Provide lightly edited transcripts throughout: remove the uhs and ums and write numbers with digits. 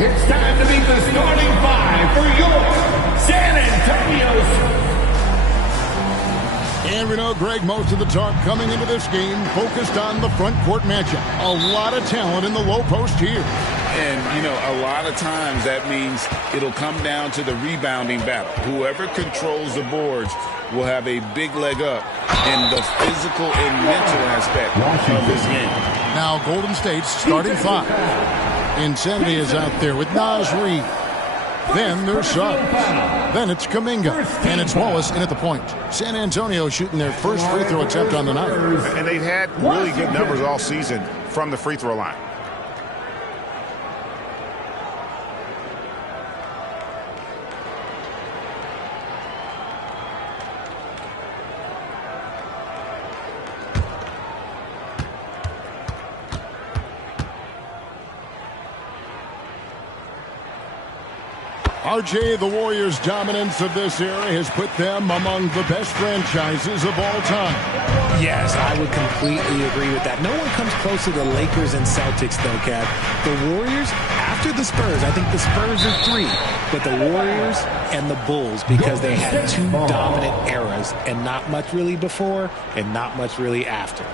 It's time to meet the starting five for your San Antonio. And we know, Greg, most of the talk coming into this game focused on the front court matchup. A lot of talent in the low post here. And, you know, a lot of times that means it'll come down to the rebounding battle. Whoever controls the boards will have a big leg up in the physical and mental aspect of this game. Now Golden State's starting five. Insanity is out there with Naz Reid. Then there's Suggs. Then it's Kuminga. And it's Wallace in at the point. San Antonio shooting their first free throw attempt on the night. And they've had really good numbers all season from the free throw line. RJ, the Warriors' dominance of this era has put them among the best franchises of all time. Yes, I would completely agree with that. No one comes close to the Lakers and Celtics, though, Kev. The Warriors, after the Spurs, I think the Spurs are 3, but the Warriors and the Bulls, because they had 2 dominant eras, and not much really before and not much really after.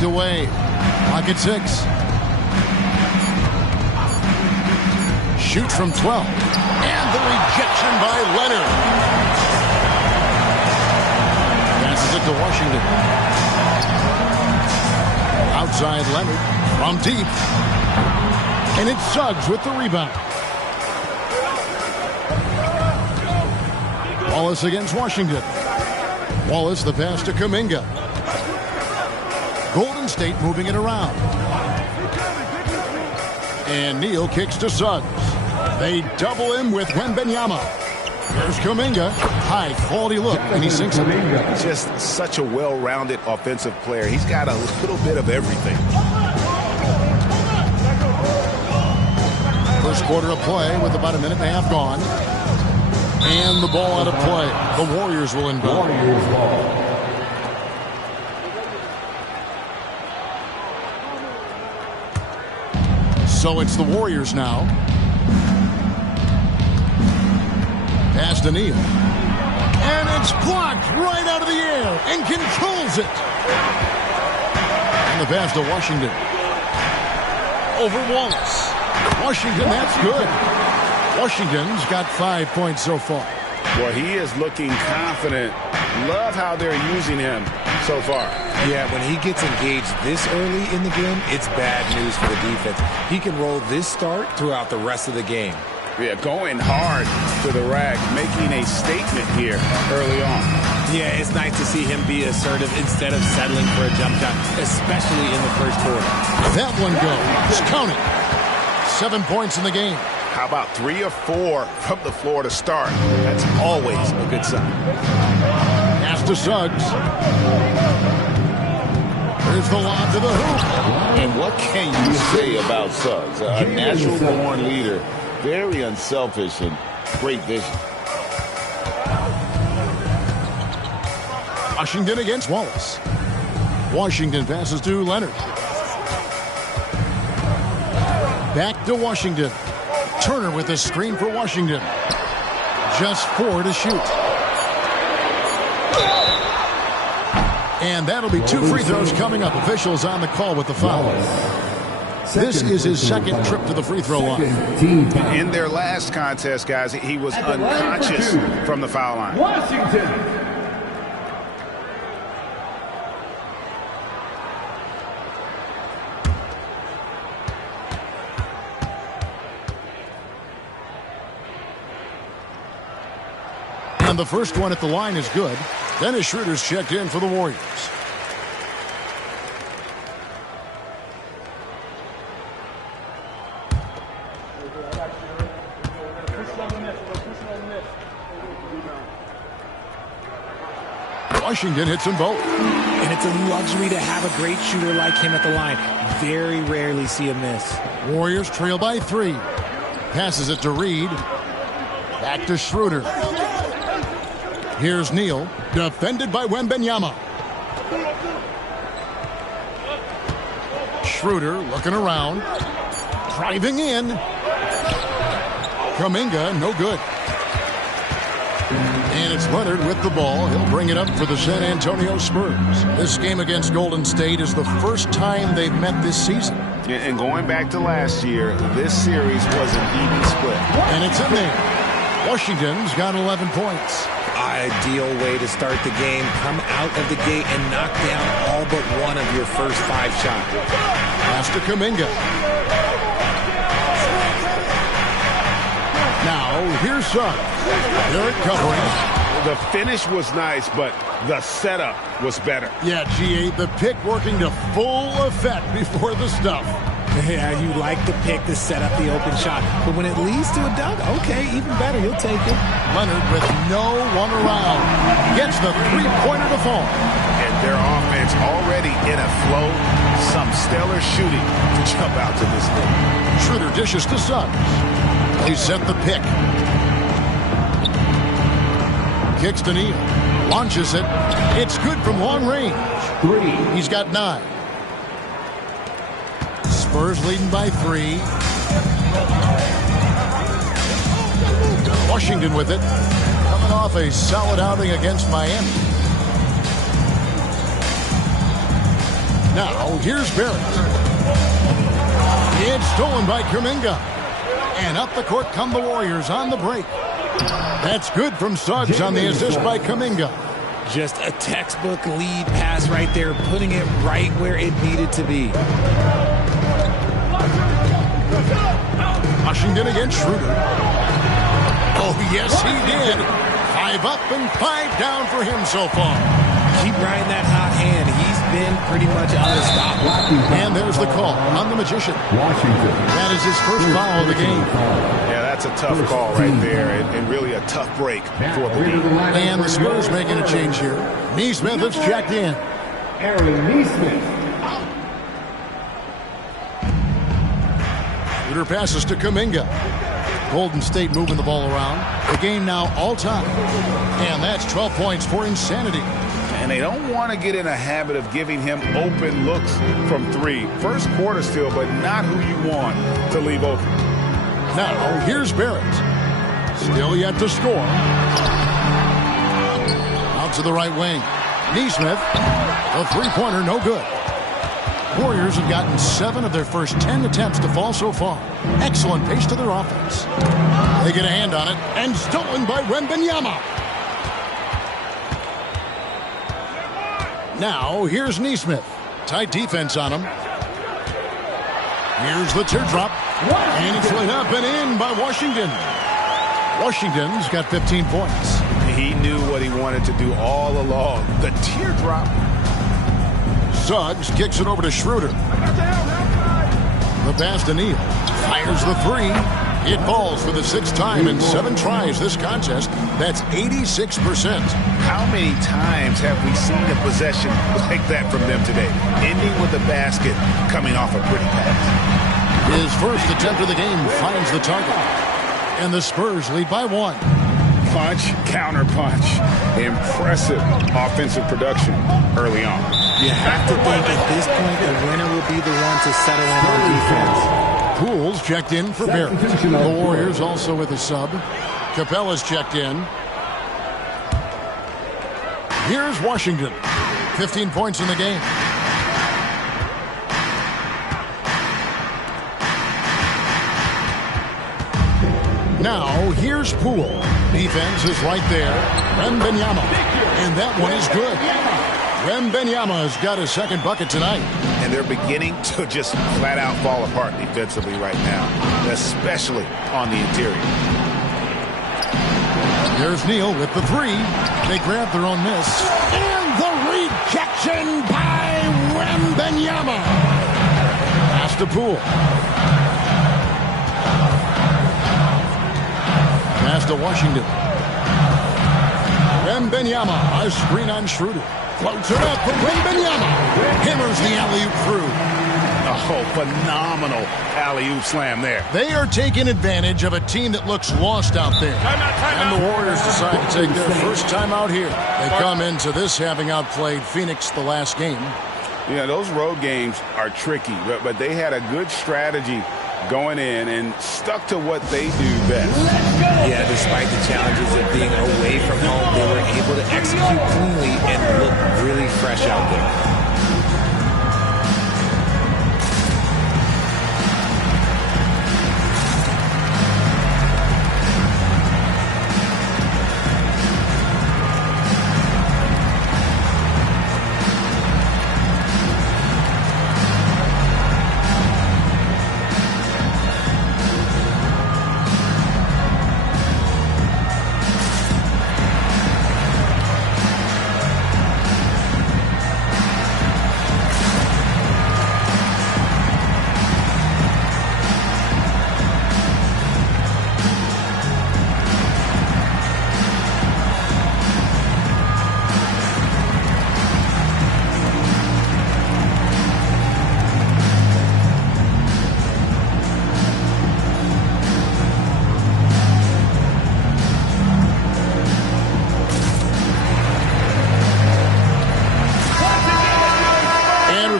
Away. Clock at 6. Shoot from 12. And the rejection by Leonard. Passes it to Washington. Outside Leonard from deep. And it's Suggs with the rebound. Wallace against Washington. Wallace the pass to Kuminga. Golden State moving it around. And Neal kicks to Suggs. They double him with Wembanyama. There's Kuminga. High quality look, and he sinks it. Just such a well-rounded offensive player. He's got a little bit of everything. First quarter of play with about a minute and a half gone. And the ball out of play. The Warriors will inbound. Warriors ball. So it's the Warriors now. Pass to Neal. And it's blocked right out of the air and controls it. And the pass to Washington. Over Wallace. Washington, that's good. Washington's got 5 points so far. Well, he is looking confident. Love how they're using him so far. Yeah, when he gets engaged this early in the game, it's bad news for the defense. He can roll this start throughout the rest of the game. Yeah, going hard to the rack, making a statement here early on. Yeah, it's nice to see him be assertive instead of settling for a jump shot, especially in the first quarter. That one goes. Count it. 7 points in the game. How about 3 or 4 from the floor to start? That's always a good sign. Pass to Suggs. There's the lob to the hoop. And what can you say about Suggs? A natural-born leader, very unselfish and great vision. Washington against Wallace. Washington passes to Leonard. Back to Washington. Turner with a screen for Washington. Just 4 to shoot. And that'll be 2 free throws coming up. Officials on the call with the foul. This is his second trip to the free throw line. In their last contest, guys, he was unconscious from the foul line. Washington. And the first one at the line is good. Dennis Schroeder's checked in for the Warriors. Washington hits them both. And it's a luxury to have a great shooter like him at the line. Very rarely see a miss. Warriors trail by 3. Passes it to Reed. Back to Schroeder. Here's Neal, defended by Wembanyama. Schroeder looking around, driving in. Kuminga, no good. And it's Leonard with the ball. He'll bring it up for the San Antonio Spurs. This game against Golden State is the first time they've met this season. And going back to last year, this series was an even split. And it's in there. Washington's got 11 points. Ideal way to start the game. Come out of the gate and knock down all but one of your first 5 shots. Pass to Kuminga. Now, here's Suggs. Derek covering. The finish was nice, but the setup was better. Yeah, G8, the pick working to full effect before the stuff. Yeah, you like the pick to set up the open shot. But when it leads to a dunk, okay, even better, you'll take it. Leonard with no one around. Gets the three-pointer to fall. And their offense already in a flow. Some stellar shooting to jump out to this thing. Schroeder dishes to Suggs. They set the pick. Kicks to Neal. Launches it. It's good from long range. 3. He's got 9. Spurs leading by 3. Washington with it. Coming off a solid outing against Miami. Now, here's Barrett. It's stolen by Kuminga. And up the court come the Warriors on the break. That's good from Suggs on the assist by Kuminga. Just a textbook lead pass right there, putting it right where it needed to be. Washington against Schroeder. Oh, yes, he did. 5 up and 5 down for him so far. Keep riding that hot hand. He's been pretty much unstoppable. And there's the call on the Magician. Washington. That is his first foul of the game. Yeah, that's a tough call right there, and really a tough break for the lead. And the Spurs making a change here. Neesmith has checked in. Aaron Neesmith. Schroeder passes to Kuminga. Golden State moving the ball around. The game now all time. And that's 12 points for insanity. And they don't want to get in a habit of giving him open looks from 3. First quarter still, but not who you want to leave open. Now, here's Barrett. Still yet to score. Out to the right wing. Neesmith. A three-pointer, no good. Warriors have gotten 7 of their first 10 attempts to fall so far. Excellent pace to their offense. They get a hand on it, and stolen by Wembanyama. Now, here's Neesmith. Tight defense on him. Here's the teardrop. And it's lit up and in by Washington. Washington's got 15 points. He knew what he wanted to do all along. The teardrop. Suggs kicks it over to Schroeder. The pass to Neal. Fires the 3. It falls for the 6th time in 7 tries this contest. That's 86%. How many times have we seen a possession like that from them today? Ending with a basket, coming off a pretty pass. His first attempt of the game finds the target. And the Spurs lead by 1. Punch, counter punch. Impressive offensive production early on. You have to think at this point the winner will be the one to settle in on defense. Poole's checked in for Barrett. The Warriors also with a sub. Capella's checked in. Here's Washington. 15 points in the game. Now, here's Poole. Defense is right there. Wembanyama. And that one is good. Wembanyama has got his 2nd bucket tonight. And they're beginning to just flat out fall apart defensively right now, especially on the interior. Here's Neal with the 3. They grab their own miss. And the rejection by Wembanyama. Pass to Poole. Pass to Washington. Wembanyama, a screen on Schroeder. Floats it up for Wembanyama. Hammers the alley-oop through. Oh, phenomenal alley-oop slam there. They are taking advantage of a team that looks lost out there. And the Warriors decide to take their first time out here. They come into this having outplayed Phoenix the last game. Yeah, those road games are tricky, but they had a good strategy going in and stuck to what they do best. Yeah, despite the challenges of being away from home, they were able to execute cleanly and look really fresh out there.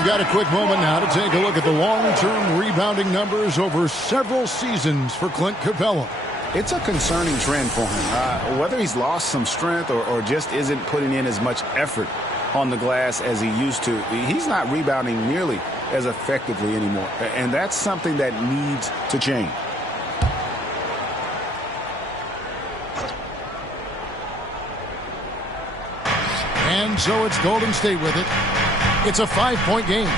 Got a quick moment now to take a look at the long-term rebounding numbers over several seasons for Clint Capella. It's a concerning trend for him. Whether he's lost some strength or just isn't putting in as much effort on the glass as he used to, he's not rebounding nearly as effectively anymore. And that's something that needs to change. And so it's Golden State with it. It's a 5-point game.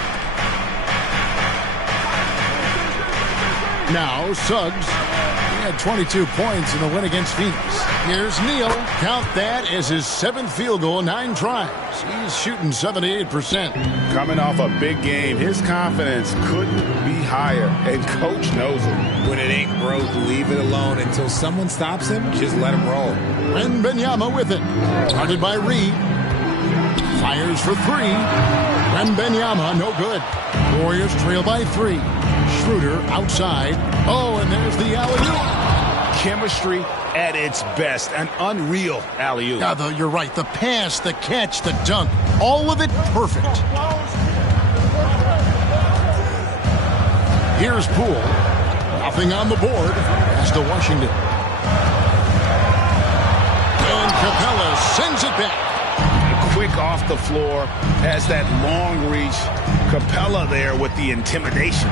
Now, Suggs, he had 22 points in the win against Phoenix. Here's Neal. Count that as his 7th field goal, 9 tries. He's shooting 78%. Coming off a big game, his confidence couldn't be higher, and Coach knows it. When it ain't broke, leave it alone until someone stops him. Just let him roll. Wembanyama with it. Guarded by Reed. Fires for 3. Wembanyama, no good. Warriors trail by 3. Schroeder outside. Oh, and there's the alley-oop. Chemistry at its best. An unreal alley-oop. Yeah, you're right. The pass, the catch, the dunk. All of it perfect. Here's Poole. Nothing on the board. As to Washington. And Capella sends it back. Quick off the floor, has that long reach. Capella there with the intimidation.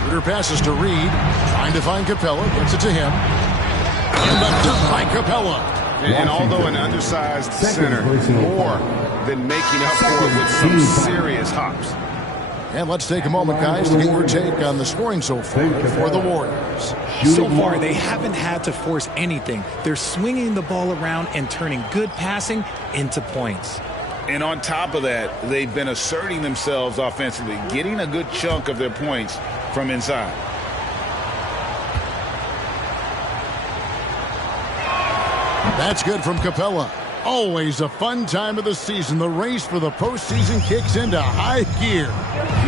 Schroeder passes to Reed, trying to find Capella, gets it to him. And the dunk by Capella. And although an undersized center, more than making up for it with some serious hops. And let's take a moment, guys, to get your take on the scoring so far for the Warriors. So far, they haven't had to force anything. They're swinging the ball around and turning good passing into points. And on top of that, they've been asserting themselves offensively, getting a good chunk of their points from inside. That's good from Capella. Always a fun time of the season. The race for the postseason kicks into high gear.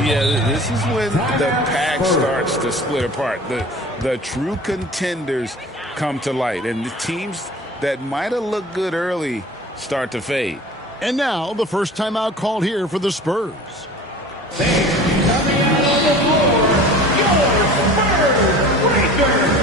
Yeah, this is when the pack starts to split apart. The true contenders come to light, and the teams that might have looked good early start to fade. And now, the first timeout called here for the Spurs. Coming out on the floor, your Spurs Racers.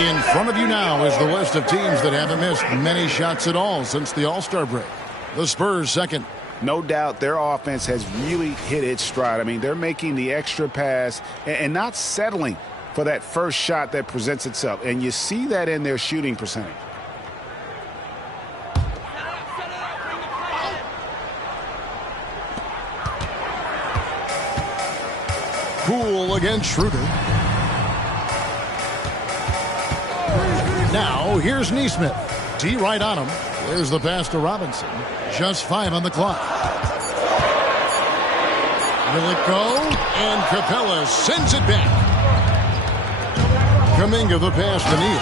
In front of you now is the list of teams that haven't missed many shots at all since the All-Star break. The Spurs second. No doubt their offense has really hit its stride. I mean, they're making the extra pass and not settling for that first shot that presents itself. And you see that in their shooting percentage. Poole against Schroeder. Now, here's Nesmith. D right on him. There's the pass to Robinson. Just 5 on the clock. Will it go? And Capella sends it back. Kuminga the pass to Neal.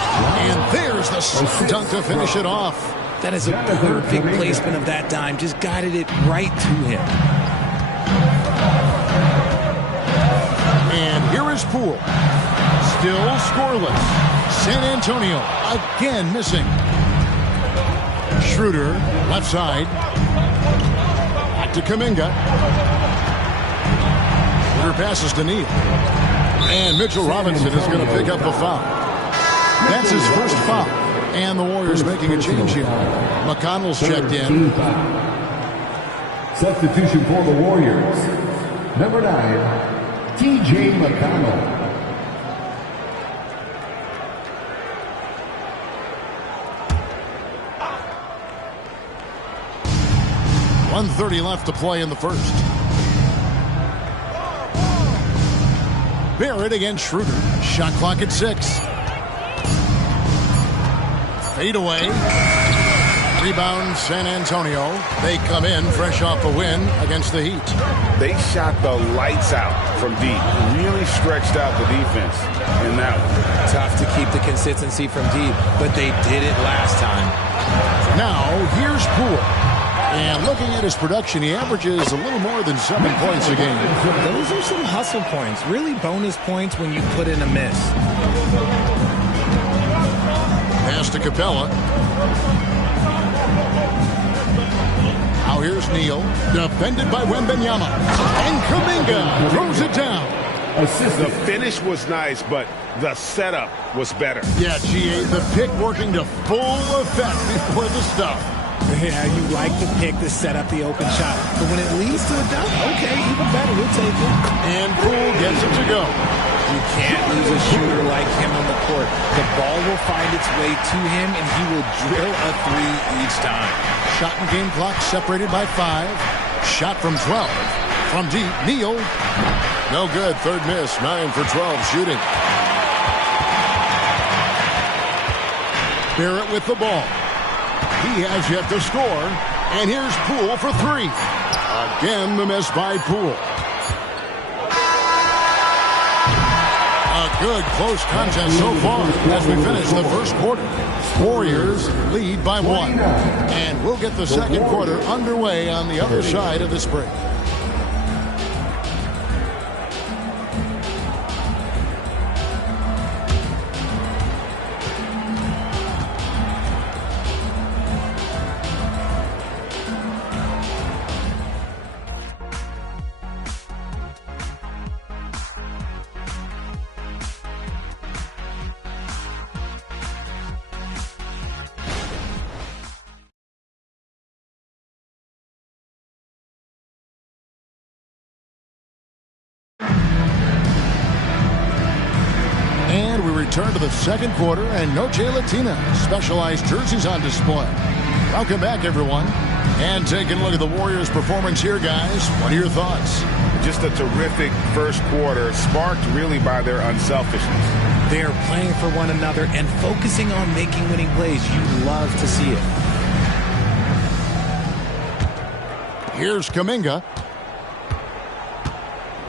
And there's the slam dunk to finish it off. That is a perfect placement of that dime. Just guided it right to him. And here is Poole. Still scoreless. San Antonio again missing. Schroeder, left side. Back to Kuminga. Schroeder passes to Neal. And Mitchell Robinson is going to pick up the foul. That's his first foul. And the Warriors making a change here. McConnell's checked in. Substitution for the Warriors. Number 9, T.J. McConnell. 1:30 left to play in the first. Barrett against Schroeder. Shot clock at 6. Fade away. Rebound San Antonio. They come in fresh off a win against the Heat. They shot the lights out from deep. Really stretched out the defense in that one. Tough to keep the consistency from deep, but they did it last time. Now, here's Poole. And looking at his production, he averages a little more than 7 points a game. Those are some hustle points. Really bonus points when you put in a miss. Pass to Capella. Now here's Neal. Defended by Wembanyama. And Kuminga throws it down. The finish was nice, but the setup was better. Yeah, GA, the pick working to full effect before the stuff. Yeah, you like to pick to set up the open shot. But when it leads to a dunk, okay, even better, we'll take it. And Poole gets it to go. You can't lose a shooter like him on the court. The ball will find its way to him, and he will drill a 3 each time. Shot and game clock separated by 5. Shot from 12. From deep, Neal. No good. Third miss. 9 for 12 shooting. Barrett with the ball. He has yet to score. And here's Poole for 3. Again, the miss by Poole. A good close contest so far as we finish the first quarter. Warriors lead by 1. And we'll get the second quarter underway on the other side of this break. And we return to the second quarter, and Noche Latina specialized jerseys on display. Welcome back, everyone. And taking a look at the Warriors' performance here, guys. What are your thoughts? Just a terrific first quarter, sparked really by their unselfishness. They are playing for one another and focusing on making winning plays. You love to see it. Here's Kuminga.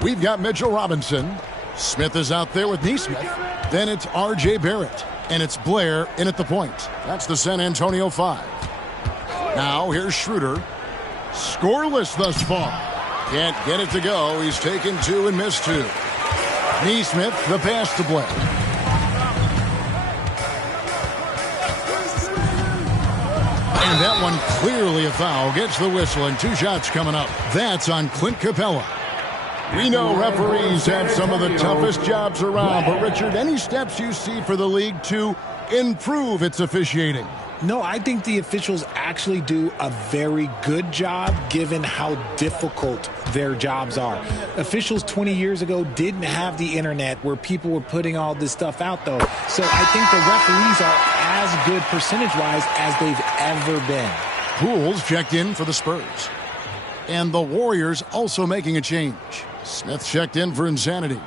We've got Mitchell Robinson. Smith is out there with Nesmith. Then it's R.J. Barrett. And it's Blair in at the point. That's the San Antonio 5. Now here's Schroeder. Scoreless thus far. Can't get it to go. He's taken 2 and missed 2. Nesmith, the pass to Blair. And that one clearly a foul. Gets the whistle, and 2 shots coming up. That's on Clint Capella. We know referees have some of the toughest jobs around, but Richard, any steps you see for the league to improve its officiating? No, I think the officials actually do a very good job given how difficult their jobs are. Officials 20 years ago didn't have the internet where people were putting all this stuff out, though. So I think the referees are as good percentage-wise as they've ever been. Poole's checked in for the Spurs. And the Warriors also making a change. Smith checked in for Insanity.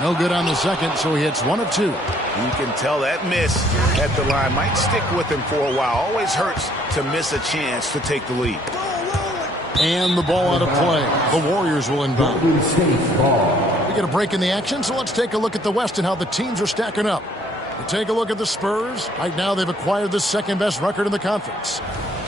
No good on the second, so he hits 1 of 2. You can tell that miss at the line might stick with him for a while. Always hurts to miss a chance to take the lead. And the ball out of play. The Warriors will inbound. We get a break in the action, so let's take a look at the West and how the teams are stacking up. We take a look at the Spurs. Right now they've acquired the second-best record in the conference.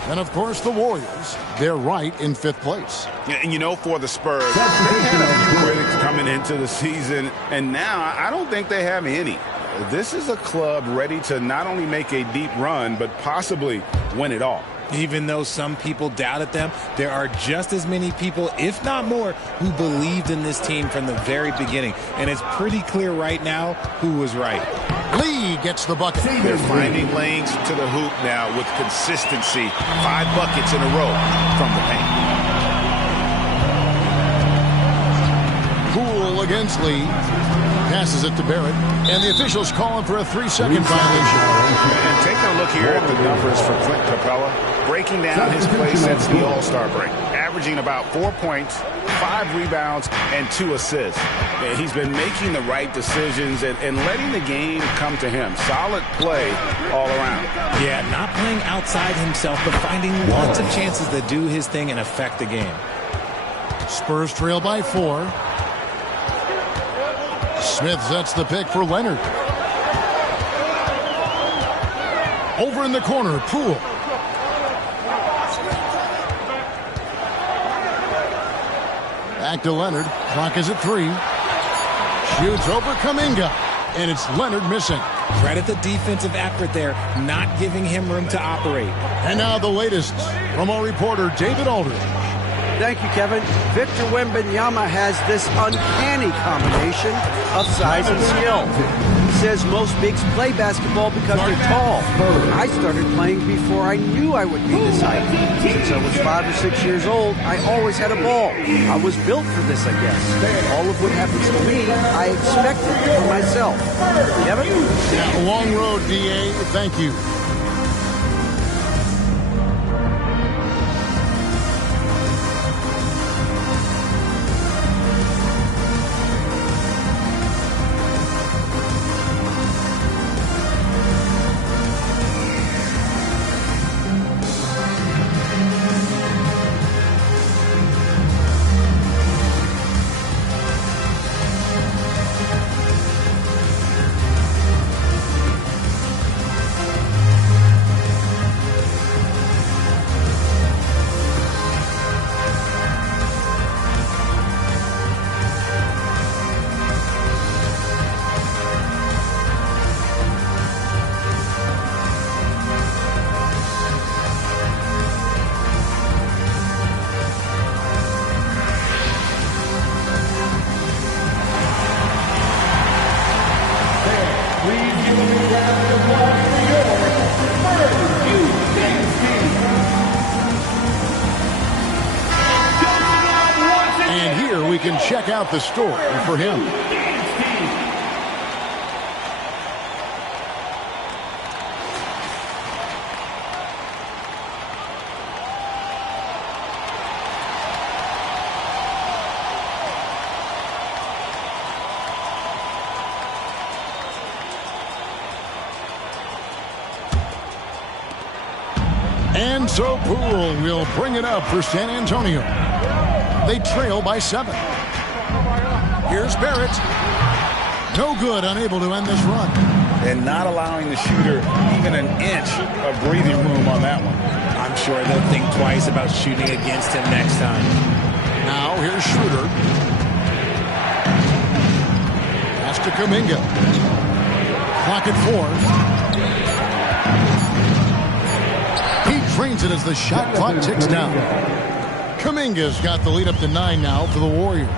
And, of course, the Warriors, they're right in 5th place. Yeah, and, you know, for the Spurs, they had a few critics coming into the season, and now I don't think they have any. This is a club ready to not only make a deep run, but possibly win it all. Even though some people doubted them, there are just as many people, if not more, who believed in this team from the very beginning. And it's pretty clear right now who was right. Lee gets the bucket. They're finding lanes to the hoop now with consistency. 5 buckets in a row from the paint. Poole against Lee. Passes it to Barrett. And the officials calling for a 3-second violation. And taking a look here at the numbers for Clint Capella, breaking down his play since the All-Star break, averaging about 4 points, 5 rebounds, and 2 assists. And he's been making the right decisions and letting the game come to him. Solid play all around. Yeah, not playing outside himself, but finding lots of chances to do his thing and affect the game. Spurs trail by 4. Smith sets the pick for Leonard. Over in the corner, Poole. Back to Leonard. Clock is at 3. Shoots over Kuminga. And it's Leonard missing. Credit the defensive effort there, not giving him room to operate. And now the latest from our reporter, David Aldridge. Thank you, Kevin. Victor Wembanyama has this uncanny combination of size and skill. He says most bigs play basketball because they're tall. I started playing before I knew I would be this height. Since I was 5 or 6 years old, I always had a ball. I was built for this, I guess. All of what happens to me, I expected for myself. Kevin? Yeah, long road, D.A. Thank you. Check out the story for him. And so Poole will bring it up for San Antonio. They trail by 7. Here's Barrett. No good, unable to end this run. And not allowing the shooter even an inch of breathing room on that one. I'm sure they'll think twice about shooting against him next time. Now here's Schroeder. Pass to Kuminga. Clock at 4. Drains it as the shot clock ticks down. Kuminga's got the lead up to 9 now for the Warriors.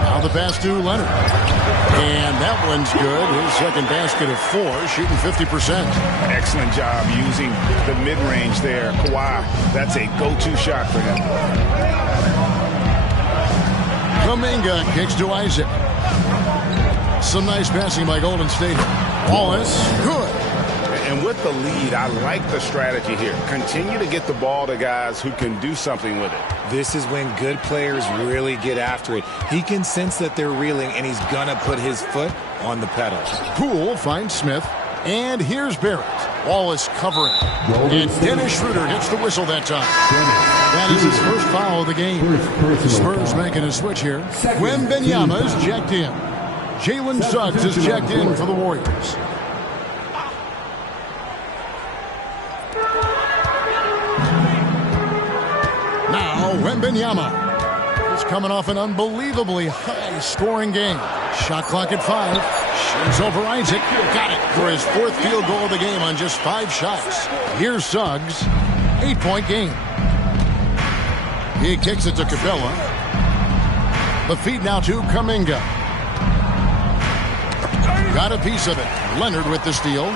Now the pass to Leonard. And that one's good. His second basket of 4, shooting 50%. Excellent job using the mid-range there. Kawhi, that's a go-to shot for him. Kuminga kicks to Isaac. Some nice passing by Golden State. Wallace, good. And with the lead, I like the strategy here. Continue to get the ball to guys who can do something with it. This is when good players really get after it. He can sense that they're reeling, and he's going to put his foot on the pedal. Poole finds Smith. And here's Barrett. Wallace covering. And Dennis Schroeder hits the whistle that time. That is his first foul of the game. The Spurs making a switch here. Wembanyama is checked in. Jalen Suggs is checked in for the Warriors. Wembanyama is coming off an unbelievably high-scoring game. Shot clock at 5. Shoots over Isaac. Got it for his 4th field goal of the game on just 5 shots. Here's Suggs. 8-point game. He kicks it to Capella. The feed now to Kuminga. Got a piece of it. Leonard with the steal.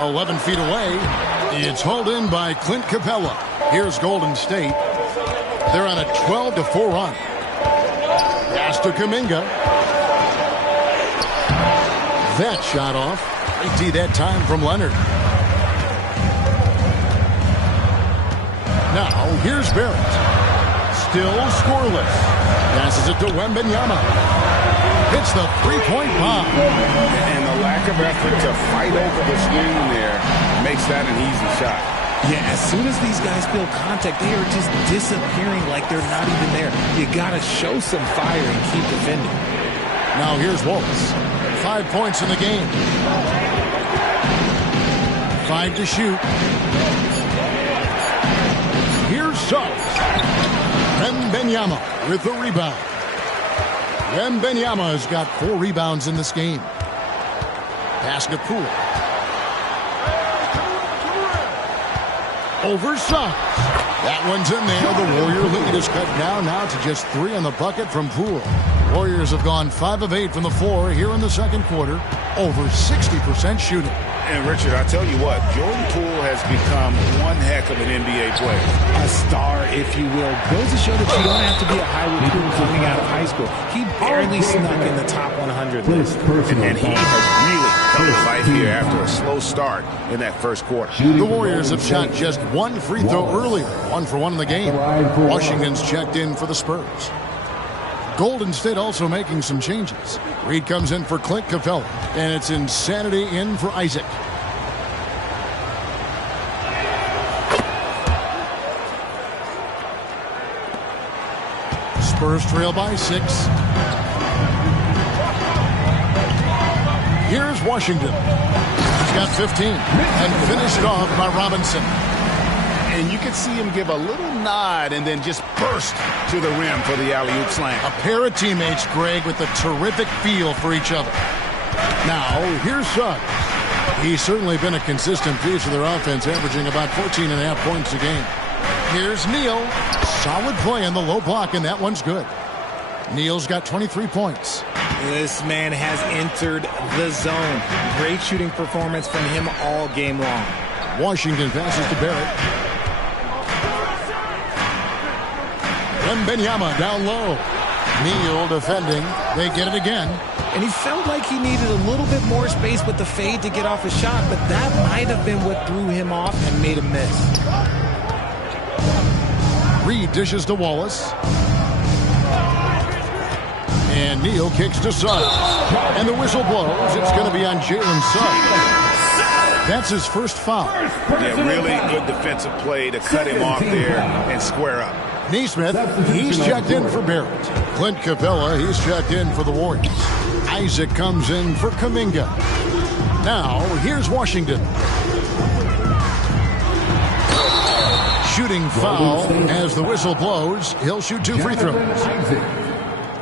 .11 feet away. It's hauled in by Clint Capella. Here's Golden State. They're on a 12-4 run. Pass to Kuminga. That shot off. They that time from Leonard. Now here's Barrett. Still scoreless. Passes it to Wembanyama. Hits the 3-point bomb. And the lack of effort to fight over the screen there makes that an easy shot. Yeah, as soon as these guys feel contact, they are just disappearing like they're not even there. You got to show some fire and keep defending. Now here's Wallace. 5 points in the game. 5 to shoot. Here's Suggs. Wembanyama with the rebound. Wembanyama has got 4 rebounds in this game. Basket Poole. Over Suggs. That one's in there. The Warrior lead is cut down now to just 3 on the bucket from Poole. Warriors have gone 5 of 8 from the floor here in the second quarter. Over 60% shooting. And Richard, I tell you what, Jordan Poole has become one heck of an NBA player. A star, if you will. Goes to show that you don't have to be a high recruit coming out of high school. He barely snuck in the top 100 list. And he has really come to life here after a slow start in that first quarter. The Warriors have shot just 1 free throw earlier. 1 for 1 in the game. Washington's checked in for the Spurs. Golden State also making some changes. Reed comes in for Clint Capella, and it's Insanity in for Isaac. Spurs trail by 6. Here's Washington. He's got 15 and finished off by Robinson. And you can see him give a little nod and then just burst to the rim for the alley-oop slam. A pair of teammates, Greg, with a terrific feel for each other. Now, here's Suggs. He's certainly been a consistent piece of their offense, averaging about 14.5 points a game. Here's Neal. Solid play in the low block, and that one's good. Neal's got 23 points. This man has entered the zone. Great shooting performance from him all game long. Washington passes to Barrett. Wembanyama down low. Neal defending. They get it again. And he felt like he needed a little bit more space with the fade to get off a shot, but that might have been what threw him off and made him miss. Reed dishes to Wallace. And Neal kicks to Suggs. And the whistle blows. It's going to be on Jalen Suggs. That's his first foul. Yeah, really good defensive play to cut him off there and square up. Neesmith, he's checked in for Barrett. Clint Capella, he's checked in for the Warriors. Isaac comes in for Kuminga. Now, here's Washington. shooting foul. As the whistle blows, he'll shoot 2 free throws.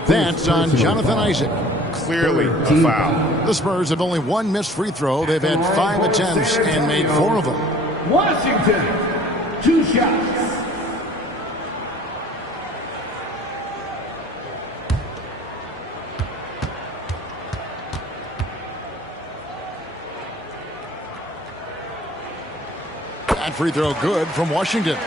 That's on Jonathan Isaac. Clearly a foul. The Spurs have only 1 missed free throw. They've had 5 attempts and made 4 of them. Washington, 2 shots. That free throw good from Washington.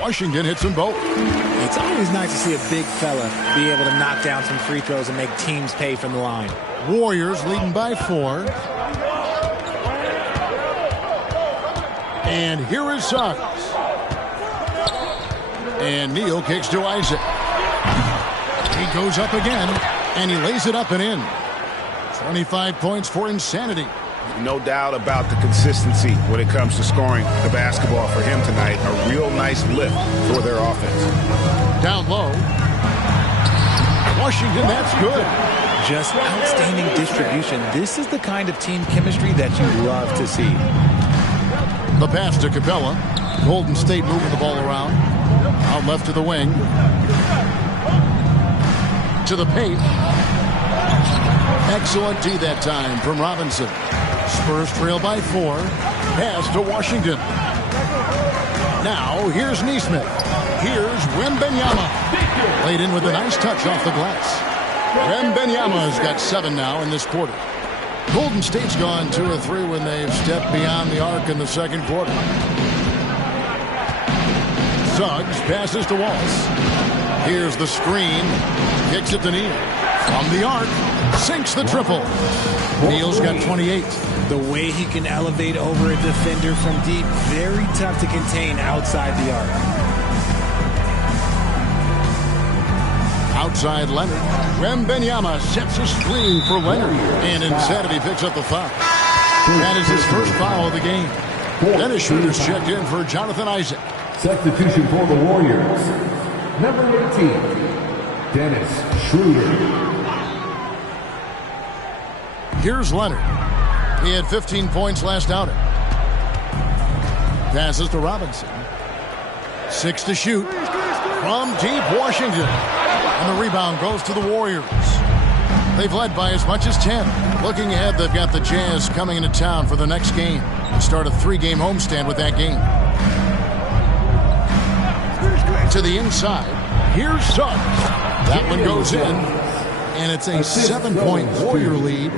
Washington hits them both. It's always nice to see a big fella be able to knock down some free throws and make teams pay from the line. Warriors leading by 4. And here is Suggs. And Neal kicks to Isaac. He goes up again, and he lays it up and in. 25 points for Insanity. No doubt about the consistency when it comes to scoring the basketball for him tonight. A real nice lift for their offense. Down low. Washington, that's good. Just outstanding distribution. This is the kind of team chemistry that you love to see. The pass to Capella. Golden State moving the ball around. Out left to the wing. To the paint. Excellent D that time from Robinson. Spurs trail by 4. Pass to Washington. Now here's Nesmith. Here's Wembanyama. Laid in with a nice touch off the glass. Wembanyama's got 7 now in this quarter. Golden State's gone 2 or 3 when they've stepped beyond the arc in the second quarter. Suggs passes to Wallace. Here's the screen. Kicks it to Neal. From the arc. Sinks the triple. Neal's got 28. The way he can elevate over a defender from deep, very tough to contain outside the arc. Outside Leonard. Wembanyama sets a screen for Leonard. And Insanity picks up the foul. That is his first foul of the game. Dennis Schroeder's checked in for Jonathan Isaac. Substitution for the Warriors. Number 18, Dennis Schroeder. Here's Leonard. He had 15 points last outing. Passes to Robinson. 6 to shoot. From deep, Washington. And the rebound goes to the Warriors. They've led by as much as 10. Looking ahead, they've got the Jazz coming into town for the next game. Start a 3-game homestand with that game. To the inside. Here's Suggs. That one goes in. And it's a 7-point Warrior lead.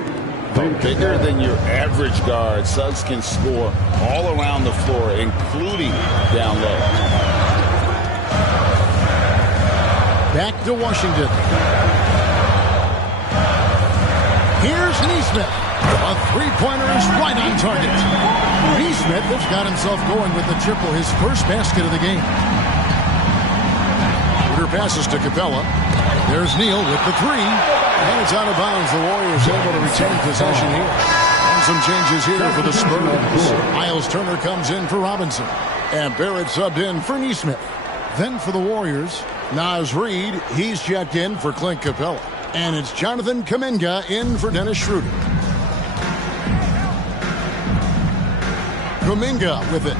Bigger than your average guard, Suggs can score all around the floor, including down low. Back to Washington. Here's Nesmith. A 3-pointer is right on target. Nesmith has got himself going with the triple, his first basket of the game. Shooter passes to Capella. There's Neal with the 3. And it's out of bounds. The Warriors able to retain possession here. And some changes here for the Spurs. Miles Turner comes in for Robinson. And Barrett subbed in for Nesmith. Then for the Warriors, Naz Reid. He's checked in for Clint Capella. And it's Jonathan Kuminga in for Dennis Schroeder. Kuminga with it.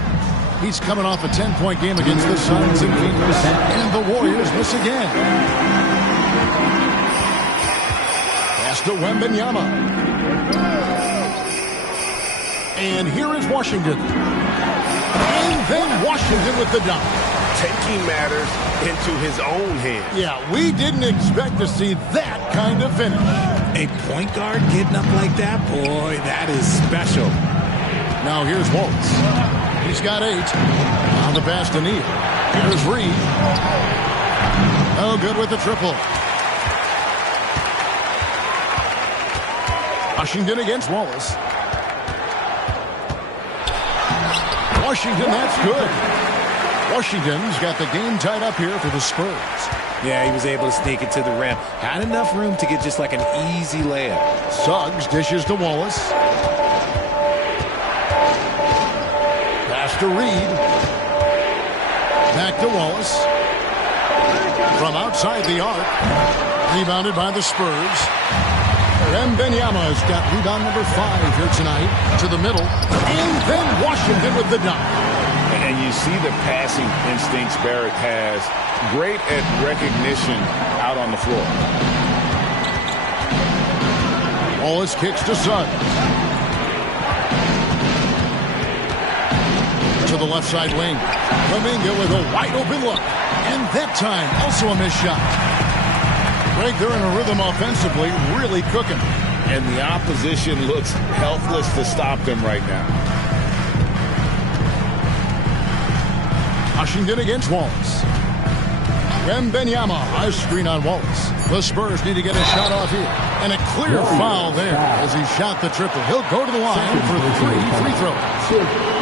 He's coming off a 10-point game against the Suns in Phoenix. And the Warriors miss again. To Wembanyama. And here is Washington. And then Washington with the dunk. Taking matters into his own hands. Yeah, we didn't expect to see that kind of finish. A point guard getting up like that? Boy, that is special. Now here's Wallace. He's got 8. On the pass to Neal. Here's Reid. Oh, good with the triple. Washington against Wallace. Washington, that's good. Washington's got the game tied up here for the Spurs. Yeah, he was able to sneak it to the rim. Had enough room to get just like an easy layup. Suggs dishes to Wallace. Fakes to Reed. Back to Wallace. From outside the arc. Rebounded by the Spurs. Wembanyama's got rebound number 5 here tonight. To the middle. And then Washington with the dunk. And you see the passing instincts Barrett has. Great at recognition out on the floor. Wallace kicks to Suggs. To the left side wing. Kuminga with a wide open look. And that time, also a missed shot. Greg, they're in a rhythm offensively, really cooking. And the opposition looks helpless to stop them right now. Washington against Wallace. Wembanyama, a screen on Wallace. The Spurs need to get a shot off here. And a clear foul there as he shot the triple. He'll go to the line for 3 free throws.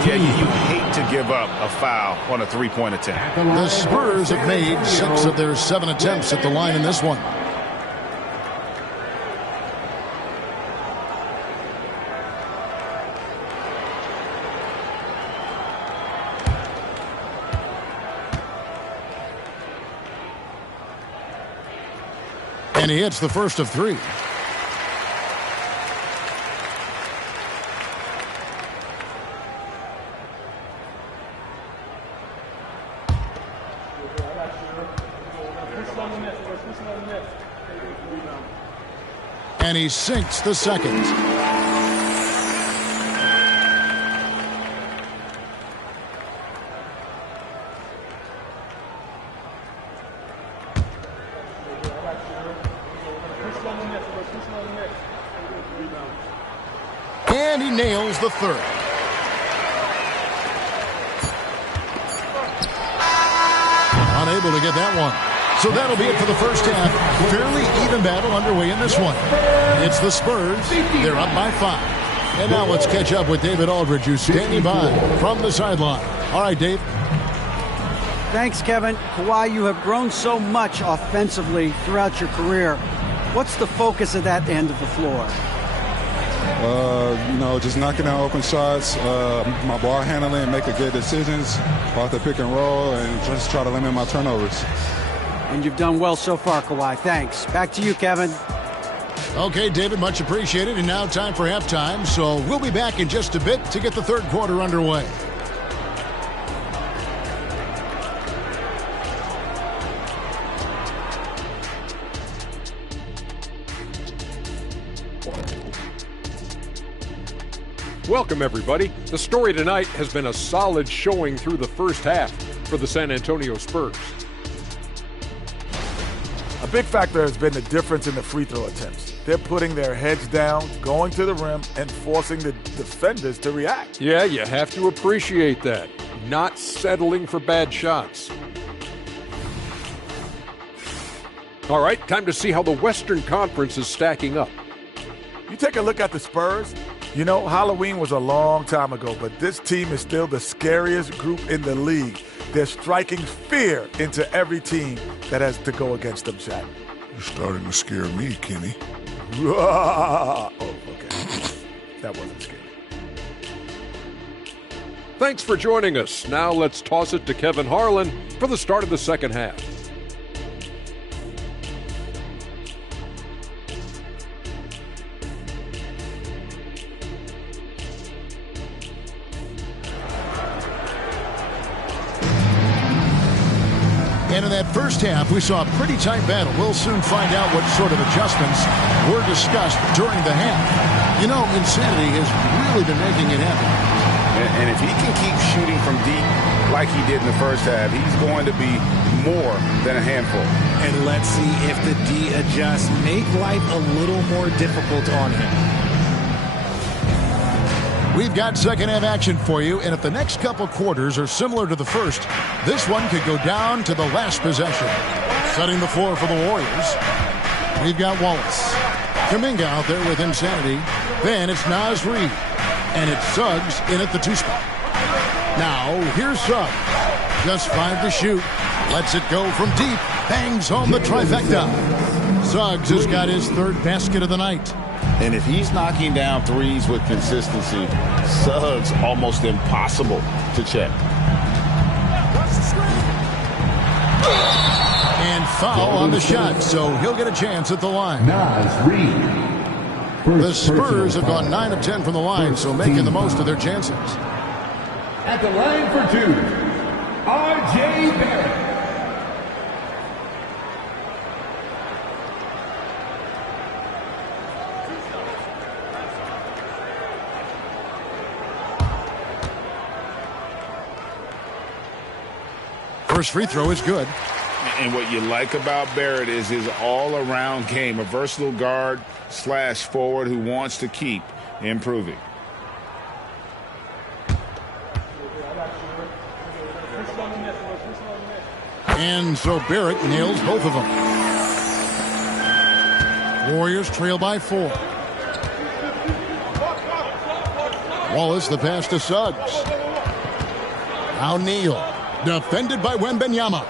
Yeah, you hate to give up a foul on a three-point attempt. The Spurs have made 6 of their 7 attempts at the line in this one. And he hits the first of 3. And he sinks the second. And he nails the third. Unable to get that one. So that'll be it for the first half. Fairly even battle underway in this one. It's the Spurs. They're up by 5. And now let's catch up with David Aldridge, who's standing by from the sideline. All right, Dave. Thanks, Kevin. Kawhi, you have grown so much offensively throughout your career. What's the focus of that end of the floor? Just knocking down open shots, my ball handling, making good decisions off the pick and roll, and just try to limit my turnovers. And you've done well so far, Kawhi. Thanks. Back to you, Kevin. Okay, David, much appreciated. And now time for halftime. So we'll be back in just a bit to get the third quarter underway. Welcome, everybody. The story tonight has been a solid showing through the first half for the San Antonio Spurs. A big factor has been the difference in the free throw attempts. They're putting their heads down, going to the rim, and forcing the defenders to react. Yeah, you have to appreciate that. Not settling for bad shots. All right, time to see how the Western Conference is stacking up. You take a look at the Spurs. You know, Halloween was a long time ago, but this team is still the scariest group in the league. They're striking fear into every team that has to go against them, Shaq. You're starting to scare me, Kenny. Oh, okay. That wasn't scary. Thanks for joining us. Now let's toss it to Kevin Harlan for the start of the second half. And in that first half, we saw a pretty tight battle. We'll soon find out what sort of adjustments were discussed during the half. You know, insanity has really been making it happen. And if he can keep shooting from deep like he did in the first half, he's going to be more than a handful. And let's see if the D adjusts, make life a little more difficult on him. We've got second half action for you, and if the next couple quarters are similar to the first, this one could go down to the last possession. Setting the floor for the Warriors, we've got Wallace. Kuminga out there with insanity. Then it's Naz Reid, and it's Suggs in at the 2 spot. Now, here's Suggs. Just 5 to shoot. Lets it go from deep. Bangs home the trifecta. Suggs has got his third basket of the night. And if he's knocking down threes with consistency, Suggs almost impossible to check. And foul on the shot, so he'll get a chance at the line. Naz Reid. The Spurs have gone 9 of 10 from the line, so making the most of their chances. At the line for 2, R.J. Barrett. First free throw is good. And what you like about Barrett is his all-around game, a versatile guard / forward who wants to keep improving. And so Barrett nails both of them. Warriors trail by 4. Wallace the pass to Suggs. Now Neal. Defended by Wembanyama.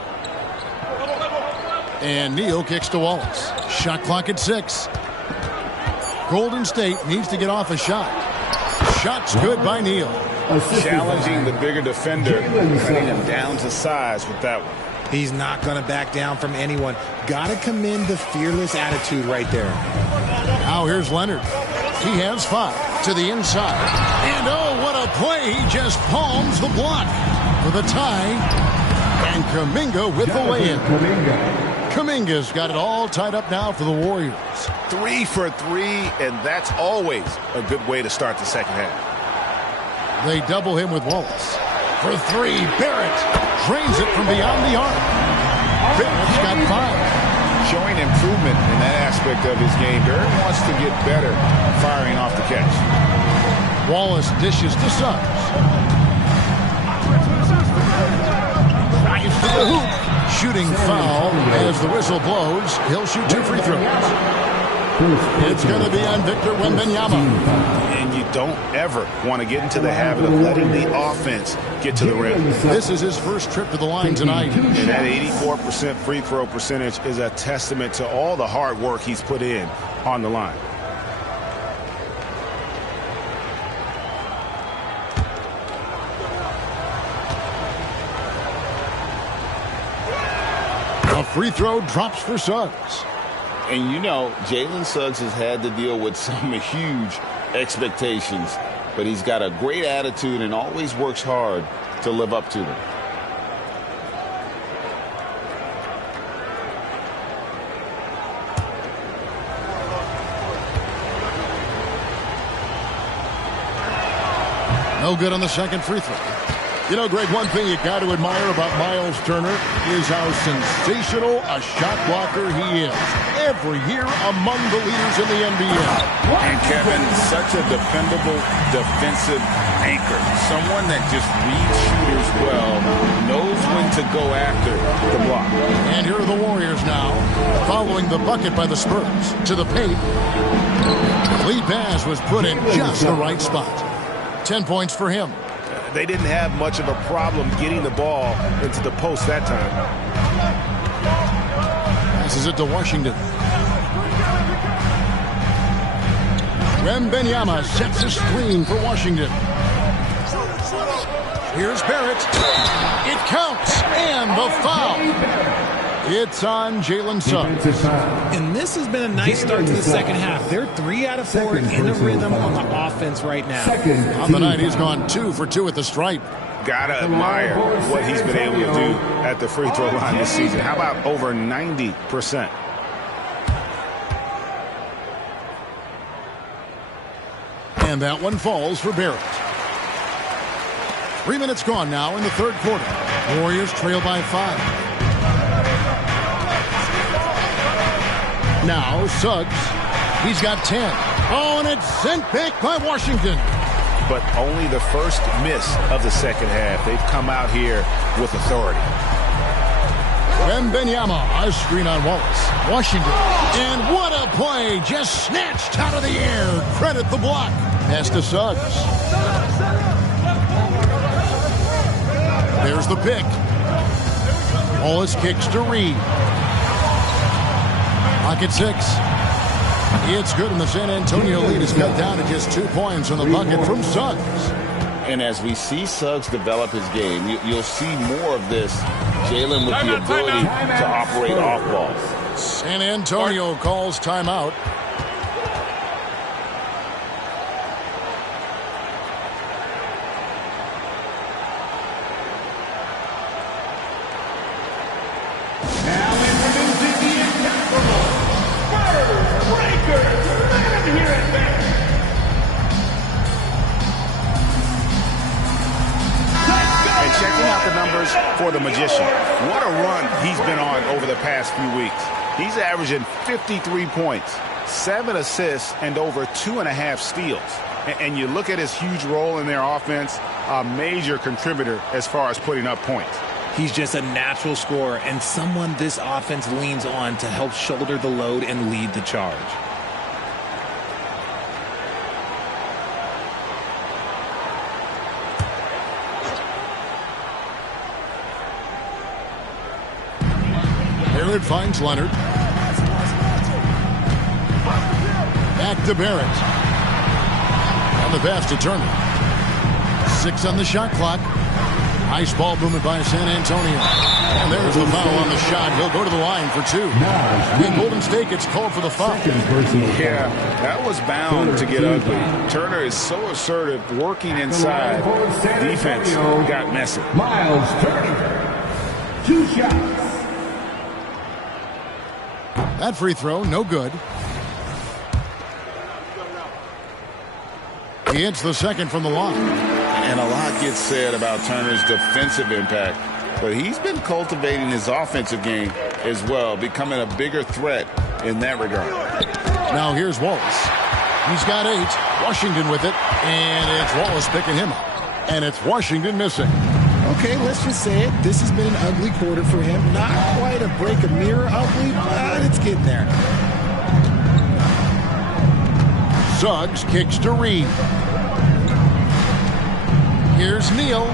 And Neal kicks to Wallace. Shot clock at 6. Golden State needs to get off a shot. Shot's good by Neal. Challenging the bigger defender, cutting him down to size with that one. He's not going to back down from anyone. Got to commend the fearless attitude right there. Now here's Leonard. He has 5 to the inside. And oh, what a play. He just palms the block for the tie. And Kuminga with the lay-in. Kuminga's got it all tied up now for the Warriors. 3 for 3, and that's always a good way to start the second half. They double him with Wallace. For 3, Barrett drains it from beyond the arc. Barrett's got 5. Showing improvement in that aspect of his game. Barrett wants to get better firing off the catch. Wallace dishes to Suggs. Drives to the hoop. Shooting foul as the whistle blows. He'll shoot 2 free throws. It's going to be on Victor Wembanyama. And you don't ever want to get into the habit of letting the offense get to the rim. This is his first trip to the line tonight. And that 84% free throw percentage is a testament to all the hard work he's put in on the line. A free throw drops for Suggs. And you know, Jalen Suggs has had to deal with some huge expectations, but he's got a great attitude and always works hard to live up to them. No good on the second free throw. You know, Greg, one thing you got to admire about Miles Turner is how sensational a shot blocker he is. Every year among the leaders in the NBA. And Kevin, such a dependable defensive anchor. Someone that just reads shooters well, knows when to go after the block. And here are the Warriors now, following the bucket by the Spurs. To the paint. Lead pass was put in just the right spot. 10 points for him. They didn't have much of a problem getting the ball into the post that time. Passes it to Washington. Wembanyama sets a screen for Washington. Here's Barrett. It counts, and the foul. It's on Jalen Suggs. And this has been a nice start to the second half. They're 3 out of 4 in a rhythm on the offense right now. On the night, he's gone 2 for 2 at the stripe. Gotta admire what he's been able to do at the free throw line this season. How about over 90%? And that one falls for Barrett. 3 minutes gone now in the third quarter. Warriors trail by 5. Now Suggs, he's got 10. Oh, and it's sent back by Washington. But only the first miss of the second half. They've come out here with authority. Wembanyama, a screen on Wallace. Washington, and what a play, just snatched out of the air. Credit the block. Pass to Suggs. There's the pick. Wallace kicks to Reed. Clock at 6. It's good, and the San Antonio lead is cut down to just 2 points on the bucket from Suggs. And as we see Suggs develop his game, you'll see more of this. Jalen with the ability to operate off balls. San Antonio calls timeout. For the Magician. What a run he's been on over the past few weeks. He's averaging 53 points, 7 assists, and over 2.5 steals. And you look at his huge role in their offense, a major contributor as far as putting up points. He's just a natural scorer and someone this offense leans on to help shoulder the load and lead the charge. Barrett finds Leonard. Back to Barrett. On the pass to Turner. 6 on the shot clock. Nice ball movement by San Antonio. And there's the foul on the shot. He'll go to the line for 2. And Golden State gets called for the foul. Yeah, that was bound to get ugly. Turner is so assertive, working inside. Defense got messy. Miles Turner. 2 shots. That free throw, no good. He hits the second from the line. And a lot gets said about Turner's defensive impact, but he's been cultivating his offensive game as well, becoming a bigger threat in that regard. Now here's Wallace. He's got 8. Washington with it, and it's Wallace picking him up. And it's Washington missing. Okay, let's just say it. This has been an ugly quarter for him. Not quite a break a mirror ugly, but it's getting there. Suggs kicks to Reed. Here's Neal.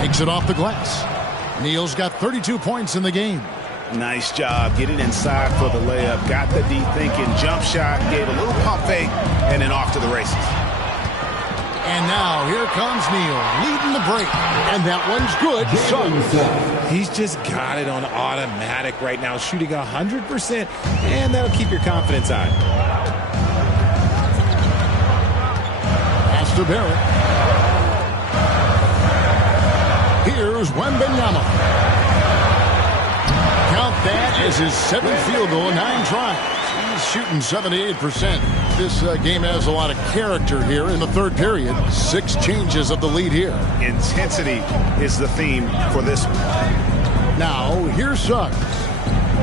Takes it off the glass. Neal's got 32 points in the game. Nice job getting inside for the layup. Got the deep thinking jump shot, gave a little pump fake, and then off to the races. And now here comes Neal leading the break. And that one's good. Suggs. He's just got it on automatic right now, shooting 100%, and that'll keep your confidence high. Pass to Barrett. Here's Wembanyama. Count that as his 7th field goal in 9 tries. He's shooting 78%. This game has a lot of character here in the 3rd period. 6 changes of the lead here. Intensity is the theme for this one. Now, here's Suggs.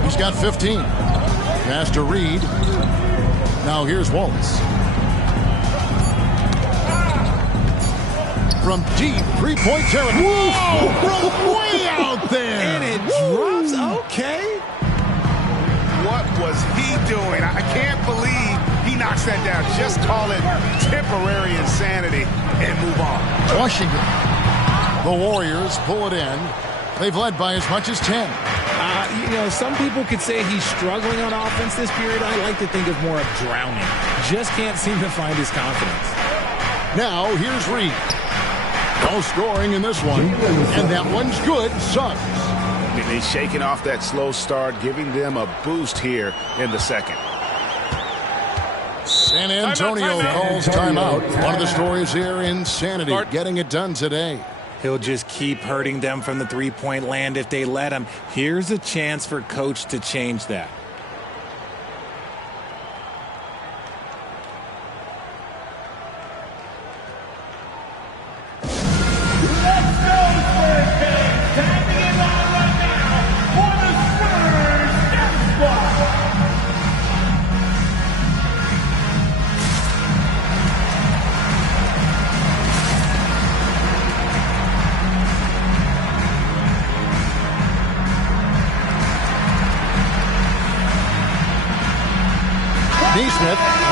He's got 15. Pass to Reed. Now, here's Wallace. From deep 3-point territory. Whoa! From way out there! And it drops. Okay. What was he doing? I can't believe he knocks that down. Just call it temporary insanity and move on. Washington. The Warriors pull it in. They've led by as much as 10. Some people could say he's struggling on offense this period. I like to think of more of drowning. Just can't seem to find his confidence. Now, here's Reed. No scoring in this one. And that one's good. Suggs. He's shaking off that slow start, giving them a boost here in the second. San Antonio calls timeout. One of the stories here, insanity, getting it done today. He'll just keep hurting them from the 3-point land if they let him. Here's a chance for coach to change that.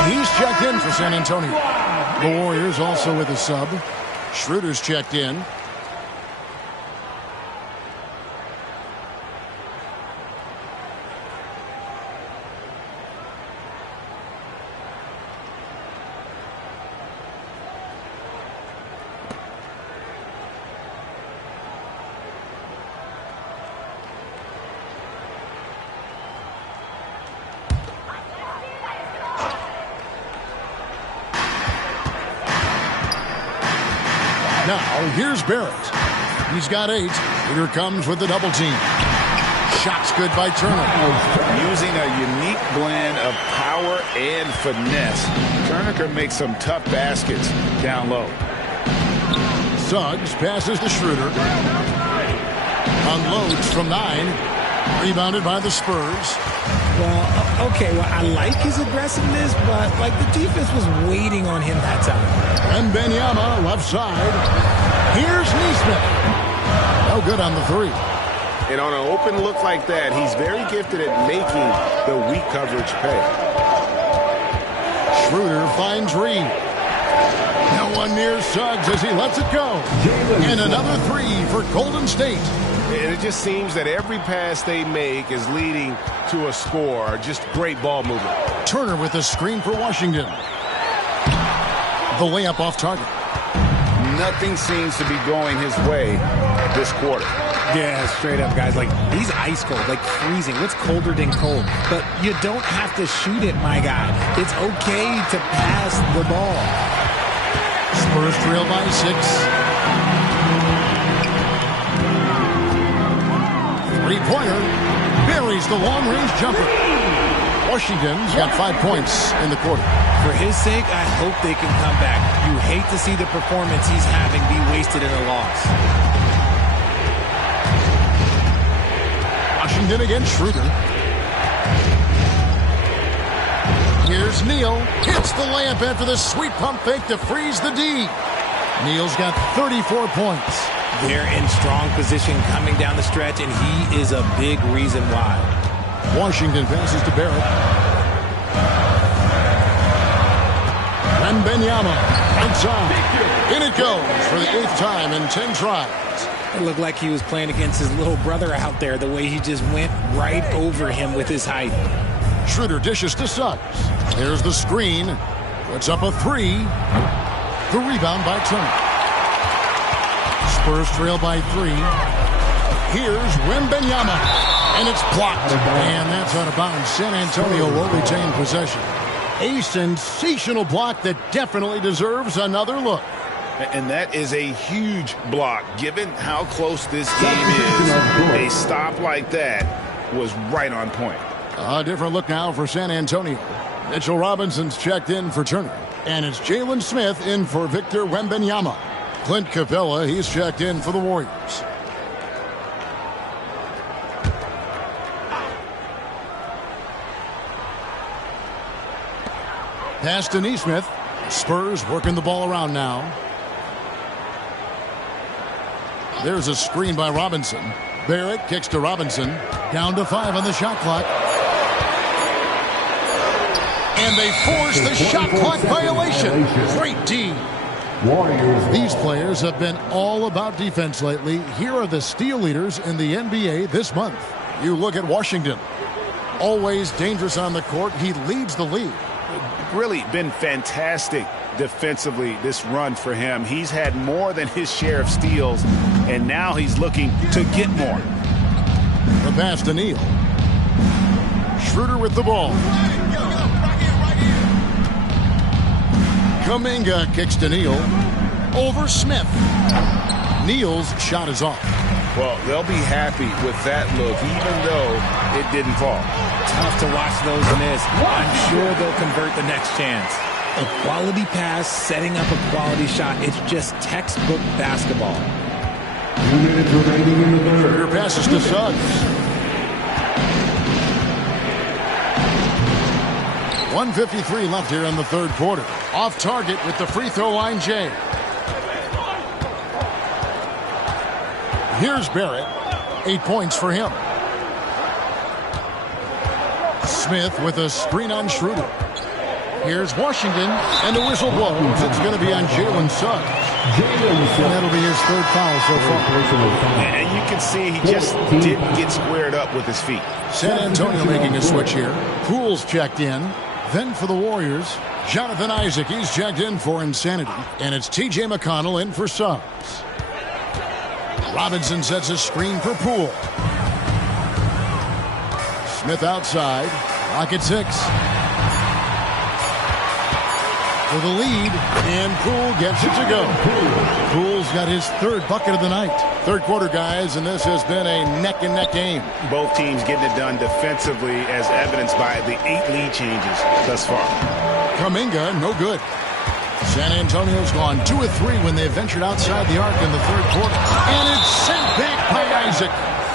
He's checked in for San Antonio. The Warriors also with a sub. Schroeder's checked in. Now, here's Barrett. He's got 8. Here comes with the double team. Shot's good by Turner. Using a unique blend of power and finesse, Turner can make some tough baskets down low. Suggs passes to Schroeder. Unloads from 9. Rebounded by the Spurs. Well, okay, I like his aggressiveness, but like the defense was waiting on him that time. And Wembanyama left side. Here's Nesmith. No good on the 3. And on an open look like that, he's very gifted at making the weak coverage pay. Schroeder finds Reed. No one near Suggs as he lets it go. And another 3 for Golden State. And it just seems that every pass they make is leading to a score. Just great ball movement. Turner with a screen for Washington. The layup off target. Nothing seems to be going his way this quarter. Yeah, straight up, guys. Like, he's ice cold, like freezing. What's colder than cold? But you don't have to shoot it, my guy. It's okay to pass the ball. Spurs trail by 6. Three-pointer. Buries the long-range jumper. Washington's got 5 points in the quarter. For his sake, I hope they can come back. You hate to see the performance he's having be wasted in a loss. Washington against Schroeder. Here's Neal. Hits the layup after the sweet pump fake to freeze the D. Neal's got 34 points. They're in strong position coming down the stretch, and he is a big reason why. Washington passes to Barrett. Wembanyama outside. In it goes for the 8th time in 10 tries. It looked like he was playing against his little brother out there, the way he just went right over him with his height. Schroeder dishes to Suggs. There's the screen. Puts up a 3. The rebound by Turner. Spurs trail by 3. Here's Wembanyama. And it's blocked. And that's out of bounds. San Antonio will retain possession. A sensational block that definitely deserves another look. And that is a huge block, given how close this game is. A stop like that was right on point. A different look now for San Antonio. Mitchell Robinson's checked in for Turner. And it's Jalen Smith in for Victor Wembanyama. Clint Capella, he's checked in for the Warriors. Pass to Nesmith. Spurs working the ball around now. There's a screen by Robinson. Barrett kicks to Robinson. Down to 5 on the shot clock. And they force the shot clock violation. Great D. These players have been all about defense lately. Here are the steal leaders in the NBA this month. You look at Washington. Always dangerous on the court. He leads the league. Really been fantastic defensively this run for him. He's had more than his share of steals, and now he's looking to get more. The pass to Neal. Schroeder with the ball. Kuminga kicks to Neal. Over Smith. Neal's shot is off. Well, they'll be happy with that look, even though it didn't fall. Tough to watch those miss. I'm sure they'll convert the next chance. A quality pass, setting up a quality shot. It's just textbook basketball. 2 minutes remaining in the third. Your passes to Suggs. 1:53 left here in the third quarter. Off target with the free throw line, Jay. Here's Barrett. 8 points for him. Smith with a screen on Schroeder. Here's Washington, and the whistle blows. It's going to be on Jalen Suggs. And that'll be his 3rd foul so far. And you can see he just didn't get squared up with his feet. San Antonio making a switch here. Poole's checked in. Then for the Warriors, Jonathan Isaac. He's checked in for Insanity. And it's T.J. McConnell in for Suggs. Robinson sets a screen for Poole. Smith outside. Clock at 6. for the lead, and Poole gets it to go. Poole's got his third bucket of the night. Third quarter, guys, and this has been a neck-and-neck game. Both teams getting it done defensively, as evidenced by the 8 lead changes thus far. Kuminga, no good. San Antonio's gone 2 of 3 when they ventured outside the arc in the third quarter. And it's sent back by Isaac.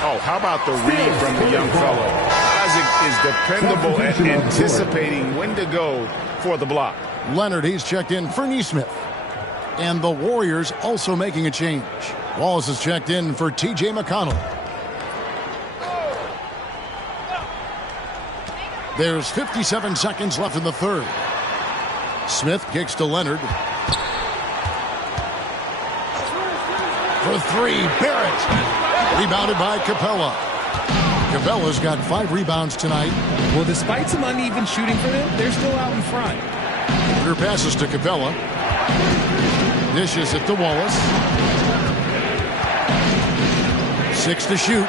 Oh, how about the read from the young fellow? Isaac is dependable at anticipating when to go for the block. Leonard, he's checked in for Nesmith. And the Warriors also making a change. Wallace is checked in for T.J. McConnell. There's 57 seconds left in the third. Smith kicks to Leonard. For 3, Barrett. Rebounded by Capella. Capella's got 5 rebounds tonight. Well, despite some uneven shooting for them, they're still out in front. Clear passes to Capella. Dishes it to Wallace. 6 to shoot.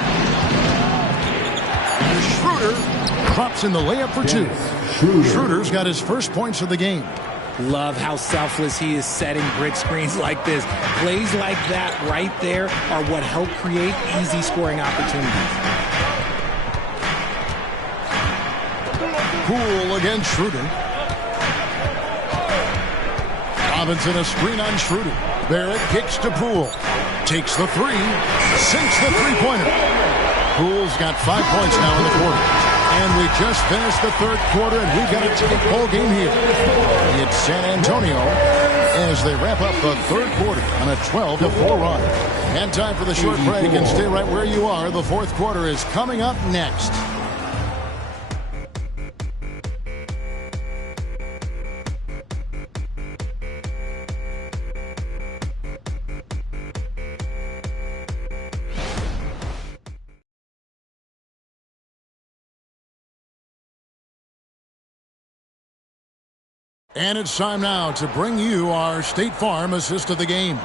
And Schroeder drops in the layup for 2. Schroeder's got his first points of the game. Love how selfless he is setting brick screens like this. Plays like that right there are what help create easy scoring opportunities. Poole against Schroeder. Robinson a screen on Schroeder. Barrett kicks to Poole. Takes the 3. Sinks the three-pointer. Poole's got 5 points now in the quarter. And we just finished the third quarter, and we've got a tight ball game here. It's San Antonio as they wrap up the third quarter on a 12-4 run. And time for the short break, and stay right where you are. The fourth quarter is coming up next. And it's time now to bring you our State Farm assist of the game.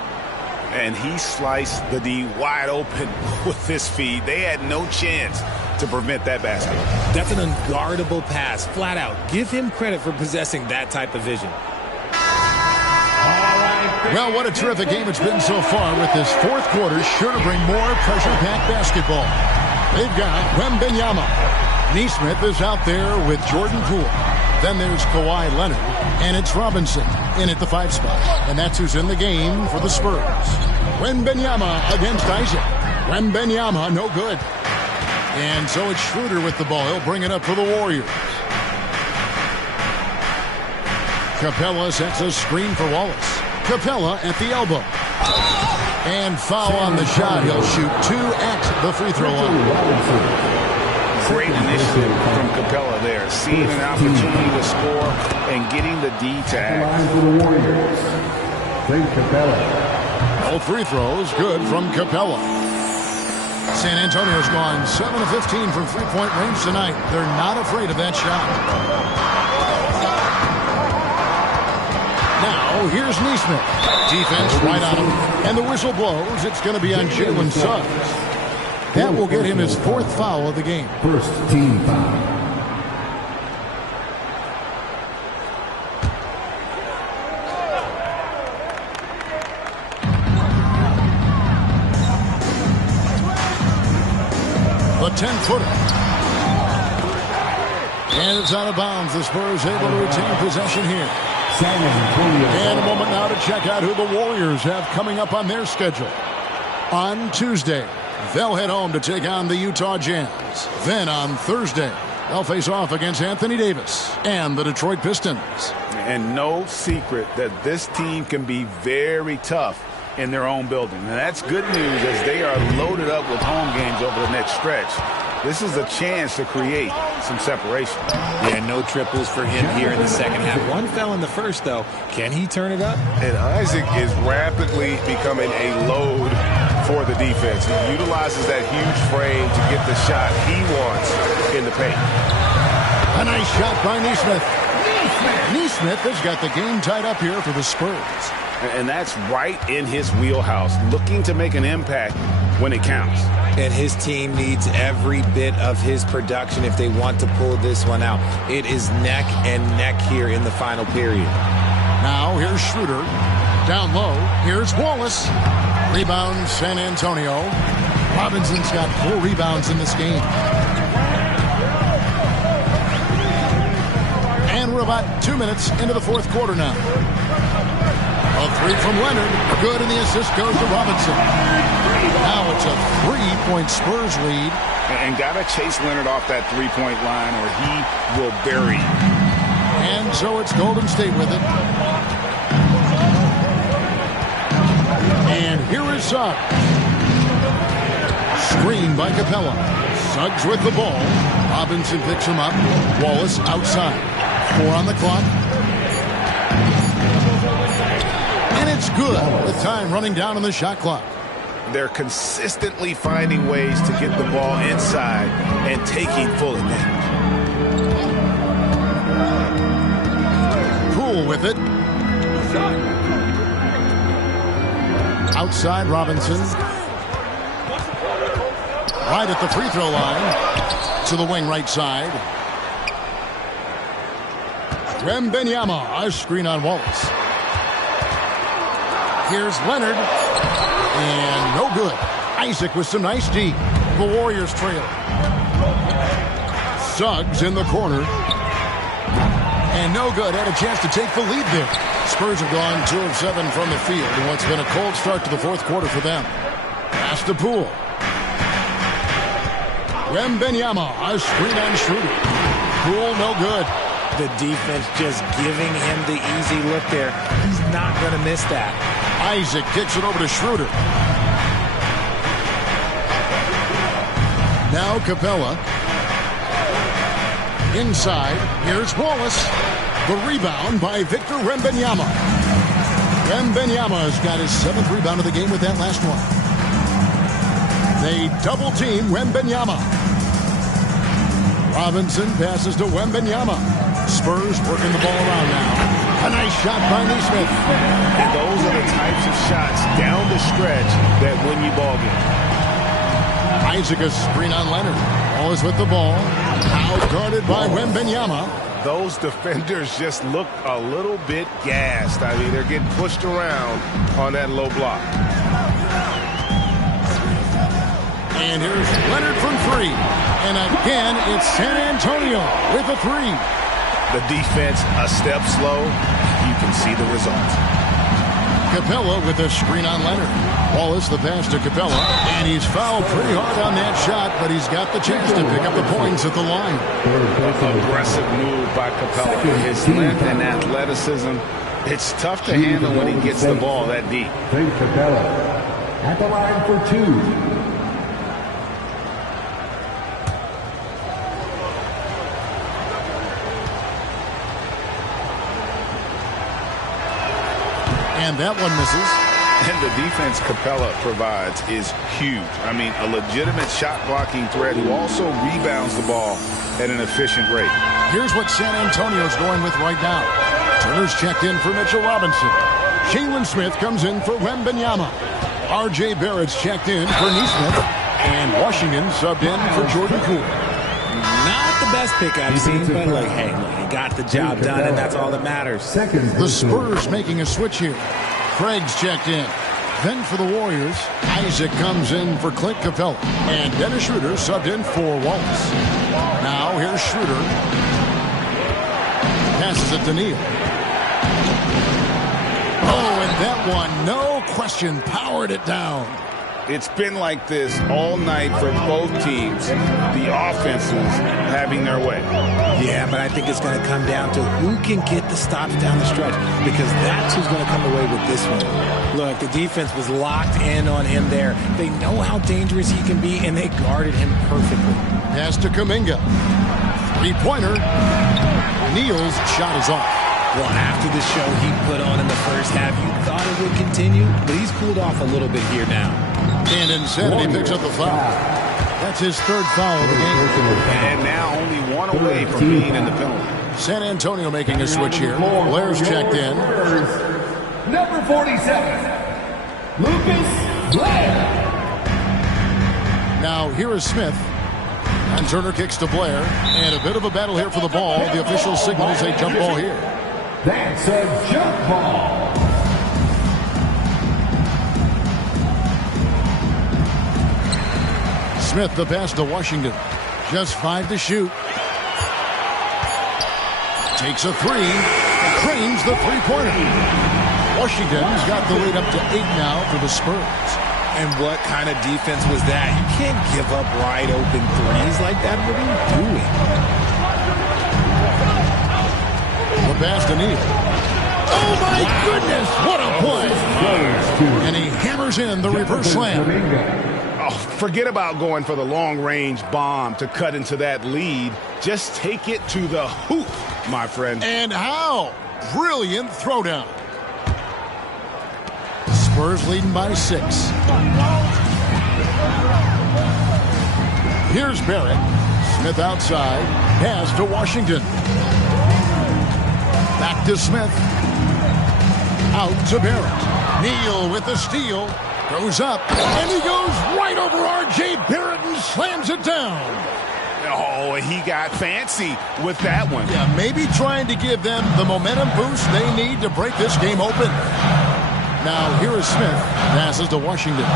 And he sliced the D wide open with this feed. They had no chance to prevent that basket. That's an unguardable pass, flat out. Give him credit for possessing that type of vision. Well, what a terrific game it's been so far, with this fourth quarter sure to bring more pressure-packed basketball. They've got Wembanyama. Nesmith is out there with Jordan Poole. Then there's Kawhi Leonard, and it's Robinson in at the 5 spot. And that's who's in the game for the Spurs. Wembanyama against Isaac. Wembanyama, no good. And so it's Schroeder with the ball. He'll bring it up for the Warriors. Capella sets a screen for Wallace. Capella at the elbow. And foul on the shot. He'll shoot 2 at the free throw line. Great initiative from Capella there, seeing an opportunity to score and getting the D tag. For the Warriors, Clint Capella. All free throws good from Capella. San Antonio's gone 7 of 15 from three-point range tonight. They're not afraid of that shot. Now, here's Nesmith. Defense right on him. And the whistle blows. It's going to be on Jalen Suggs. That will get him his 4th foul of the game. First team foul. The 10-footer. And it's out of bounds. The Spurs able to retain possession here. And a moment now to check out who the Warriors have coming up on their schedule. On Tuesday, they'll head home to take on the Utah Jazz. Then on Thursday, they'll face off against Anthony Davis and the Detroit Pistons. And no secret that this team can be very tough in their own building. And that's good news, as they are loaded up with home games over the next stretch. This is a chance to create some separation. Yeah, no triples for him here in the second half. One fell in the first, though. Can he turn it up? And Isaac is rapidly becoming a load for the defense. He utilizes that huge frame to get the shot he wants in the paint. A nice shot by Nesmith. Nesmith has got the game tied up here for the Spurs. And that's right in his wheelhouse, looking to make an impact when it counts. And his team needs every bit of his production if they want to pull this one out. It is neck and neck here in the final period. Now here's Schroeder. Down low. Here's Wallace. Rebound San Antonio. Robinson's got 4 rebounds in this game. And we're about 2 minutes into the fourth quarter now. A 3 from Leonard. Good, and the assist goes to Robinson. Now it's a 3-point Spurs lead. And got to chase Leonard off that three-point line or he will bury you. And so it's Golden State with it. And here is Suggs. Screen by Capella. Suggs with the ball. Robinson picks him up. Wallace outside. 4 on the clock. And it's good with time running down on the shot clock. They're consistently finding ways to get the ball inside and taking full advantage. Poole with it. Outside Robinson. Right at the free throw line. To the wing right side. Wembanyama, a screen on Wallace. Here's Leonard. And no good. Isaac with some nice D. The Warriors trail. Suggs in the corner. And no good. Had a chance to take the lead there. Spurs have gone 2 of 7 from the field in what's been a cold start to the fourth quarter for them. Pass to Poole. Wembanyama, a screen on Schroeder. Poole, no good. The defense just giving him the easy look there. He's not going to miss that. Isaac kicks it over to Schroeder. Now Capella. Inside, here's Wallace. The rebound by Victor Wembanyama. Wembanyama's got his 7th rebound of the game with that last one. They double team Wembanyama. Robinson passes to Wembanyama. Spurs working the ball around now. A nice shot by Neesmith. And those are the types of shots down the stretch that win you ball games. Isaac a screen on Leonard. Wallace with the ball. Out guarded by Wembanyama. Those defenders just look a little bit gassed. I mean, they're getting pushed around on that low block. And here's Leonard from 3. And again, it's San Antonio with a 3. The defense a step slow. You can see the results. Capella with a screen on Leonard. Wallace the pass to Capella. And he's fouled pretty hard on that shot, but he's got the chance to pick up the points at the line. Aggressive move by Capella. His length and athleticism. It's tough to handle when he gets the ball that deep. Capella at the line for 2. And that one misses. And the defense Capella provides is huge. I mean, a legitimate shot-blocking threat who also rebounds the ball at an efficient rate. Here's what San Antonio's going with right now. Turner's checked in for Mitchell Robinson. Jalen Smith comes in for Wembanyama. R.J. Barrett's checked in for Neesmith. And Washington subbed in for Jordan Poole. Not the best pick I've seen, but like, hey, he got the job done, and that's all that matters. The Spurs making a switch here. Craig's checked in. Then for the Warriors, Isaac comes in for Clint Capella. And Dennis Schroeder subbed in for Wallace. Now here's Schroeder. Passes it to Neal. Oh, and that one, no question, powered it down. It's been like this all night for both teams. The offenses having their way. Yeah, but I think it's going to come down to who can get the stops down the stretch, because that's who's going to come away with this one. Look, the defense was locked in on him there. They know how dangerous he can be, and they guarded him perfectly. Pass to Kuminga. Three-pointer. Neal's shot is off. Well, after the show he put on in the first half, you thought it would continue, but he's cooled off a little bit here now. And Insanity picks up the foul. That's his 3rd foul of the game. And now only 1 away from being in the penalty. San Antonio making a switch here. Blair's checked in. Number 47, Lucas Blair. Now here is Smith. And Turner kicks to Blair. And a bit of a battle here for the ball. The official signals a jump ball here. That's a jump ball. Smith the pass to Washington. Just 5 to shoot. Takes a 3. Cranes the three-pointer. Washington's got the lead up to 8 now for the Spurs. And what kind of defense was that? You can't give up wide open threes like that. What are you doing? The pass to Neal. Oh, my goodness. What a play. And he hammers in the reverse slam. Oh, forget about going for the long-range bomb to cut into that lead. Just take it to the hoop, my friend. And how? Brilliant throwdown. Spurs leading by 6. Here's Barrett. Smith outside. Pass to Washington. Back to Smith. Out to Barrett. Neal with the steal. Goes up. And he goes right over R.J. Barrett and slams it down. Oh, he got fancy with that one. Yeah, maybe trying to give them the momentum boost they need to break this game open. Now, here is Smith. Passes to Washington.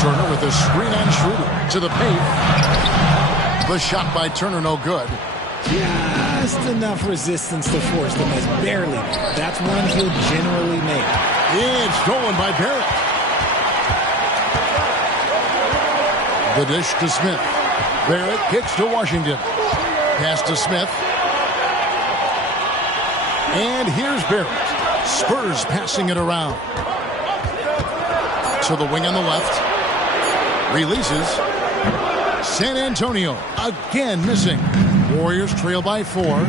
Turner with a screen on Schroeder to the paint. The shot by Turner, no good. Just enough resistance to force the miss. Barely. That's one he'll generally make. It's stolen by Barrett. The dish to Smith. Barrett kicks to Washington. Pass to Smith. And here's Barrett. Spurs passing it around. To the wing on the left. Releases. San Antonio again missing. Warriors trail by 4.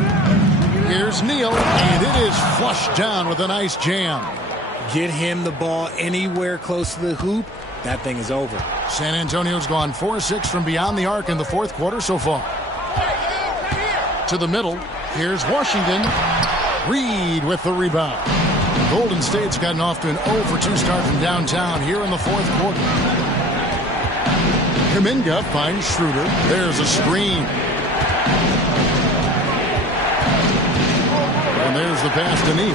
Here's Neal. And it is flushed down with a nice jam. Get him the ball anywhere close to the hoop. That thing is over. San Antonio's gone 4-6 from beyond the arc in the fourth quarter so far. To the middle. Here's Washington. Reed with the rebound. Golden State's gotten off to an 0-for-2 start from downtown here in the fourth quarter. Kuminga finds Schroeder. There's a screen. And there's the pass to Neal.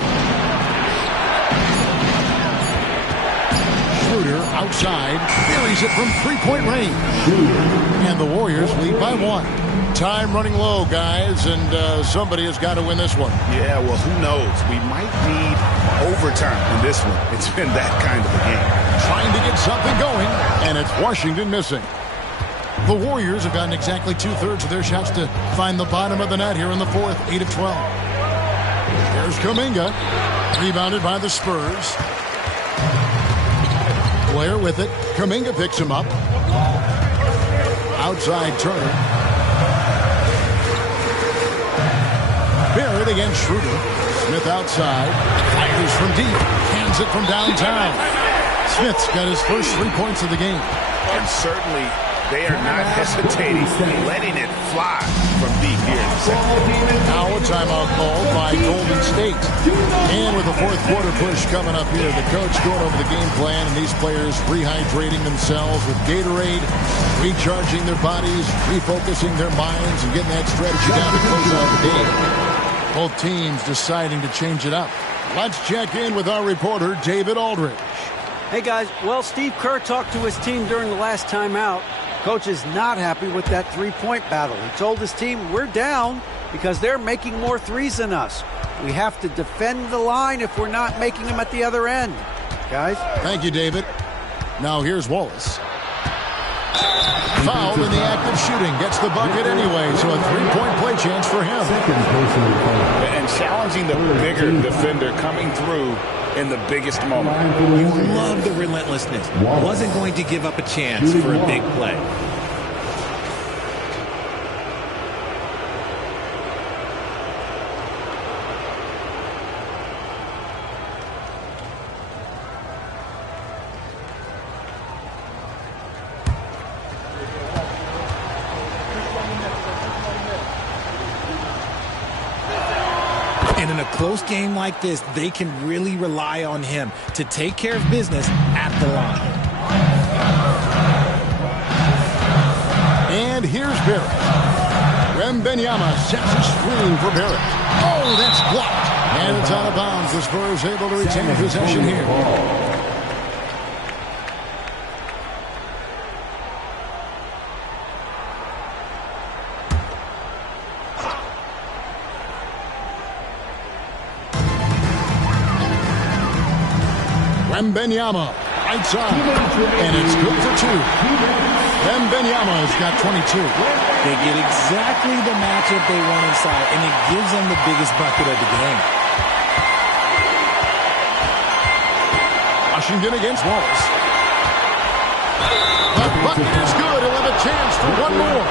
Schroeder outside. Buries it from three-point range. And the Warriors lead by 1. Time running low, guys, and somebody has got to win this one. Yeah, well, who knows? We might need overtime in this one. It's been that kind of a game. Trying to get something going, and it's Washington missing. The Warriors have gotten exactly 2/3 of their shots to find the bottom of the net here in the fourth, 8 of 12. There's Kuminga, rebounded by the Spurs. Blair with it. Kuminga picks him up. Outside Turner. Barrett against Schroeder. Smith outside. Fires from deep. Hands it from downtown. Smith's got his first 3 points of the game. And certainly they are not hesitating, letting it fly from deep here in the second. Now a timeout called by Golden State. And with the fourth quarter push coming up here, the coach going over the game plan and these players rehydrating themselves with Gatorade, recharging their bodies, refocusing their minds, and getting that strategy down to close out the game. Both teams deciding to change it up. Let's check in with our reporter, David Aldridge. Hey, guys. Well, Steve Kerr talked to his team during the last timeout. Coach is not happy with that three-point battle. He told his team, we're down because they're making more threes than us. We have to defend the line if we're not making them at the other end. Guys? Thank you, David. Now here's Wallace. Foul in the act of shooting. Gets the bucket anyway, so a three-point play chance for him. And challenging the bigger defender coming through in the biggest moment. You love the relentlessness. Wasn't going to give up a chance for a big play. And in a close game like this, they can really rely on him to take care of business at the line. And here's Barrett. Wembanyama sets a screen for Barrett. Oh, that's blocked. And it's out of bounds. The Spurs able to retain possession here. Wembanyama, right side, and it's good for two. Wembanyama has got 22. They get exactly the matchup they want inside, and it gives them the biggest bucket of the game. Washington against Wallace. The bucket is good. He'll have a chance for one more.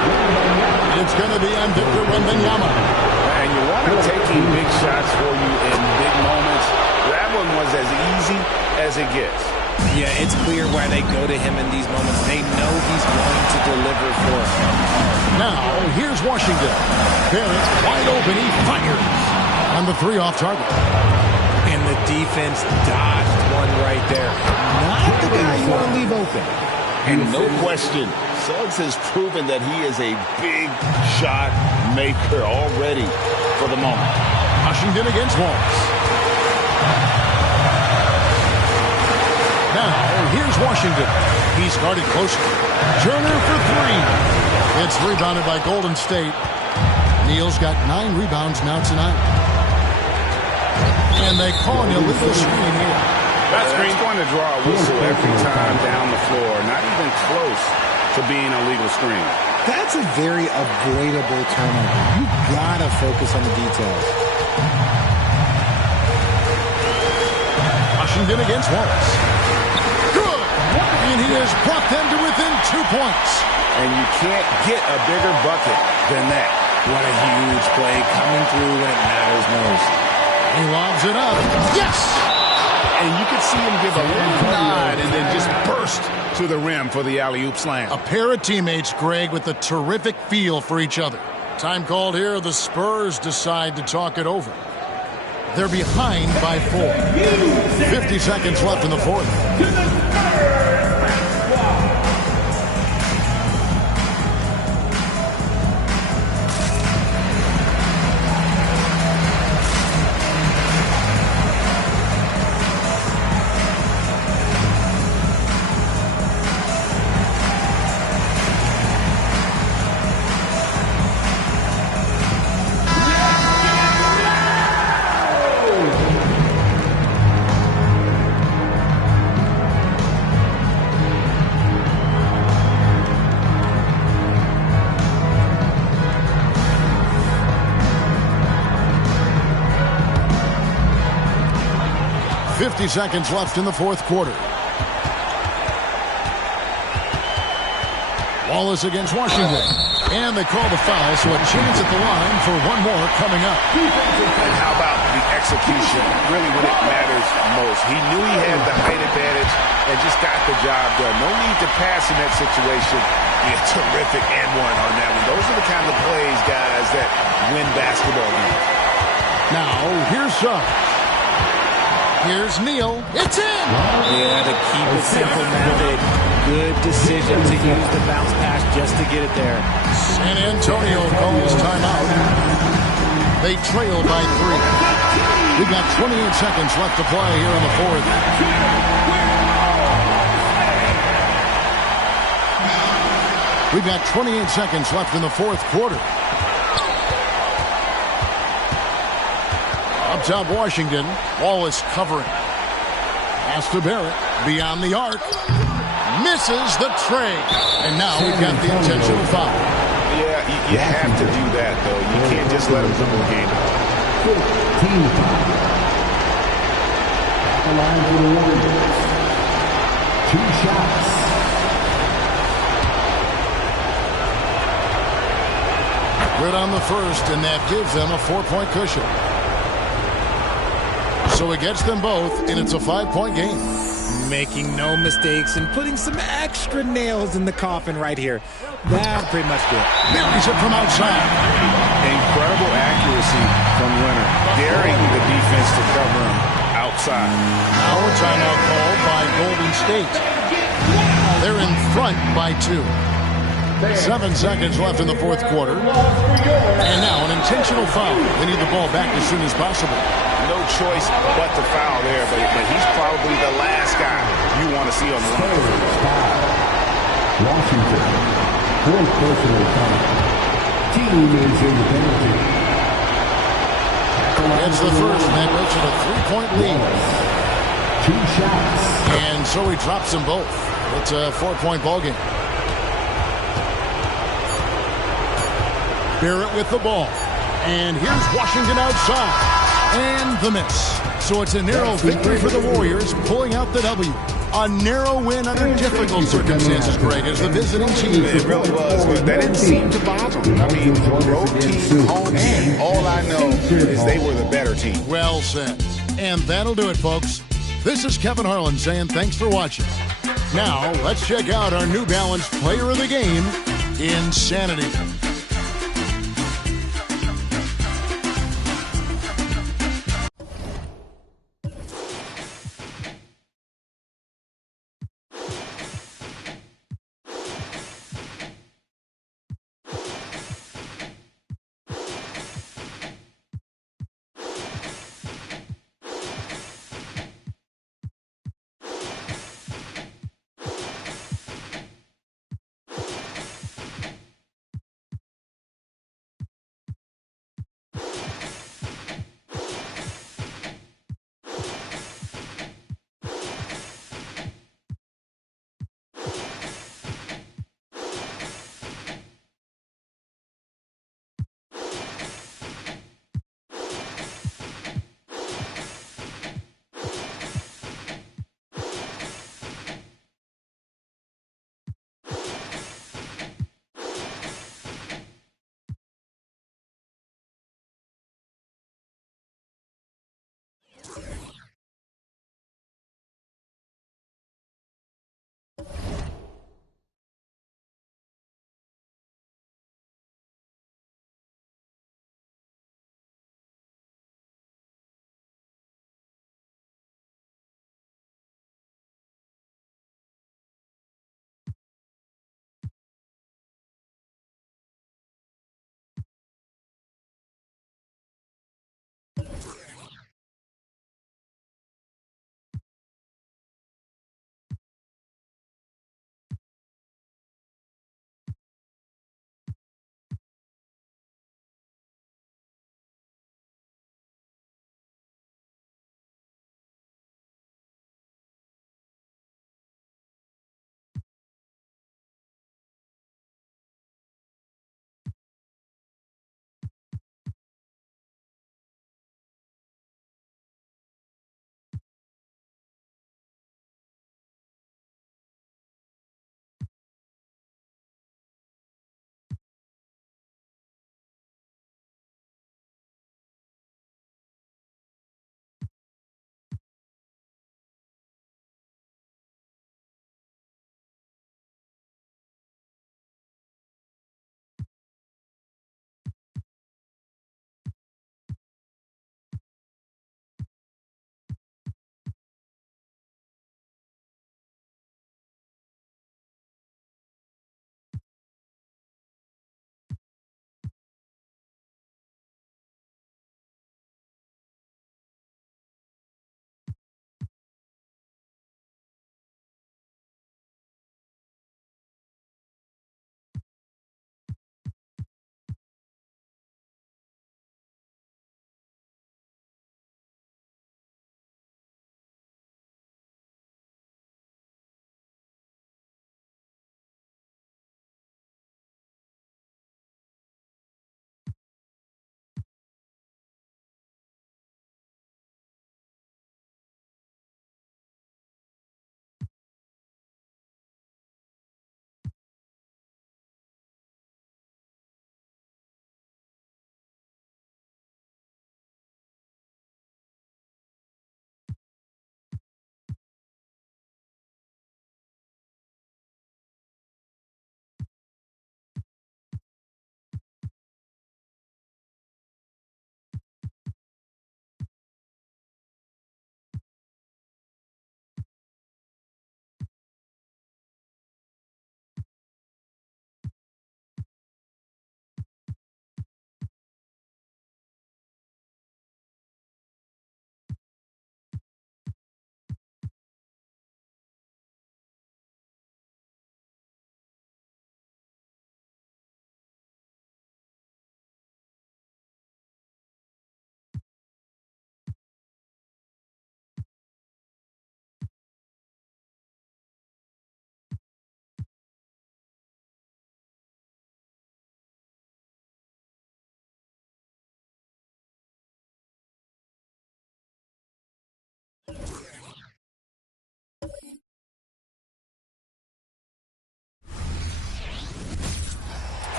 It's going to be on Victor Wembanyama. And you want him taking big shots for you in big moments. That one was as easy as it gets. Yeah, it's clear why they go to him in these moments. They know he's going to deliver for them. Now, here's Washington. Barrett wide open. He fires. On the three off target. And the defense dodged one right there. Not the guy you want to leave open. And no question, Suggs has proven that he is a big shot maker already for the moment. Washington against Wallace. Now, here's Washington. He's guarded closely. Turner for three. It's rebounded by Golden State. Neal's got 9 rebounds now tonight. And they call an illegal screen here. That's going to draw a whistle every time down the floor. Not even close to being a legal screen. That's a very avoidable turnover. You gotta focus on the details. Washington against Wallace. Good! And he has brought them to within 2 points. And you can't get a bigger bucket than that. What a huge play coming through when it matters most. He lobs it up. Yes! And you could see him give a little nod and then just burst to the rim for the alley-oop slam. A pair of teammates, Greg, with a terrific feel for each other. Time called here. The Spurs decide to talk it over. They're behind by 4. 50 seconds left in the fourth. 50 seconds left in the fourth quarter. Wallace against Washington. And they call the foul, so a chance at the line for one more coming up. And how about the execution? Really when it matters most. He knew he had the height advantage and just got the job done. No need to pass in that situation. Yeah, terrific and one on that one. Those are the kind of plays, guys, that win basketball games. Now, here's Suggs. Here's Neal. It's in! Yeah, to keep it simple, Maverick. Good decision to use the bounce pass just to get it there. San Antonio calls timeout. They trail by 3. We've got 28 seconds left to play here in the fourth. We've got 28 seconds left in the fourth quarter. Up top, Washington. Wallace covering. Pass to Barrett. Beyond the arc. Misses the tray. And now we've got the intentional foul. Yeah, you have to do that, though. You can't just let him dribble the game. 15 foul. The line for the Warriors. 2 shots. Good on the first, and that gives them a 4-point cushion. So it gets them both, and it's a 5-point game. Making no mistakes and putting some extra nails in the coffin right here. That's pretty much good. Buries it from outside. Incredible accuracy from Leonard. Daring the defense to cover him outside. Now a timeout called by Golden State. They're in front by 2. 7 seconds left in the fourth quarter. And now an intentional foul. They need the ball back as soon as possible. No choice but to foul there, but he's probably the last guy you want to see on the line. Washington, fourth personal foul. Team is in the penalty. It's the first, and that makes it a 3-point lead. 2 shots. And so he drops them both. It's a 4-point ball game. Barrett with the ball. And here's Washington outside. And the miss. So it's a narrow victory for the Warriors, pulling out the W. A narrow win under difficult circumstances, Greg, as the visiting team. It really was, but that didn't seem to bother them. I mean, road team, home team, all I know is they were the better team. Well said. And that'll do it, folks. This is Kevin Harlan saying thanks for watching. Now, let's check out our New Balance player of the game, Insanity.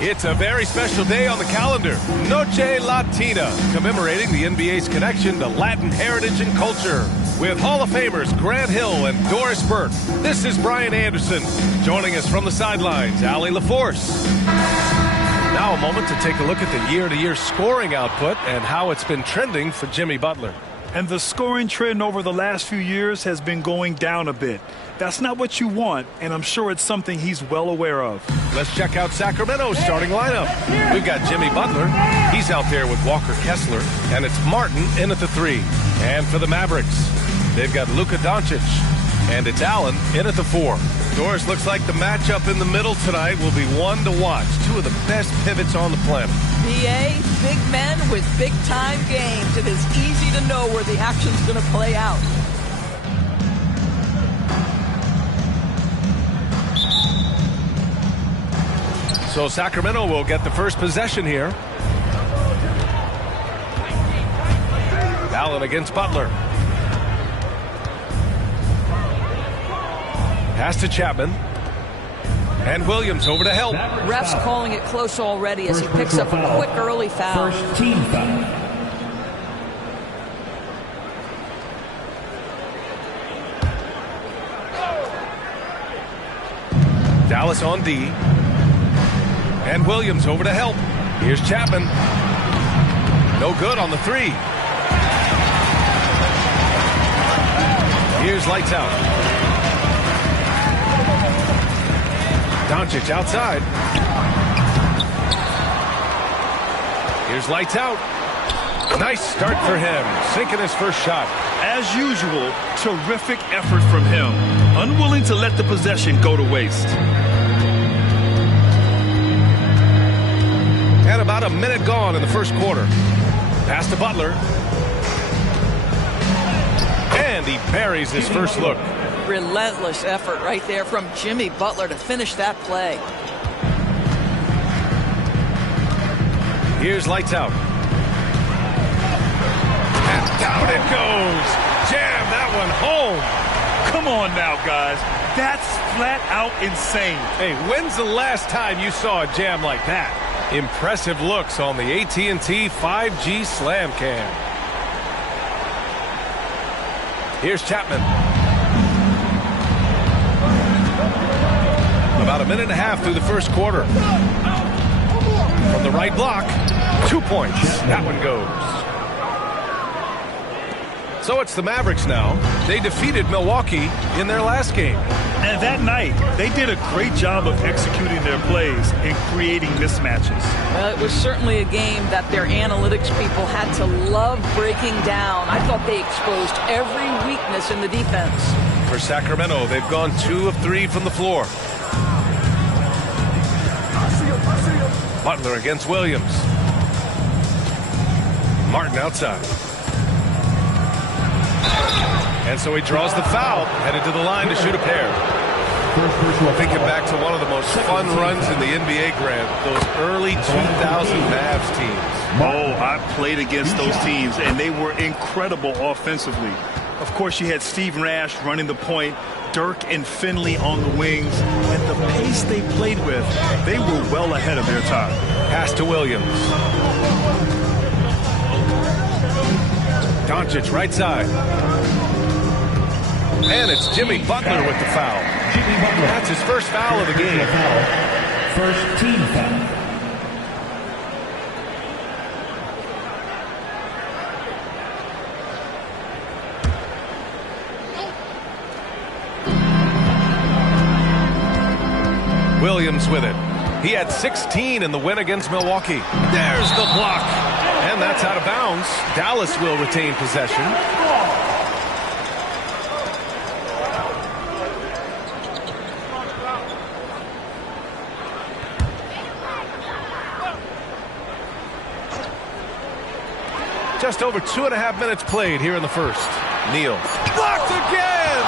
It's a very special day on the calendar. Noche Latina, commemorating the NBA's connection to Latin heritage and culture. With Hall of Famers Grant Hill and Doris Burke, this is Brian Anderson. Joining us from the sidelines, Allie LaForce. Now a moment to take a look at the year-to-year scoring output and how it's been trending for Jimmy Butler. And the scoring trend over the last few years has been going down a bit. That's not what you want, and I'm sure it's something he's well aware of. Let's check out Sacramento's starting lineup. We've got Jimmy Butler. He's out there with Walker Kessler, and it's Martin in at the 3. And for the Mavericks, they've got Luka Doncic, and it's Allen in at the 4. Doris, looks like the matchup in the middle tonight will be one to watch. Two of the best pivots on the planet. BA, big men with big-time games. It is easy to know where the action's going to play out. So Sacramento will get the first possession here. Allen against Butler. Pass to Chapman. And Williams over to help. Refs calling it close already as he picks up a quick early foul. First team foul. Dallas on D. And Williams over to help. Here's Chapman. No good on the 3. Here's lights out. Doncic outside. Here's lights out. Nice start for him. Sinking his first shot. As usual, terrific effort from him. Unwilling to let the possession go to waste. And about a minute gone in the first quarter. Pass to Butler. And he buries his first look. Relentless effort right there from Jimmy Butler to finish that play. Here's lights out. And down it goes. Jam that one home. Come on now, guys. That's flat out insane. Hey, when's the last time you saw a jam like that? Impressive looks on the AT&T 5G Slam Cam. Here's Chapman. About a minute and a half through the first quarter. From the right block, 2 points. That one goes. So it's the Mavericks now. They defeated Milwaukee in their last game. And that night, they did a great job of executing their plays and creating mismatches. Well, it was certainly a game that their analytics people had to love breaking down. I thought they exposed every weakness in the defense. For Sacramento, they've gone 2 of 3 from the floor. Butler against Williams. Martin outside. And so he draws the foul, headed to the line to shoot a pair. Thinking back to one of the most fun runs in the NBA, Grant, those early 2000 Mavs teams. Oh, I played against those teams, and they were incredible offensively. Of course, you had Steve Nash running the point, Dirk and Finley on the wings, and the pace they played with, they were well ahead of their time. Pass to Williams. Doncic right side. And it's Jimmy Butler with the foul. That's his first foul of the game. First team foul. Williams with it. He had 16 in the win against Milwaukee. There's the block. And that's out of bounds. Dallas will retain possession. Just over 2.5 minutes played here in the first. Neal. Blocked again!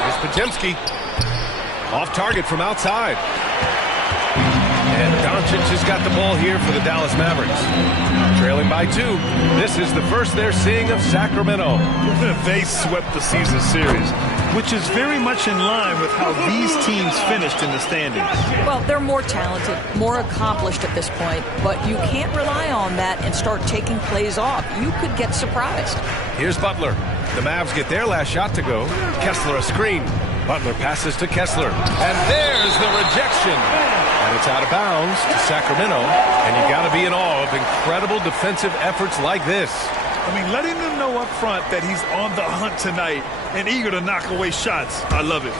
Here's Podziemski. Off target from outside. And Doncic has got the ball here for the Dallas Mavericks. Trailing by 2. This is the first they're seeing of Sacramento. They swept the season series. which is very much in line with how these teams finished in the standings. Well, they're more talented, more accomplished at this point, but you can't rely on that and start taking plays off. You could get surprised. Here's Butler. The Mavs get their last shot to go. Kessler a screen. Butler passes to Kessler. And there's the rejection. And it's out of bounds to Sacramento. And you got to be in awe of incredible defensive efforts like this. I mean, letting them know up front that he's on the hunt tonight and eager to knock away shots. I love it.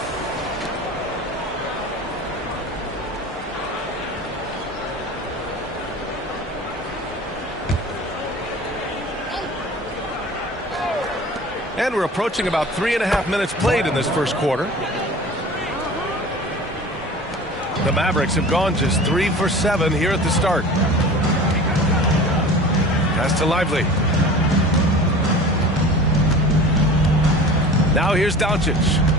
And we're approaching about 3.5 minutes played in this first quarter. The Mavericks have gone just 3 for 7 here at the start. Pass to Lively. Now here's Doncic.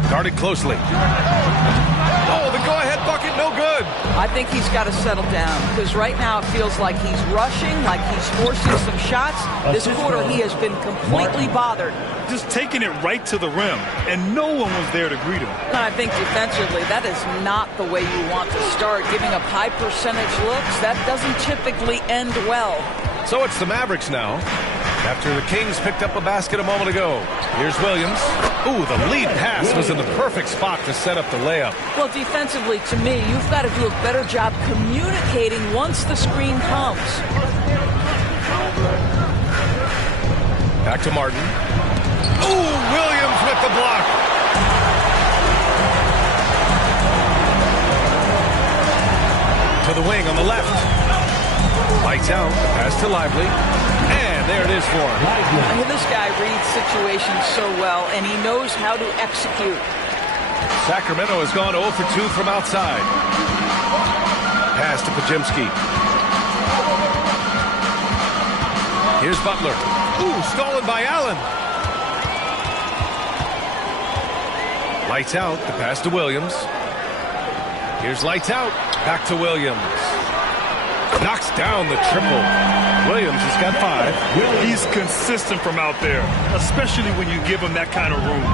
Guarded closely. Oh, the go-ahead bucket, no good. I think he's got to settle down because right now it feels like he's rushing, like he's forcing some shots. This quarter he has been completely bothered. Just taking it right to the rim, and no one was there to greet him. And I think defensively, that is not the way you want to start. Giving up high percentage looks, that doesn't typically end well. So it's the Mavericks now. After the Kings picked up a basket a moment ago. Here's Williams. Ooh, the lead pass was in the perfect spot to set up the layup. Well, defensively, to me, you've got to do a better job communicating once the screen comes. Back to Martin. Ooh, Williams with the block. To the wing on the left. Lights out. Pass to Lively. And there it is for him. I mean, this guy reads situations so well, and he knows how to execute. Sacramento has gone 0 for 2 from outside. Pass to Pajemski. Here's Butler. Ooh, stolen by Allen. Lights out. The pass to Williams. Here's lights out. Back to Williams. Knocks down the triple. Williams has got 5. He's consistent from out there, especially when you give him that kind of room.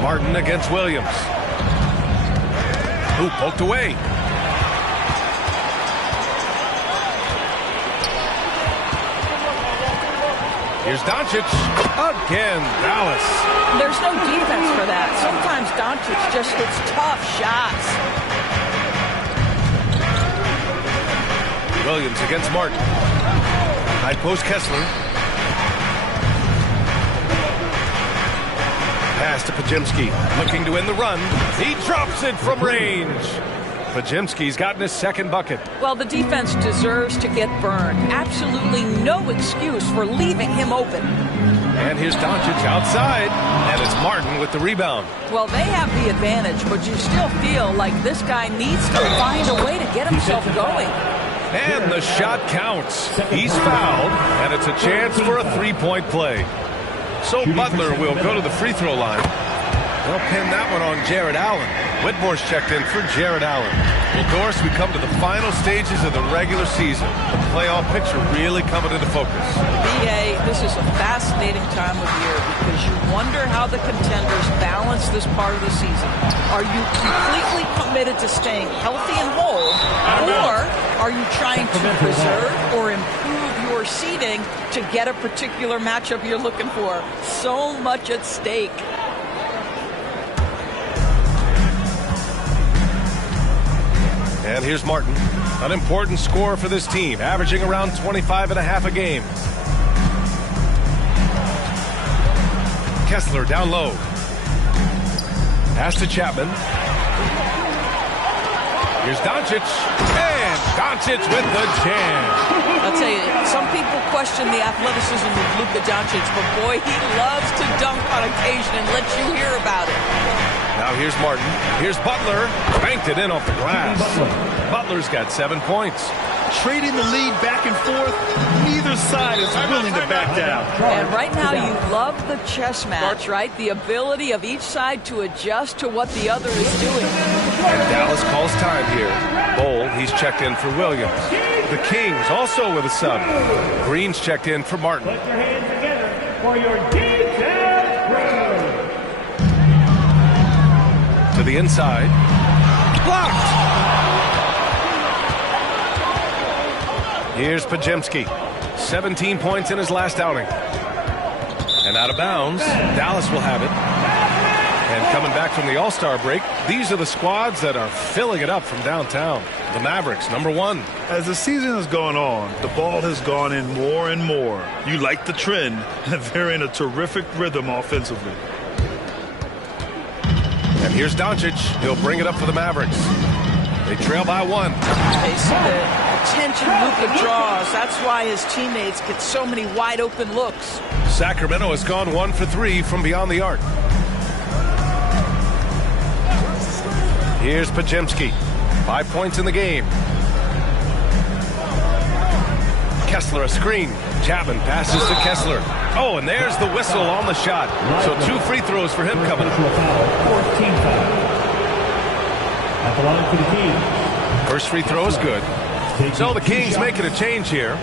Martin against Williams. Ooh, poked away. Here's Doncic. Again, Dallas. There's no defense for that. Sometimes Doncic just hits tough shots. Williams against Martin. High post Kessler. Pass to Pajemski. Looking to win the run. He drops it from range. Pajemski's gotten his second bucket. Well, the defense deserves to get burned. Absolutely no excuse for leaving him open. And here's Doncic outside. And it's Martin with the rebound. Well, they have the advantage, but you still feel like this guy needs to find a way to get himself going. And the shot counts. He's fouled, and it's a chance for a 3-point play. So Butler will go to the free throw line. They'll pin that one on Jared Allen. Whitmore's checked in for Jared Allen. Well, Doris, we come to the final stages of the regular season. The playoff picture really coming into focus. BA, this is a fascinating time of year because you wonder how the contenders balance this part of the season. Are you completely committed to staying healthy and whole, or are you trying to preserve or improve your seeding to get a particular matchup you're looking for? So much at stake. And here's Martin, an important scorer for this team, averaging around 25.5 a game. Kessler down low. Pass to Chapman. Here's Doncic. And Doncic with the jam. I'll tell you, some people question the athleticism of Luka Doncic, but boy, he loves to dunk on occasion and let you hear about it. Now here's Martin. Here's Butler. Banked it in off the glass. Butler's got 7 points. Trading the lead back and forth, neither side is willing to back down. And right now you love the chess match, right? The ability of each side to adjust to what the other is doing. And Dallas calls time here. Bowl, he's checked in for Williams. The Kings also with a sub. Green's checked in for Martin. Put your hands together for your DK. the inside. Blocked! Here's Pajemski. 17 points in his last outing. And out of bounds. Dallas will have it. And coming back from the All-Star break, these are the squads that are filling it up from downtown. The Mavericks, number 1. As the season has gone on, the ball has gone in more and more. You like the trend, and they're in a terrific rhythm offensively. And here's Doncic. He'll bring it up for the Mavericks. They trail by 1. They see the attention Luka draws. That's why his teammates get so many wide open looks. Sacramento has gone 1 for 3 from beyond the arc. Here's Pajemski. 5 points in the game. Kessler a screen. Chapman passes to Kessler. Oh, and there's the whistle on the shot. So 2 free throws for him coming up. 14 foul. At the line for the Kings. First free throw is good. So the Kings making a change here.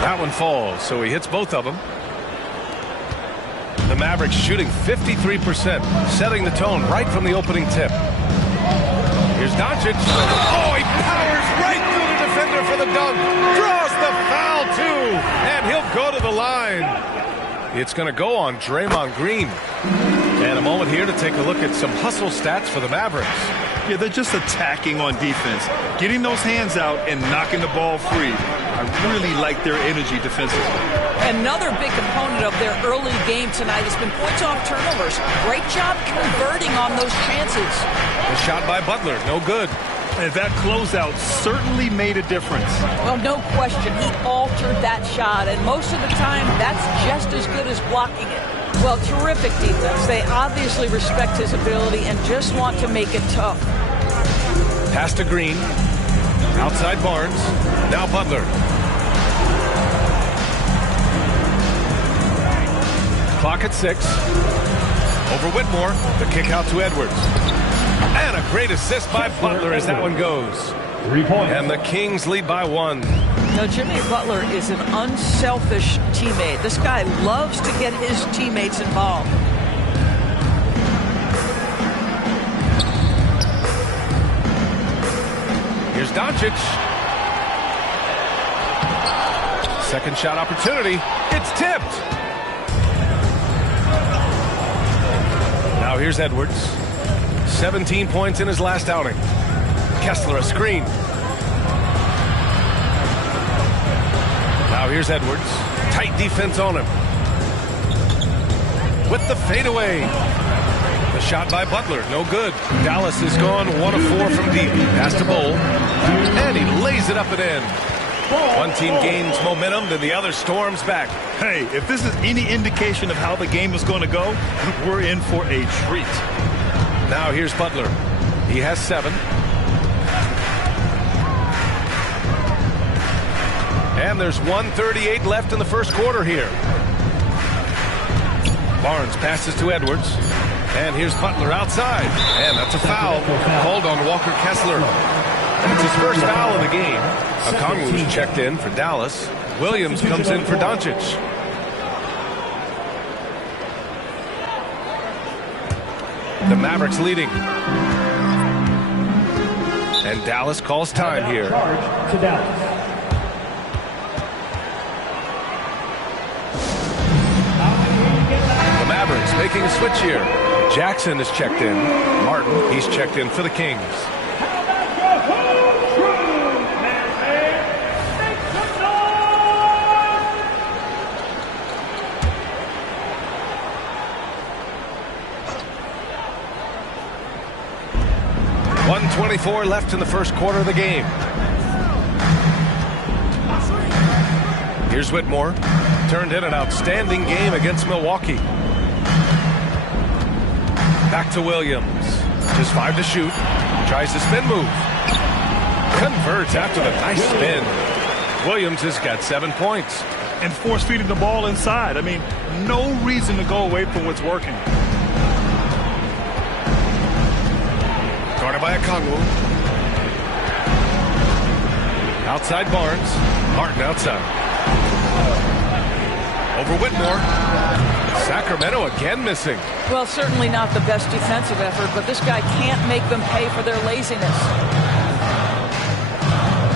That one falls, so he hits both of them. The Mavericks shooting 53%, setting the tone right from the opening tip. Here's Doncic. Oh, he powers right through the defender for the dunk. Draws the foul, too. And he'll go to the line. It's going to go on Draymond Green. And a moment here to take a look at some hustle stats for the Mavericks. Yeah, they're just attacking on defense, getting those hands out and knocking the ball free. I really like their energy defensively. Another big component of their early game tonight has been points off turnovers. Great job converting on those chances. The shot by Butler, no good. And that closeout certainly made a difference. Well, no question. He altered that shot, and most of the time, that's just as good as blocking it. Well, terrific defense. They obviously respect his ability and just want to make it tough. Pass to Green. Outside Barnes. Now Butler. Clock at 6. Over Whitmore. The kick out to Edwards. And a great assist by Butler as that one goes. 3 points. And the Kings lead by 1. No, Jimmy Butler is an unselfish teammate. This guy loves to get his teammates involved. Here's Doncic. Second shot opportunity. It's tipped. Now here's Edwards. 17 points in his last outing. Kessler a screen. Now here's Edwards. Tight defense on him. With the fadeaway. The shot by Butler, no good. Dallas has gone 1 of 4 from deep. Pass to Bowl. And he lays it up and in. One team gains momentum, then the other storms back. Hey, if this is any indication of how the game is going to go, we're in for a treat. Now here's Butler. He has 7. And there's 1:38 left in the first quarter here. Barnes passes to Edwards. And here's Butler outside. And that's a foul called on Walker Kessler. It's his first foul of the game. Okongwu was checked in for Dallas. Williams comes in for Doncic. The Mavericks leading. And Dallas calls time here. Charge to Dallas. The Mavericks making a switch here. Jackson is checked in. Martin, he's checked in for the Kings. .124 left in the first quarter of the game. Here's Whitmore. Turned in an outstanding game against Milwaukee. Back to Williams. Just 5 to shoot. Tries the spin move. Converts after the nice spin. Williams has got 7 points. And force feeding the ball inside. I mean, no reason to go away from what's working. Guarded by Okongwu. Outside Barnes. Martin outside. Over Whitmore. Sacramento again missing. Well, certainly not the best defensive effort, but this guy can't make them pay for their laziness.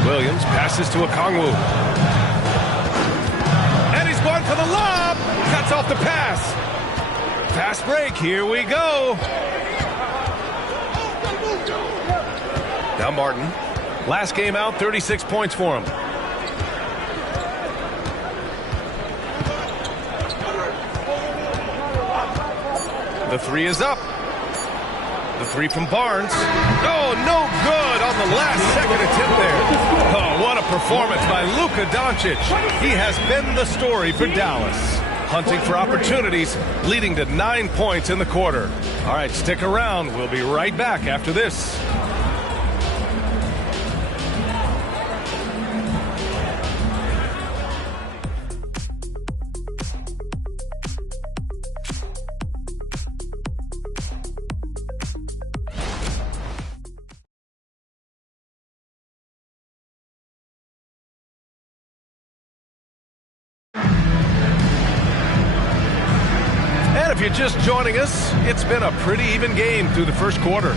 Williams passes to Okongwu. And he's going for the lob. Cuts off the pass. Fast break. Here we go. Now Martin. Last game out, 36 points for him. The three is up. The three from Barnes. Oh, no good on the last second attempt there. Oh, what a performance by Luka Doncic. He has been the story for Dallas. Hunting for opportunities, leading to 9 points in the quarter. All right, stick around. We'll be right back after this. If you're just joining us, it's been a pretty even game through the first quarter.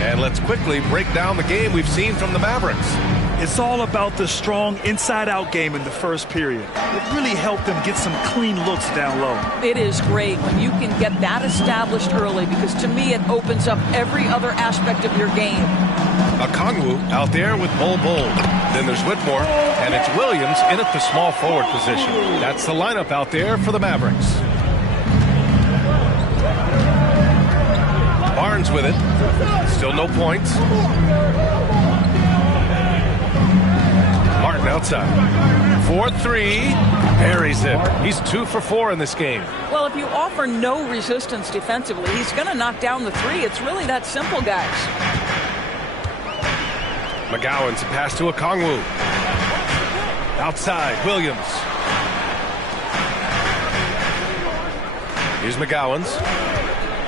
And let's quickly break down the game we've seen from the Mavericks. It's all about the strong inside-out game in the first period. It really helped them get some clean looks down low. It is great when you can get that established early, because to me it opens up every other aspect of your game. Okongwu out there with Bol. Then there's Whitmore, and it's Williams in at the small forward position. That's the lineup out there for the Mavericks. Barnes with it. Still no points. Martin outside. 4-3. Buries it. He's 2 for 4 in this game. Well, if you offer no resistance defensively, he's going to knock down the three. It's really that simple, guys. McGowan's pass to Okongwu. Outside, Williams. Here's McGowan's.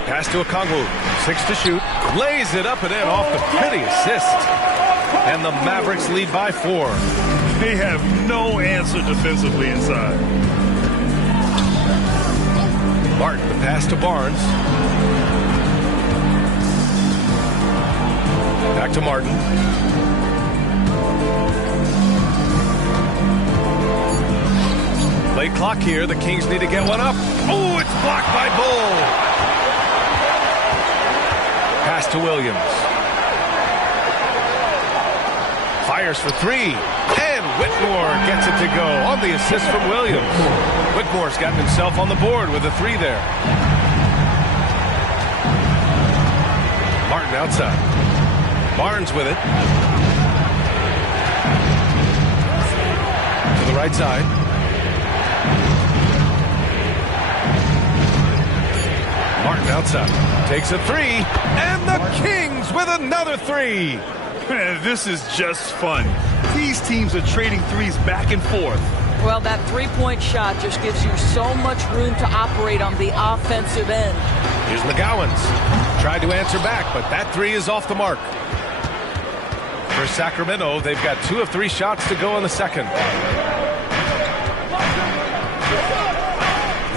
Pass to Okongwu. 6 to shoot. Lays it up and in off the pretty assist. And the Mavericks lead by 4. They have no answer defensively inside. Martin, the pass to Barnes. Back to Martin. Late clock here. The Kings need to get one up. Oh, it's blocked by Bol. Pass to Williams. Fires for 3. And Whitmore gets it to go on the assist from Williams. Whitmore's gotten himself on the board with a 3 there. Martin outside. Barnes with it. To the right side. Martin outside. Takes a 3. And the Kings with another 3. Man, this is just fun. These teams are trading threes back and forth. Well, that three-point shot just gives you so much room to operate on the offensive end. Here's McGowan's. Tried to answer back, but that 3 is off the mark. For Sacramento, they've got 2 of 3 shots to go in the second.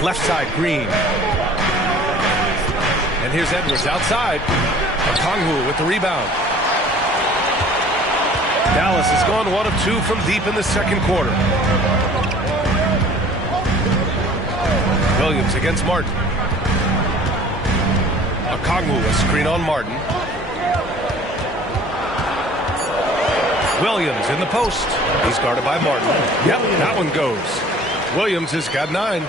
Left side, Green. And here's Edwards outside. Okongwu with the rebound. Dallas has gone 1 of 2 from deep in the second quarter. Williams against Martin. Okongwu, a screen on Martin. Williams in the post. He's guarded by Martin. Yep, that one goes. Williams has got 9.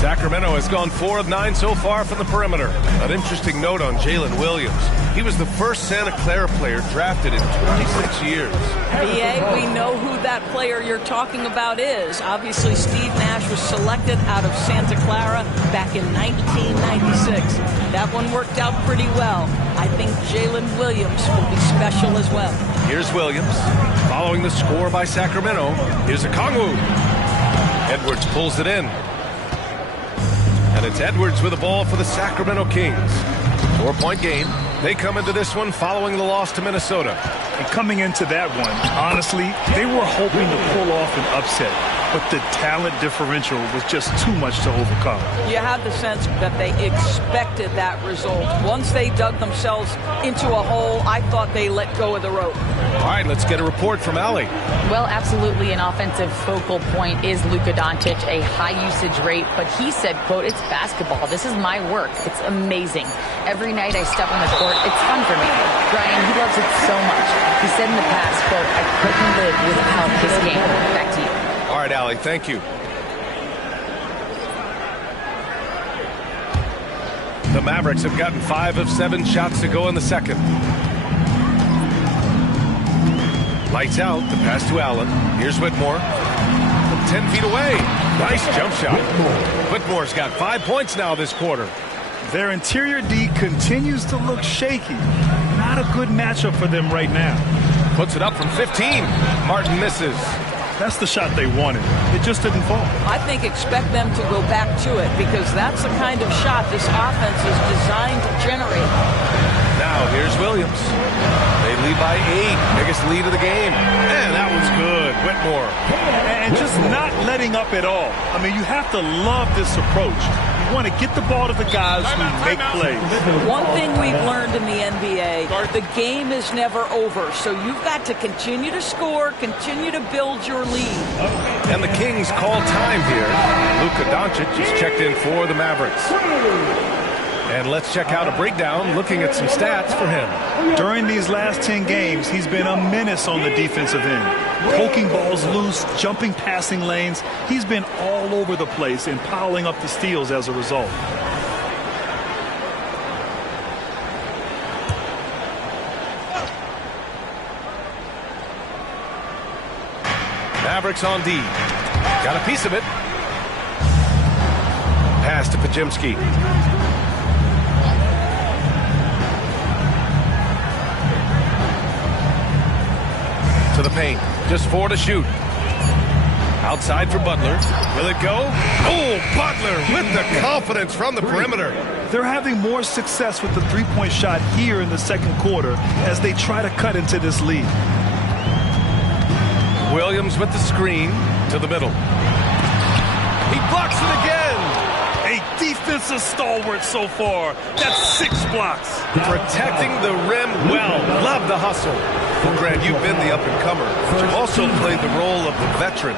Sacramento has gone 4 of 9 so far from the perimeter. An interesting note on Jalen Williams. He was the first Santa Clara player drafted in 26 years. BA, we know who that player you're talking about is. Obviously, Steve Nash was selected out of Santa Clara back in 1996. That one worked out pretty well. I think Jalen Williams will be special as well. Here's Williams. Following the score by Sacramento, here's Okongwu. Edwards pulls it in. And it's Edwards with the ball for the Sacramento Kings. 4-point game. They come into this one following the loss to Minnesota. And coming into that one, honestly, they were hoping to pull off an upset. but the talent differential was just too much to overcome. You had the sense that they expected that result. Once they dug themselves into a hole, I thought they let go of the rope. All right, let's get a report from Allie. Well, absolutely an offensive focal point is Luka Doncic, a high usage rate, but he said, quote, "It's basketball. This is my work. It's amazing. Every night I step on the court, it's fun for me." Brian, he loves it so much. He said in the past, quote, "I couldn't live without this game." Back to you. All right, Allie, thank you. The Mavericks have gotten 5 of 7 shots to go in the second. Lights out, the pass to Allen. Here's Whitmore. From 10 feet away. Nice jump shot. Whitmore's got 5 points now this quarter. Their interior D continues to look shaky. Not a good matchup for them right now. Puts it up from 15. Martin misses. That's the shot they wanted. It just didn't fall. I think expect them to go back to it because that's the kind of shot this offense is designed to generate. Now here's Williams. They lead by 8. Biggest lead of the game. And that was good. Whitmore. And just not letting up at all. I mean, you have to love this approach. You want to get the ball to the guys who make plays. One thing we've learned in the NBA, the game is never over. So you've got to continue to score, continue to build your lead. And the Kings call time here. Luka Doncic is checked in for the Mavericks. And let's check out a breakdown looking at some stats for him. During these last 10 games, he's been a menace on the defensive end. Poking balls loose, jumping passing lanes. He's been all over the place and piling up the steals as a result. Mavericks on D. Got a piece of it. Pass to Pajimski. To the paint. Just 4 to shoot. Outside for Butler. Will it go? Oh, Butler with the confidence from the perimeter. They're having more success with the three-point shot here in the second quarter as they try to cut into this lead. Williams with the screen to the middle. He blocks it again. A defensive stalwart so far. That's 6 blocks. Protecting the rim well. Love the hustle. Well, Grant, you've been the up-and-comer. You've also played the role of the veteran.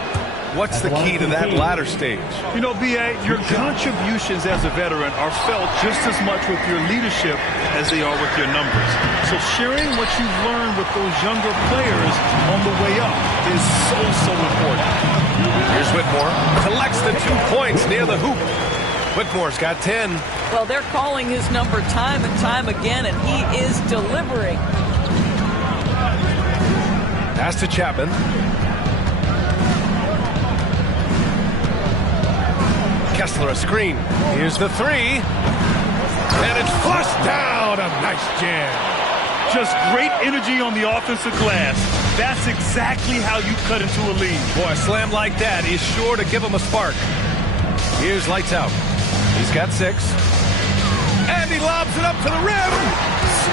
What's the key to that latter stage? You know, B.A., your contributions as a veteran are felt just as much with your leadership as they are with your numbers. So sharing what you've learned with those younger players on the way up is so important. Here's Whitmore. Collects the 2 points near the hoop. Whitmore's got 10. Well, they're calling his number time and time again, and he is delivering. Pass to Chapman. Kessler a screen. Here's the 3. And it's flushed down. A nice jam. Just great energy on the offensive glass. That's exactly how you cut into a lead. Boy, a slam like that is sure to give him a spark. Here's lights out. He's got 6. And he lobs it up to the rim.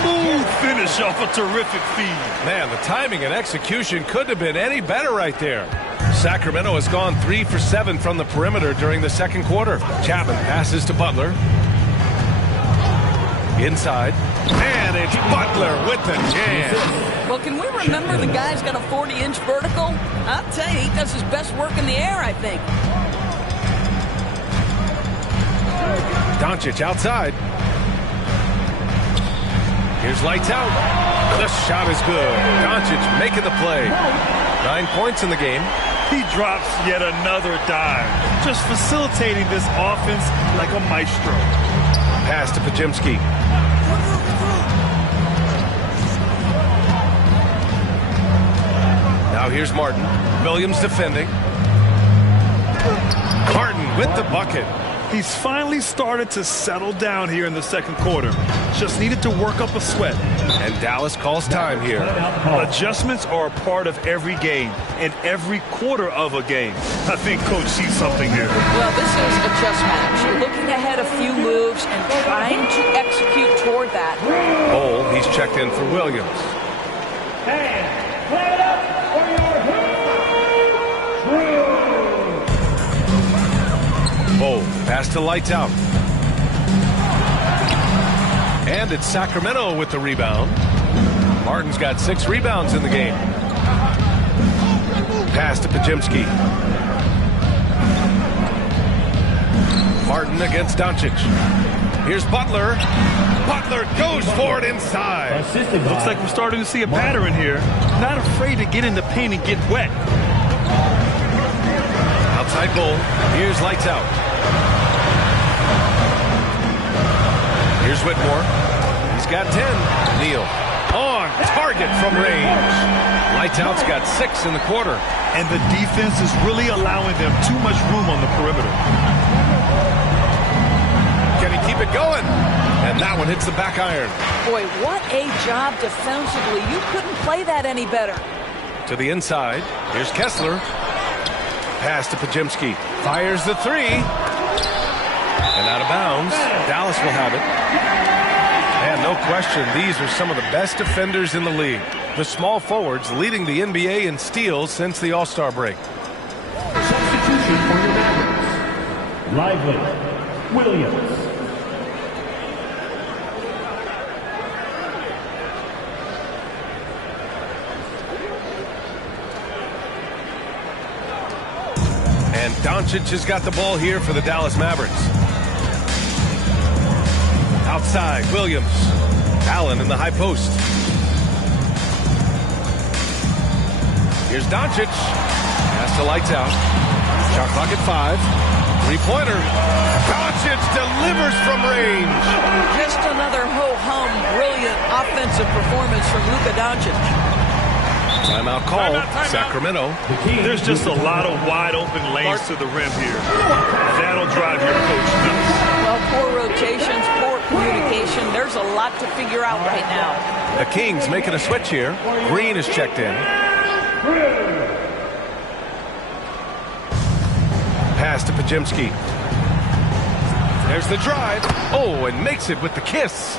Smooth finish off a terrific feed. Man, the timing and execution couldn't have been any better right there. Sacramento has gone 3 for 7 from the perimeter during the second quarter. Chapman passes to Butler. Inside. And it's Butler with the jam. Well, can we remember the guy's got a 40-inch vertical? I'll tell you, he does his best work in the air, I think. Doncic outside. Here's lights out. The shot is good. Doncic making the play. 9 points in the game. He drops yet another dime. Just facilitating this offense like a maestro. Pass to Pajimski. Now here's Martin. Williams defending. Martin with the bucket. He's finally started to settle down here in the second quarter. Just needed to work up a sweat. And Dallas calls time here. Adjustments are a part of every game and every quarter of a game. I think Coach sees something here. Well, this is a chess match. You're looking ahead a few moves and trying to execute toward that. Bol, he's checked in for Williams. Hey, play it up for your Pass to Lights Out. And it's Sacramento with the rebound. Martin's got 6 rebounds in the game. Pass to Pajemski. Martin against Doncic. Here's Butler. Butler goes for it inside. Looks like we're starting to see a pattern here. Not afraid to get in the paint and get wet. Outside goal. Here's Lights Out. Here's Whitmore. He's got 10. Neal. On target from range. Lights Out's got 6 in the quarter. And the defense is really allowing them too much room on the perimeter. Can he keep it going? And that one hits the back iron. Boy, what a job defensively. You couldn't play that any better. To the inside. Here's Kessler. Pass to Pajemski. Fires the 3. And out of bounds. Dallas will have it. And no question, these are some of the best defenders in the league. The small forwards leading the NBA in steals since the All-Star break. Substitution for your Mavericks. Lively, Williams. And Doncic has got the ball here for the Dallas Mavericks. Outside, Williams. Allen in the high post. Here's Doncic. Pass to Lights Out. Shot clock at 5. 3-pointer. Doncic delivers from range. Just another ho-hum, brilliant offensive performance from Luka Doncic. Timeout call. Sacramento. There's just a lot of wide open lanes to the rim here. That'll drive your coach nuts. Well, poor rotations, poor communication. There's a lot to figure out right now. The Kings making a switch here. Green is checked in. Pass to Pajemski. There's the drive. Oh, and makes it with the kiss.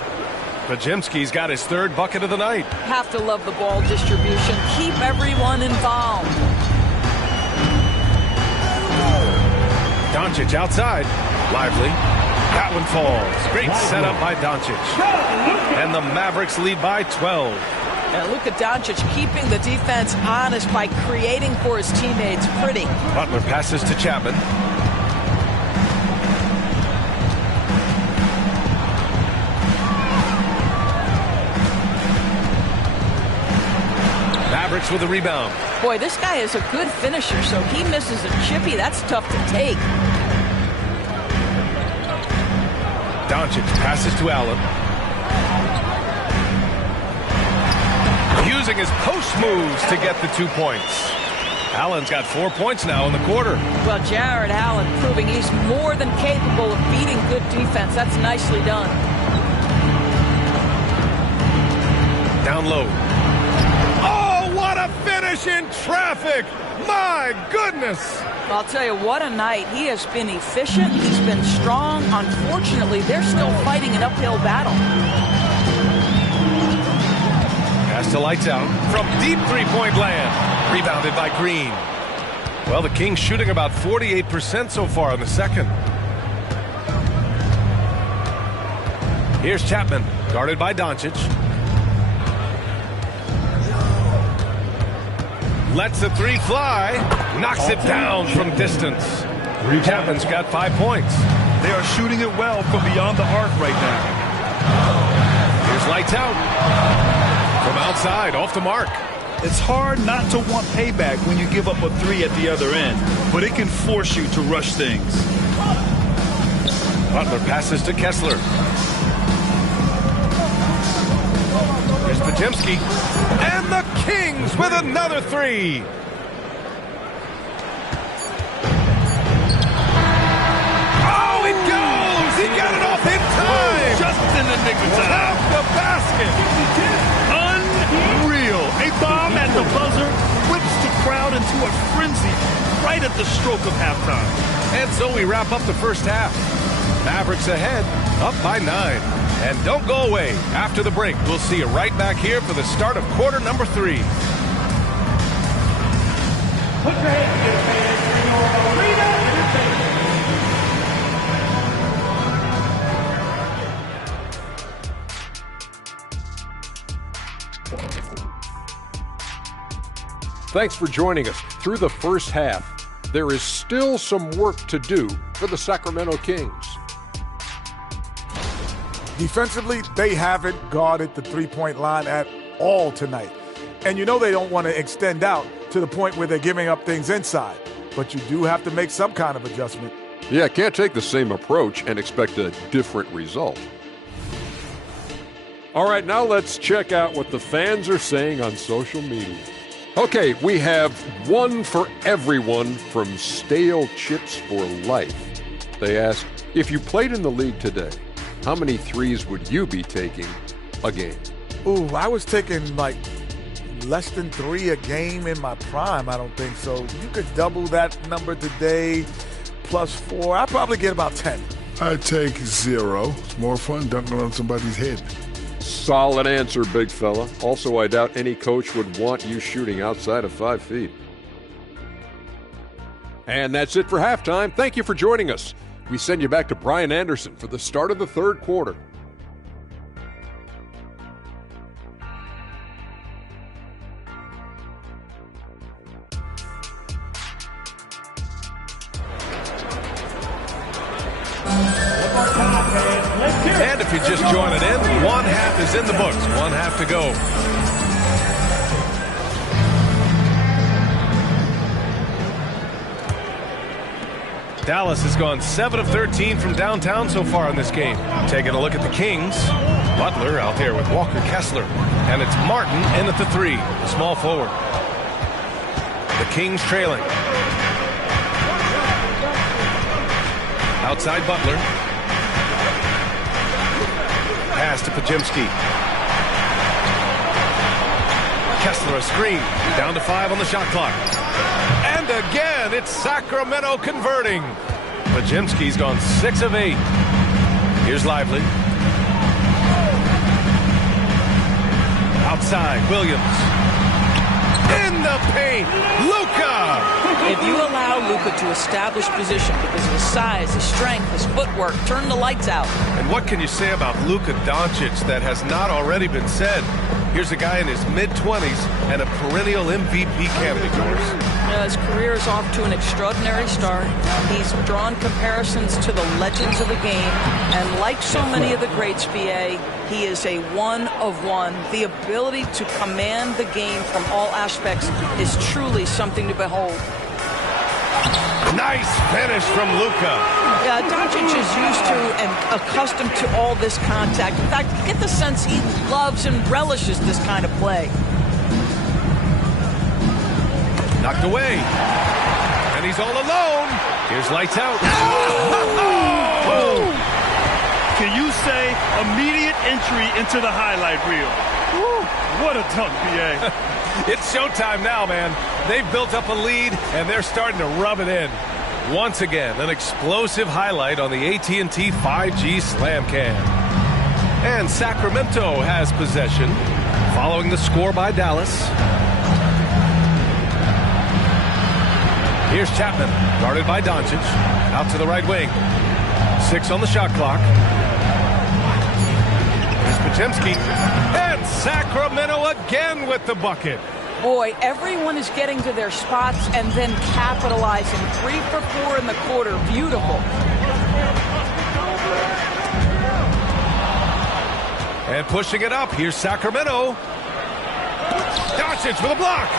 Pajemski's got his 3rd bucket of the night. Have to love the ball distribution. Keep everyone involved. Doncic outside. Lively. That one falls. Great setup by Doncic. And the Mavericks lead by 12. And Luka Doncic keeping the defense honest by creating for his teammates. Pretty. Butler passes to Chapman. Mavericks with a rebound. Boy, this guy is a good finisher, so he misses a chippy. That's tough to take. Doncic passes to Allen. Using his post moves to get the 2 points. Allen's got 4 points now in the quarter. Well, Jared Allen proving he's more than capable of beating good defense. That's nicely done. Down low. Oh, what a finish in traffic! My goodness! I'll tell you, what a night. He has been efficient. He's been strong. Unfortunately, they're still fighting an uphill battle. Pass to Lights Out from deep 3-point land. Rebounded by Green. Well, the Kings shooting about 48% so far in the second. Here's Chapman, guarded by Doncic. Lets the 3 fly. Knocks it down from distance. Chapman's got 5 points. They are shooting it well from beyond the arc right now. Here's Lights Out. From outside, off the mark. It's hard not to want payback when you give up a 3 at the other end, but it can force you to rush things. Butler passes to Kessler. Here's Pajemski. And the Kings with another 3. Oh, it goes! He got it off in time! Just in the nick of time. Off the basket! Unreal. A bomb at the buzzer whips the crowd into a frenzy right at the stroke of halftime. And so we wrap up the first half. Mavericks ahead, up by 9. And don't go away. After the break, we'll see you right back here for the start of quarter number 3. Put your hands together, fans, for your arena entertainment. Thanks for joining us. Through the first half, there is still some work to do for the Sacramento Kings. Defensively, they haven't guarded the three-point line at all tonight. And you know they don't want to extend out to the point where they're giving up things inside. But you do have to make some kind of adjustment. Yeah, can't take the same approach and expect a different result. All right, now let's check out what the fans are saying on social media. Okay, we have one for everyone from Stale Chips for Life. They ask, if you played in the league today, how many threes would you be taking a game? Ooh, I was taking like less than 3 a game in my prime. I don't think so. You could double that number today, plus 4. I'd probably get about 10. I'd take 0. It's more fun dunking on somebody's head. Solid answer, big fella. Also, I doubt any coach would want you shooting outside of 5 feet. And that's it for halftime. Thank you for joining us. We send you back to Brian Anderson for the start of the third quarter. And if you're just joining in, one half is in the books. One half to go. Dallas has gone 7 of 13 from downtown so far in this game. Taking a look at the Kings. Butler out there with Walker Kessler. And it's Martin in at the 3, the small forward. The Kings trailing. Outside Butler. Pass to Pajimski. Kessler a screen. Down to 5 on the shot clock. And again, it's Sacramento converting. Pajimski's gone 6 of 8. Here's Lively. Outside, Williams. In the paint, Luka! If you allow Luka to establish position because of his size, his strength, his footwork, turn the lights out. And what can you say about Luka Doncic that has not already been said? Here's a guy in his mid-20s and a perennial MVP candidate, Doris. His career is off to an extraordinary start. He's drawn comparisons to the legends of the game. And like so many of the greats, BA, he is a one of one. The ability to command the game from all aspects is truly something to behold. Nice finish from Luka. Doncic is used to and accustomed to all this contact. In fact, you get the sense he loves and relishes this kind of play. Knocked away. And he's all alone. Here's lights out. Oh! Can you say immediate entry into the highlight reel? Woo, what a dunk, BA. It's showtime now, man. They've built up a lead, and they're starting to rub it in. Once again, an explosive highlight on the AT&T 5G Slam Cam. And Sacramento has possession, following the score by Dallas. Here's Chapman, guarded by Doncic. Out to the right wing. 6 on the shot clock. Here's Pajimski. And Sacramento again with the bucket. Boy, everyone is getting to their spots and then capitalizing. 3 for 4 in the quarter. Beautiful. And pushing it up. Here's Sacramento. Doncic with a block.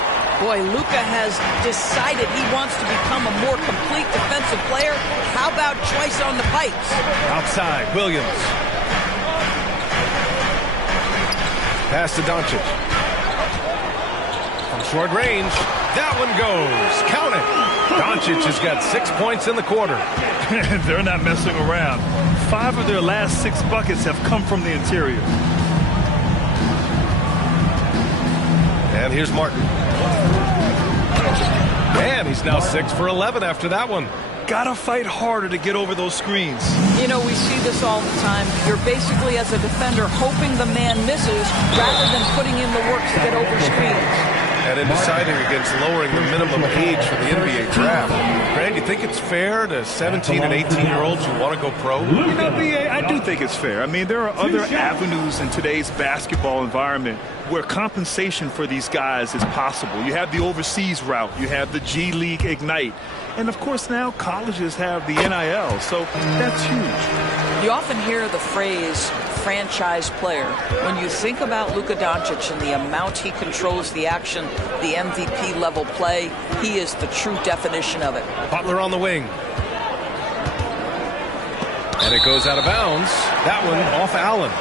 Boy, Luka has decided he wants to become a more complete defensive player. How about twice on the pipes? Outside, Williams. Pass to Doncic. From short range, that one goes. Count it. Doncic has got 6 points in the quarter. They're not messing around. 5 of their last 6 buckets have come from the interior. And here's Martin. And he's now 6 for 11 after that one. Gotta fight harder to get over those screens. You know, we see this all the time. You're basically, as a defender, hoping the man misses rather than putting in the work to get over screens. And in deciding against lowering the minimum age for the NBA draft, Grant, you think it's fair to 17 and 18-year-olds who want to go pro? You know, BA, I do think it's fair. I mean, there are other avenues in today's basketball environment where compensation for these guys is possible. You have the overseas route. You have the G League Ignite. And, of course, now colleges have the NIL, so that's huge. You often hear the phrase franchise player. When you think about Luka Doncic and the amount he controls the action, the MVP level play, he is the true definition of it. Butler on the wing. And it goes out of bounds. That one off Allen.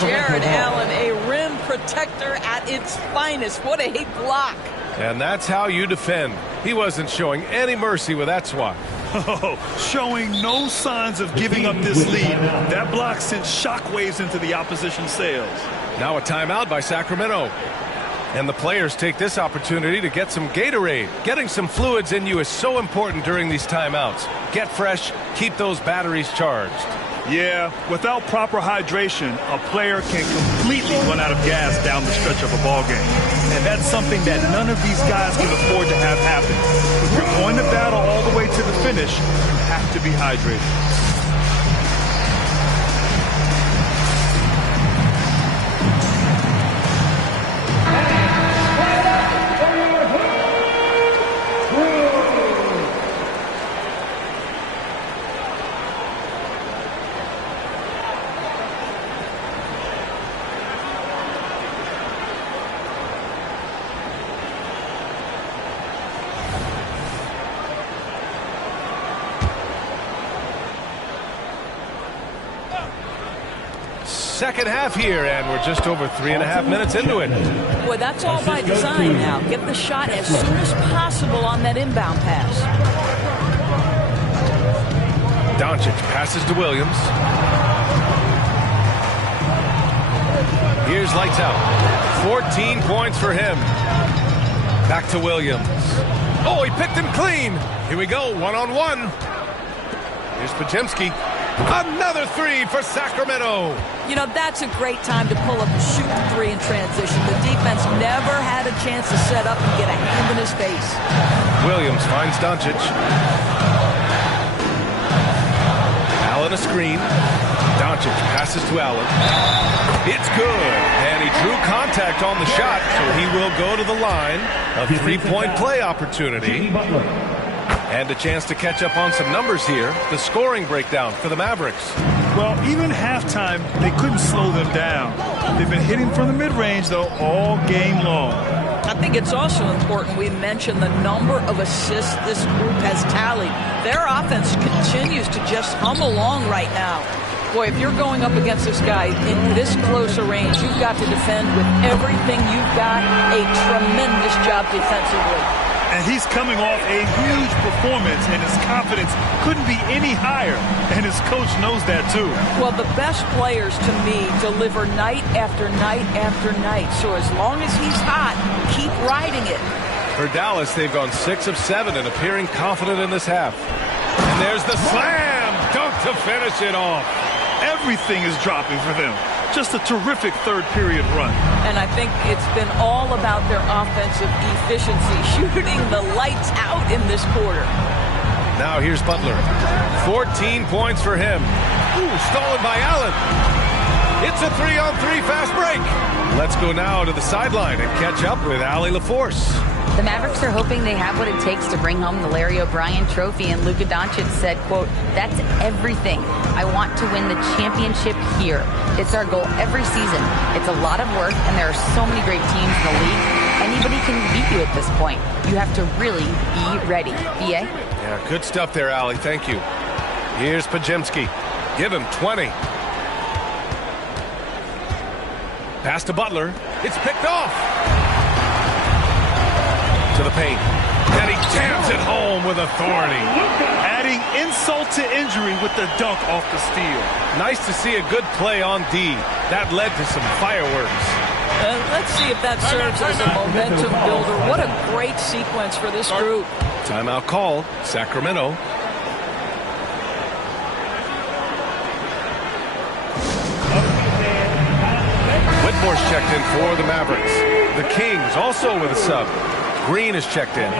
Jared Allen, a rim protector at its finest. What a block. And that's how you defend. He wasn't showing any mercy with that swat. Oh, showing no signs of giving up this lead. That block sent shockwaves into the opposition sails. Now a timeout by Sacramento. And the players take this opportunity to get some Gatorade. Getting some fluids in you is so important during these timeouts. Get fresh, keep those batteries charged. Yeah, without proper hydration, a player can completely run out of gas down the stretch of a ball game. And that's something that none of these guys can afford to have happen. If you're going to battle all the way to the finish, you have to be hydrated. Second half here, and we're just over 3.5 minutes into it. Boy, that's all by design now. Get the shot as soon as possible on that inbound pass. Doncic passes to Williams. Here's lights out. 14 points for him. Back to Williams. Oh, he picked him clean. Here we go, one-on-one. Here's Podziemski. Another three for Sacramento. You know, that's a great time to pull up and shoot the three in transition. The defense never had a chance to set up and get a hand in his face. Williams finds Doncic. Allen a screen. Doncic passes to Allen. It's good. And he drew contact on the shot, so he will go to the line. A three-point play opportunity. And a chance to catch up on some numbers here. The scoring breakdown for the Mavericks. Well, even halftime, they couldn't slow them down. They've been hitting from the mid-range, though, all game long. I think it's also important we mention the number of assists this group has tallied. Their offense continues to just hum along right now. Boy, if you're going up against this guy in this close a range, you've got to defend with everything you've got. A tremendous job defensively. And he's coming off a huge performance, and his confidence couldn't be any higher. And his coach knows that, too. Well, the best players, to me, deliver night after night after night. So as long as he's hot, keep riding it. For Dallas, they've gone 6 of 7 and appearing confident in this half. And there's the slam dunk to finish it off. Everything is dropping for them. Just a terrific third-period run. And I think it's been all about their offensive efficiency, shooting the lights out in this quarter. Now here's Butler. 14 points for him. Ooh, stolen by Allen. It's a 3-on-3 fast break. Let's go now to the sideline and catch up with Allie LaForce. The Mavericks are hoping they have what it takes to bring home the Larry O'Brien trophy, and Luka Doncic said, quote, "That's everything. I want to win the championship here. It's our goal every season. It's a lot of work, and there are so many great teams in the league. Anybody can beat you at this point. You have to really be ready." BA? Yeah, good stuff there, Allie. Thank you. Here's Podziemski. Give him 20. Pass to Butler. It's picked off. To the paint. And he jams it home with authority. Adding insult to injury with the dunk off the steal. Nice to see a good play on D. That led to some fireworks. Let's see if that serves as a momentum builder. What a great sequence for this group. Timeout called. Sacramento. Whitmore's checked in for the Mavericks. The Kings also with a sub. Green is checked in.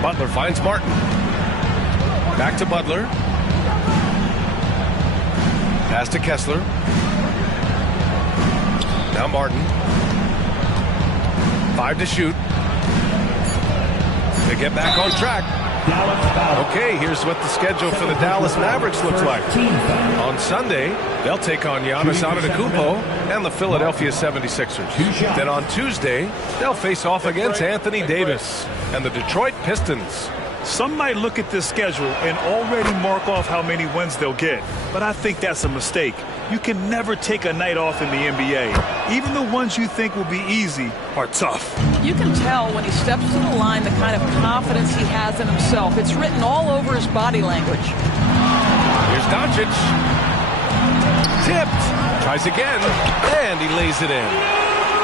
Butler finds Martin. Back to Butler. Pass to Kessler. Now Martin. 5 to shoot. They get back on track. Okay, here's what the schedule for the Dallas Mavericks looks like. On Sunday, they'll take on Giannis Antetokounmpo and the Philadelphia 76ers. Then on Tuesday, they'll face off against Anthony Davis and the Detroit Pistons. Some might look at this schedule and already mark off how many wins they'll get, but I think that's a mistake. You can never take a night off in the NBA. Even the ones you think will be easy are tough. You can tell when he steps to the line the kind of confidence he has in himself. It's written all over his body language. Here's Doncic. Tipped. Tries again, and he lays it in.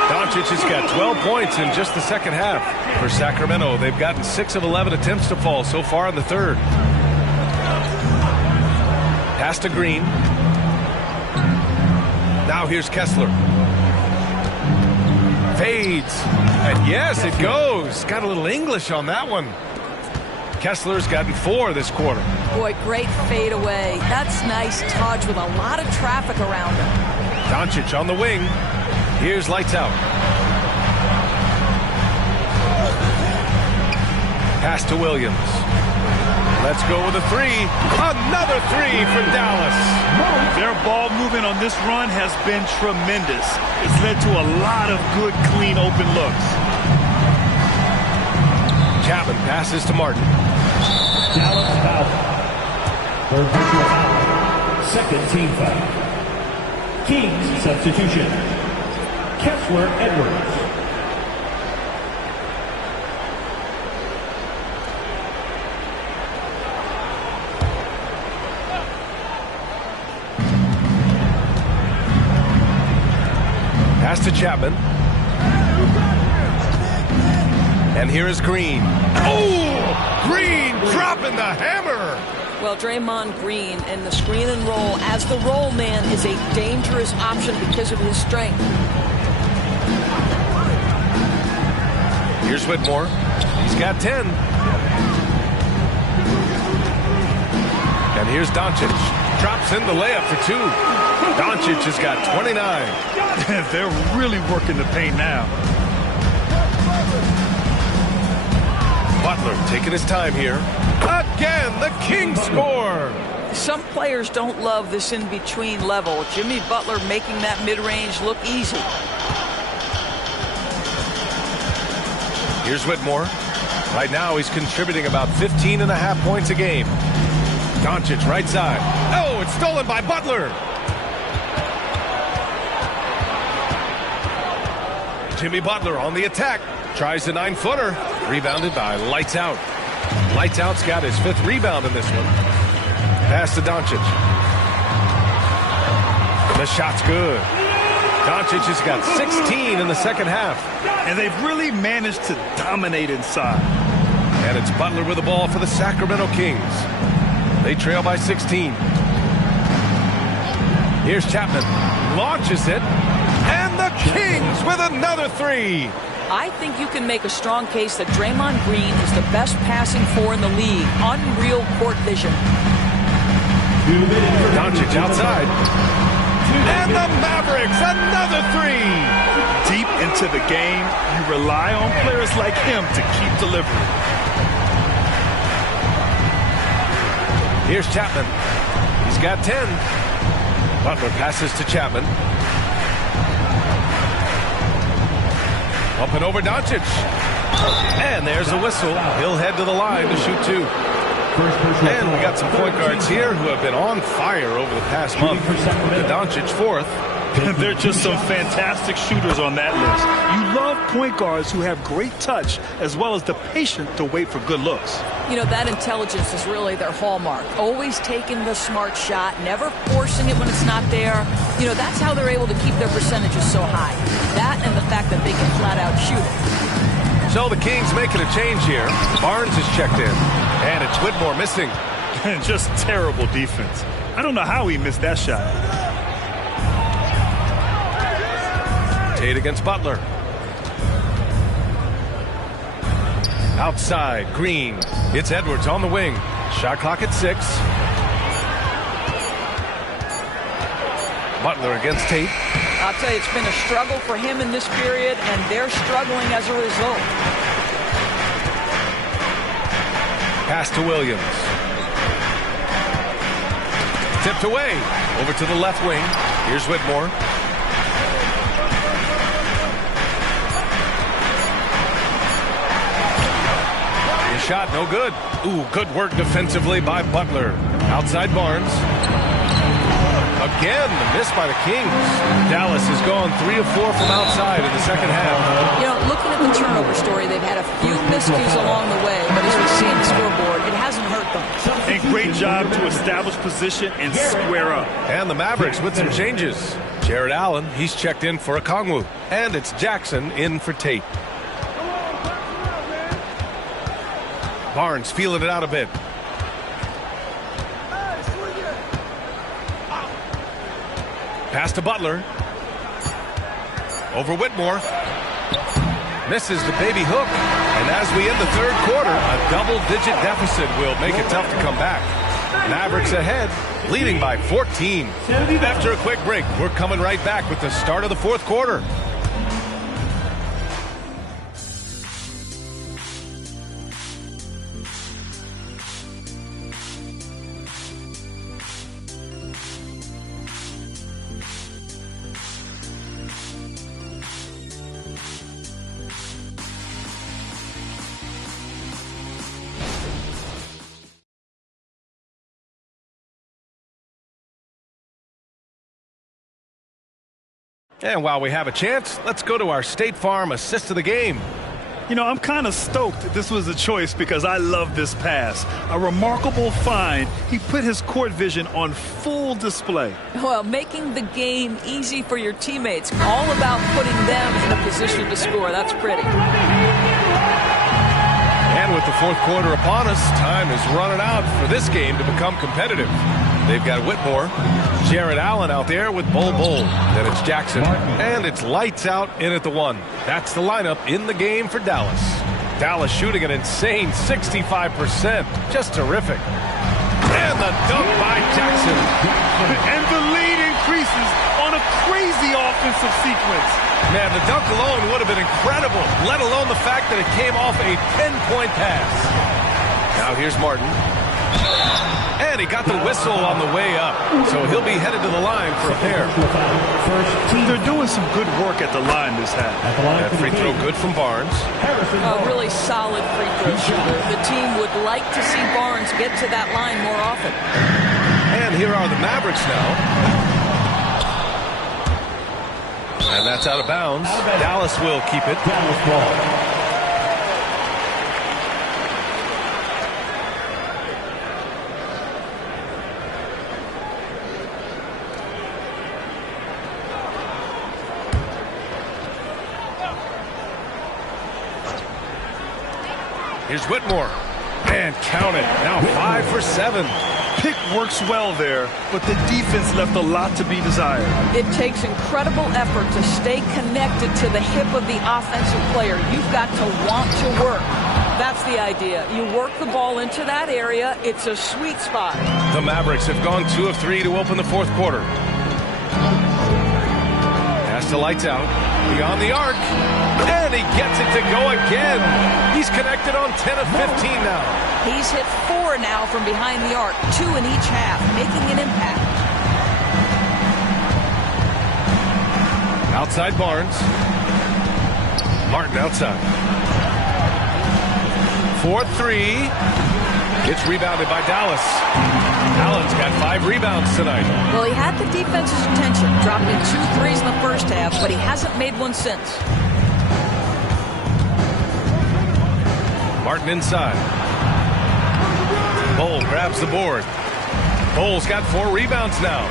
Doncic has got 12 points in just the second half. For Sacramento, they've gotten 6 of 11 attempts to fall so far in the third. Pass to Green. Now here's Kessler. Fades. And yes, it goes. Got a little English on that one. Kessler's gotten 4 this quarter. Boy, great fade away. That's nice touch with a lot of traffic around him. Doncic on the wing. Here's lights out. Pass to Williams. Let's go with a 3. Another 3 for Dallas. Their ball movement on this run has been tremendous. It's led to a lot of good, clean, open looks. Chapman passes to Martin. Dallas foul. Third personal foul. Second team foul. Kings substitution. Kessler Edwards. Pass to Chapman. And here is Green. Oh! Green dropping the hammer! Well, Draymond Green in the screen and roll as the roll man is a dangerous option because of his strength. Here's Whitmore. He's got 10. And here's Doncic. Drops in the layup for 2. Doncic has got 29. They're really working the paint now. Butler taking his time here. Again, the Kings score. Some players don't love this in-between level. Jimmy Butler making that mid-range look easy. Here's Whitmore. Right now, he's contributing about 15.5 points a game. Doncic right side. Oh, it's stolen by Butler. Jimmy Butler on the attack. Tries the 9-footer. Rebounded by Lights Out. Lights Out's got his 5th rebound in this one. Pass to Doncic. The shot's good. Doncic has got 16 in the second half. And they've really managed to dominate inside. And it's Butler with the ball for the Sacramento Kings. They trail by 16. Here's Chapman. Launches it. And the Kings with another 3. I think you can make a strong case that Draymond Green is the best passing 4 in the league. Unreal court vision. Doncic outside. And the Mavericks, another 3. Deep into the game, you rely on players like him to keep delivering. Here's Chapman. He's got 10. Butler passes to Chapman. Up and over Doncic. And there's a whistle. He'll head to the line to shoot 2. And we got some point guards here who have been on fire over the past month. The Doncic 4th. They're just some fantastic shooters on that list. You love point guards who have great touch as well as the patience to wait for good looks. You know, that intelligence is really their hallmark. Always taking the smart shot, never forcing it when it's not there. You know, that's how they're able to keep their percentages so high. That and the fact that they can flat out shoot it. So the Kings making a change here. Barnes is checked in. And it's Whitmore missing. Just terrible defense. I don't know how he missed that shot. Tate against Butler. Outside, Green. It's Edwards on the wing. Shot clock at 6. Butler against Tate. I'll tell you, it's been a struggle for him in this period, and they're struggling as a result. Pass to Williams. Tipped away. Over to the left wing. Here's Whitmore. The shot, no good. Ooh, good work defensively by Butler. Outside Barnes. Again, the miss by the Kings. Dallas has gone 3 of 4 from outside in the second half. You know, looking at the turnover story, they've had a few miscues along the way, but as we see on the scoreboard, it hasn't hurt them. And great job to establish position and square up. And the Mavericks with some changes. Jared Allen, he's checked in for Okongwu. And it's Jackson in for Tate. Barnes feeling it out a bit. Pass to Butler. Over Whitmore. Misses the baby hook. And as we end the third quarter, a double-digit deficit will make it tough to come back. Mavericks ahead, leading by 14. After a quick break, we're coming right back with the start of the fourth quarter. And while we have a chance, let's go to our State Farm assist of the game. You know, I'm kind of stoked this was a choice because I love this pass. A remarkable find. He put his court vision on full display. Well, making the game easy for your teammates. All about putting them in a position to score. That's pretty. And with the fourth quarter upon us, time is running out for this game to become competitive. They've got Whitmore, Jared Allen out there with Bull. Then it's Jackson, and it's lights out in at the 1. That's the lineup in the game for Dallas. Dallas shooting an insane 65%. Just terrific. And the dunk by Jackson. And the lead increases on a crazy offensive sequence. Man, the dunk alone would have been incredible, let alone the fact that it came off a 10-point pass. Now here's Martin. And he got the whistle on the way up, so he'll be headed to the line for a pair. They're doing some good work at the line this half. That free throw good from Barnes. A really solid free throw shooter. The team would like to see Barnes get to that line more often. And here are the Mavericks now. And that's out of bounds. Dallas will keep it. Dallas ball. Here's Whitmore. And count it. Now 5 for 7. Pick works well there, but the defense left a lot to be desired. It takes incredible effort to stay connected to the hip of the offensive player. You've got to want to work. That's the idea. You work the ball into that area. It's a sweet spot. The Mavericks have gone 2 of 3 to open the fourth quarter. Pass to lights out. Beyond the arc. And he gets it to go again. He's connected on 10 of 15 now. He's hit 4 now from behind the arc, 2 in each half, making an impact. Outside Barnes. Martin outside. 4-3. It's rebounded by Dallas. Allen's got 5 rebounds tonight. Well, he had the defense's attention, dropping 2 threes in the first half, but he hasn't made one since. Martin inside. Bull grabs the board. Bull's got 4 rebounds now.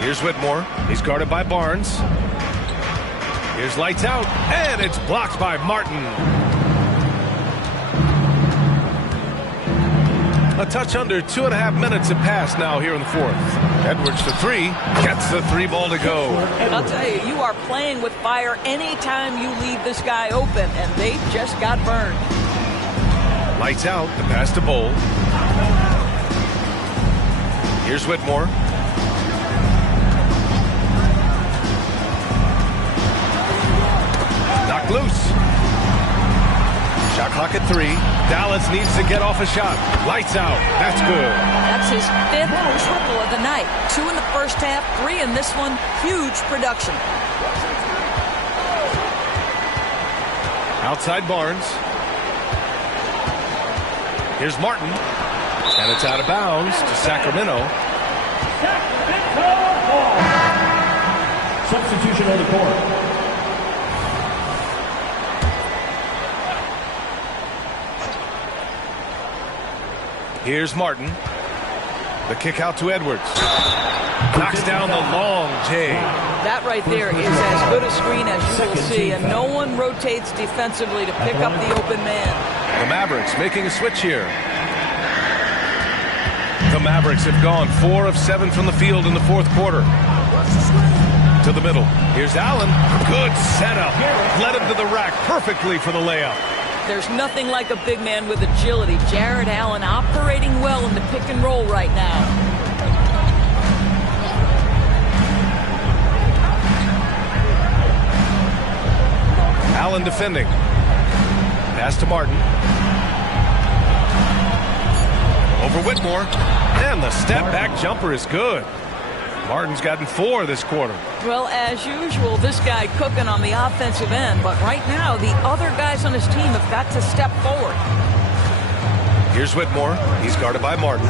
Here's Whitmore. He's guarded by Barnes. Here's lights out, and it's blocked by Martin. A touch under 2.5 minutes have passed now here in the 4th. Edwards for 3, gets the 3 ball to go. I'll tell you, you are playing with fire anytime you leave this guy open, and they just got burned. Lights out, the pass to Bull. Here's Whitmore. Knocked loose. Shot clock at 3. Dallas needs to get off a shot. Lights out. That's good. That's his 5th triple of the night. 2 in the first half, 3 in this one. Huge production. Outside Barnes. Here's Martin. And it's out of bounds to Sacramento. Substitution on the court. Here's Martin. The kick out to Edwards. Knocks down the long J. That right there is as good a screen as you will see, and no one rotates defensively to pick up the open man. The Mavericks making a switch here. The Mavericks have gone 4 of 7 from the field in the 4th quarter. To the middle. Here's Allen. Good setup. Led him to the rack perfectly for the layup. There's nothing like a big man with agility. Jared Allen operating well in the pick and roll right now. Allen defending. Pass to Martin. Over Whitmore. And the step back jumper is good. Martin's gotten 4 this quarter. Well, as usual, this guy cooking on the offensive end, but right now the other guys on his team have got to step forward. Here's Whitmore. He's guarded by Martin.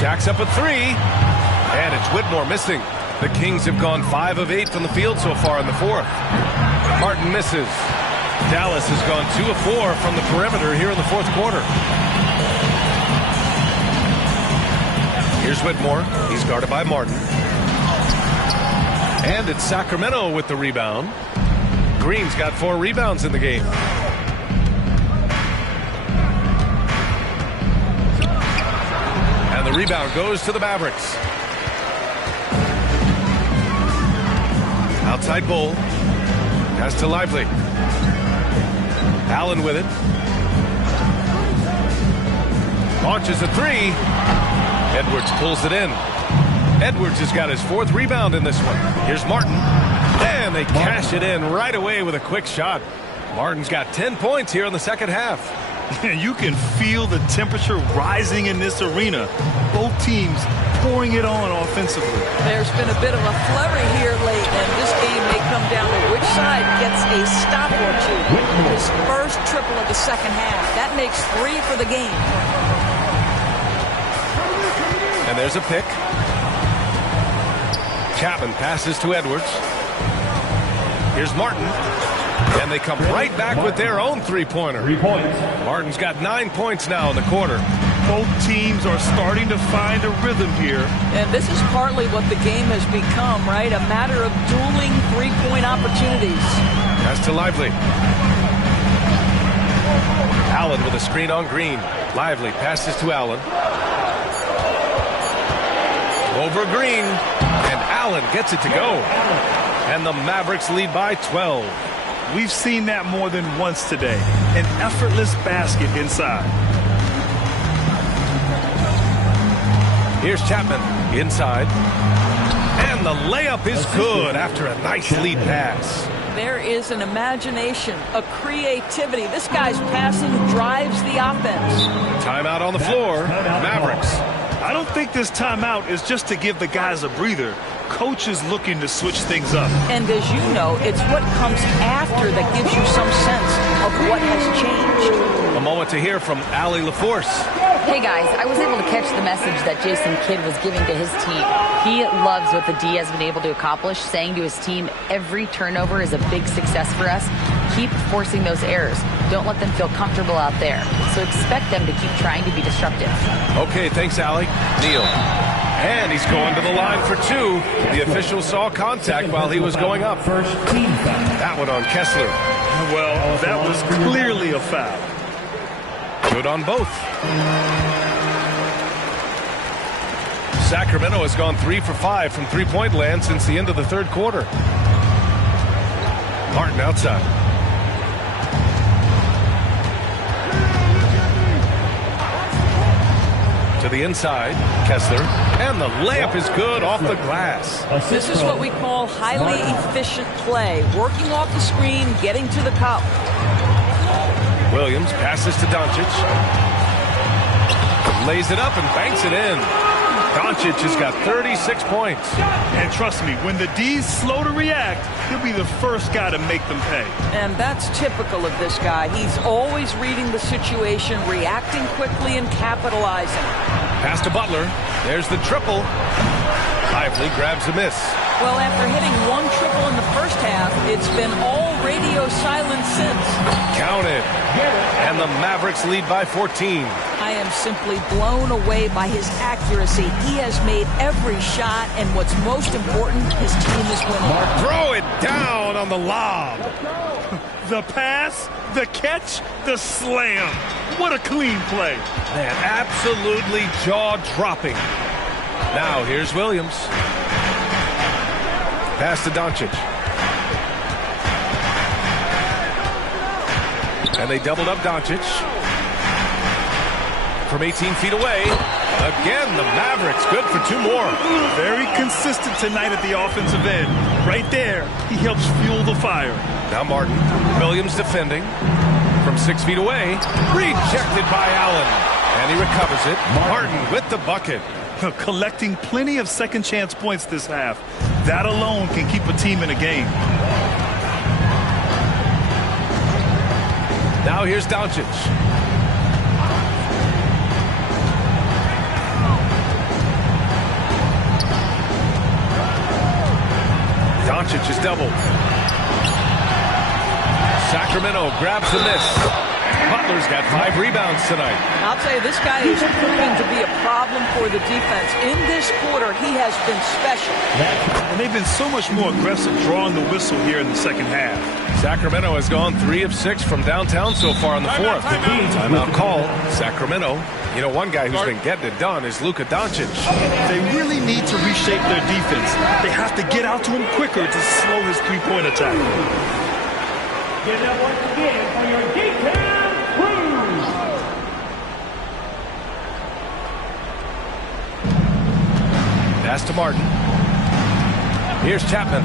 Jacks up a 3. And it's Whitmore missing. The Kings have gone 5 of 8 from the field so far in the 4th. Martin misses. Dallas has gone 2 of 4 from the perimeter here in the 4th quarter. Here's Whitmore. He's guarded by Martin. And it's Sacramento with the rebound. Green's got 4 rebounds in the game. And the rebound goes to the Mavericks. Outside Bull. Pass to Lively. Allen with it. Launches a 3. Edwards pulls it in. Edwards has got his 4th rebound in this one. Here's Martin. And they cash it in right away with a quick shot. Martin's got 10 points here in the 2nd half. You can feel the temperature rising in this arena. Both teams pouring it on offensively. There's been a bit of a flurry here late, and this game may come down to which side gets a stop or 2. His first triple of the 2nd half. That makes 3 for the game. And there's a pick. Chapman passes to Edwards. Here's Martin. And they come right back with their own 3-pointer. 3 points. Martin's got 9 points now in the quarter. Both teams are starting to find a rhythm here. And this is partly what the game has become, right? A matter of dueling 3-point opportunities. Pass to Lively. Allen with a screen on Green. Lively passes to Allen. Over Green, and Allen gets it to go. And the Mavericks lead by 12. We've seen that more than once today. An effortless basket inside. Here's Chapman inside. And the layup is good after a nice lead pass. There is an imagination, a creativity. This guy's passing drives the offense. Timeout on the floor. Mavericks. I don't think this timeout is just to give the guys a breather. Coach is looking to switch things up. And as you know, it's what comes after that gives you some sense of what has changed. A moment to hear from Allie LaForce. Hey guys, I was able to catch the message that Jason Kidd was giving to his team. He loves what the D has been able to accomplish, saying to his team, every turnover is a big success for us. Keep forcing those errors. Don't let them feel comfortable out there. So expect them to keep trying to be disruptive. Okay, thanks, Allie. Neal. And he's going to the line for 2. The official saw contact while he was going up. First team foul. That one on Kessler. Well, that was clearly a foul. Good on both. Sacramento has gone 3 for 5 from three-point land since the end of the third quarter. Martin outside. To the inside, Kessler, and the layup is good off the glass. This is what we call highly efficient play. Working off the screen, getting to the cup. Williams passes to Doncic. Lays it up and banks it in. Doncic has got 36 points. And trust me, when the D's slow to react, he'll be the first guy to make them pay. And that's typical of this guy. He's always reading the situation, reacting quickly, and capitalizing. Pass to Butler. There's the triple. Lively grabs a miss. Well, after hitting 1 triple in the first half, it's been all radio silence since. Counted. And the Mavericks lead by 14. I am simply blown away by his accuracy. He has made every shot, and what's most important, his team is winning. Throw it down on the lob. The pass, the catch, the slam. What a clean play. Man, absolutely jaw-dropping. Now, here's Williams. Pass to Doncic. And they doubled up Doncic. From 18 feet away. Again, the Mavericks good for 2 more. Very consistent tonight at the offensive end. Right there, he helps fuel the fire. Now Martin. Williams defending. From 6 feet away. Rejected by Allen. And he recovers it. Martin with the bucket. Collecting plenty of second chance points this half. That alone can keep a team in a game. Now here's Doncic. Doncic is doubled. Sacramento grabs the miss. Butler's got 5 rebounds tonight. I'll tell you, this guy is proving to be a problem for the defense. In this quarter, he has been special. And they've been so much more aggressive drawing the whistle here in the second half. Sacramento has gone 3 of 6 from downtown so far in the fourth. Timeout call. Sacramento. You know, one guy who's been getting it done is Luka Doncic. They really need to reshape their defense. They have to get out to him quicker to slow his three-point attack. Give it up once again for your D-Town crew. Pass to Martin. Here's Chapman.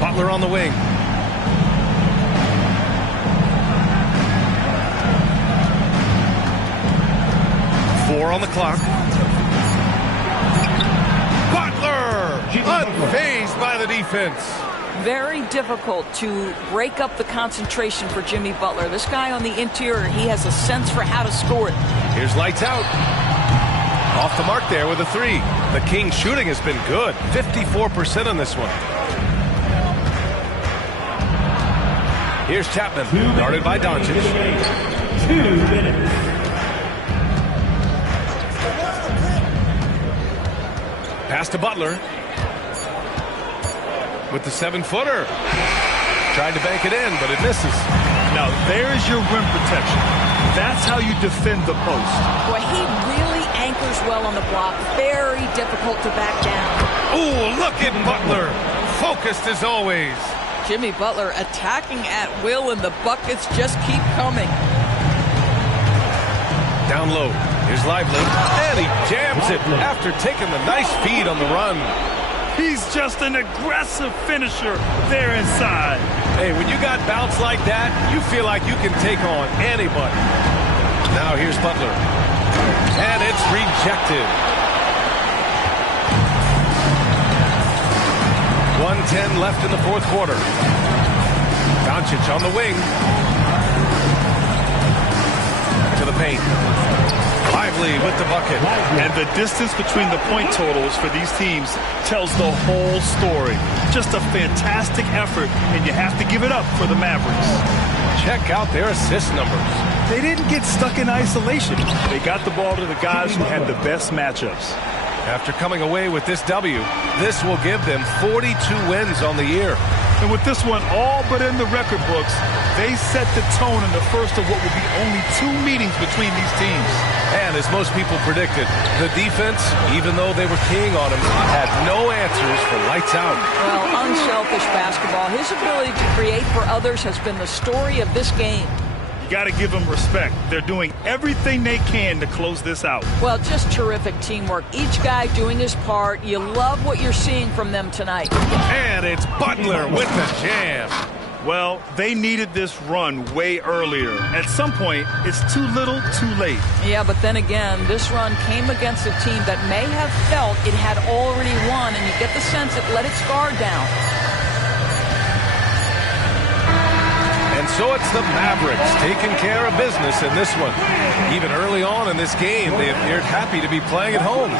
Butler on the wing. Four on the clock. Butler! Unfazed by the defense. Very difficult to break up the concentration for Jimmy Butler. This guy on the interior, he has a sense for how to score it. Here's lights out. Off the mark there with a 3. The Kings shooting has been good. 54% on this one. Here's Chapman, guarded by Doncic. 2 minutes. Pass to Butler. With the 7-footer. Tried to bank it in, but it misses. Now, there's your rim protection. That's how you defend the post. Boy, he really anchors well on the block. Very difficult to back down. Ooh, look at Butler. Focused as always. Jimmy Butler attacking at will, and the buckets just keep coming. Down low. Here's Lively. And he jams it after taking the nice feed on the run. He's just an aggressive finisher there inside. Hey, when you got bounce like that, you feel like you can take on anybody. Now here's Butler. And it's rejected. 1:10 left in the fourth quarter. Doncic on the wing. To the paint. Lively with the bucket. And the distance between the point totals for these teams tells the whole story. Just a fantastic effort, and you have to give it up for the Mavericks. Check out their assist numbers. They didn't get stuck in isolation. They got the ball to the guys who had the best matchups. After coming away with this W, this will give them 42 wins on the year. And with this one all but in the record books, they set the tone in the first of what will be only 2 meetings between these teams. And as most people predicted, the defense, even though they were keying on him, had no answers for lights out. Well, unselfish basketball. His ability to create for others has been the story of this game. You got to give them respect. They're doing everything they can to close this out. Well, just terrific teamwork. Each guy doing his part. You love what you're seeing from them tonight. And it's Butler with the jam. Well, they needed this run way earlier. At some point, it's too little, too late. Yeah, but then again, this run came against a team that may have felt it had already won, and you get the sense it let its guard down. And so it's the Mavericks taking care of business in this one. Even early on in this game, they appeared happy to be playing at home.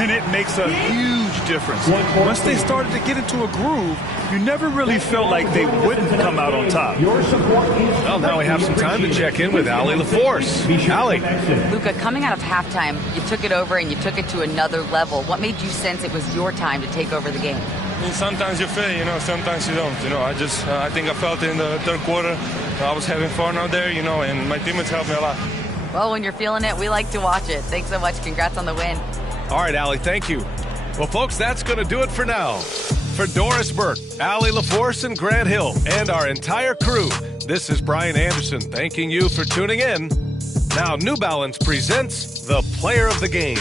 And it makes a huge difference. Once they started to get into a groove, you never really felt like they wouldn't come out on top. Well, now we have some time to check in with Allie LaForce. Allie. Luka, coming out of halftime, you took it over and you took it to another level. What made you sense it was your time to take over the game? I mean, sometimes you feel it, sometimes you don't. I think I felt it in the third quarter. I was having fun out there, and my teammates helped me a lot. Well, when you're feeling it, we like to watch it. Thanks so much. Congrats on the win. All right, Allie, thank you. Well, folks, that's going to do it for now. For Doris Burke, Allie LaForce, and Grant Hill, and our entire crew, this is Brian Anderson thanking you for tuning in. Now, New Balance presents the Player of the Game.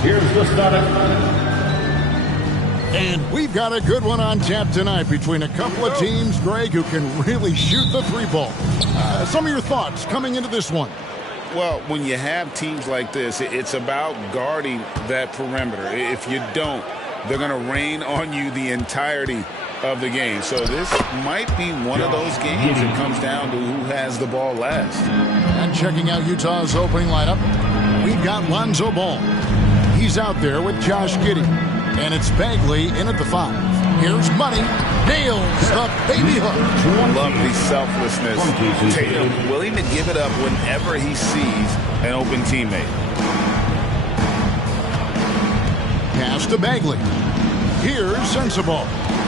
Here's the starter. And we've got a good one on tap tonight between a couple of teams, Greg, who can really shoot the three ball. Some of your thoughts coming into this one. Well, when you have teams like this, it's about guarding that perimeter. If you don't, they're going to rain on you the entirety of the game. So this might be one of those games that comes down to who has the ball last. And checking out Utah's opening lineup, we've got Lonzo Ball. He's out there with Josh Giddey. And it's Bagley in at the 5. Here's Money. Nails the baby hook. Love the selflessness. Tatum willing to give it up whenever he sees an open teammate. Pass to Bagley. Here's Sensible.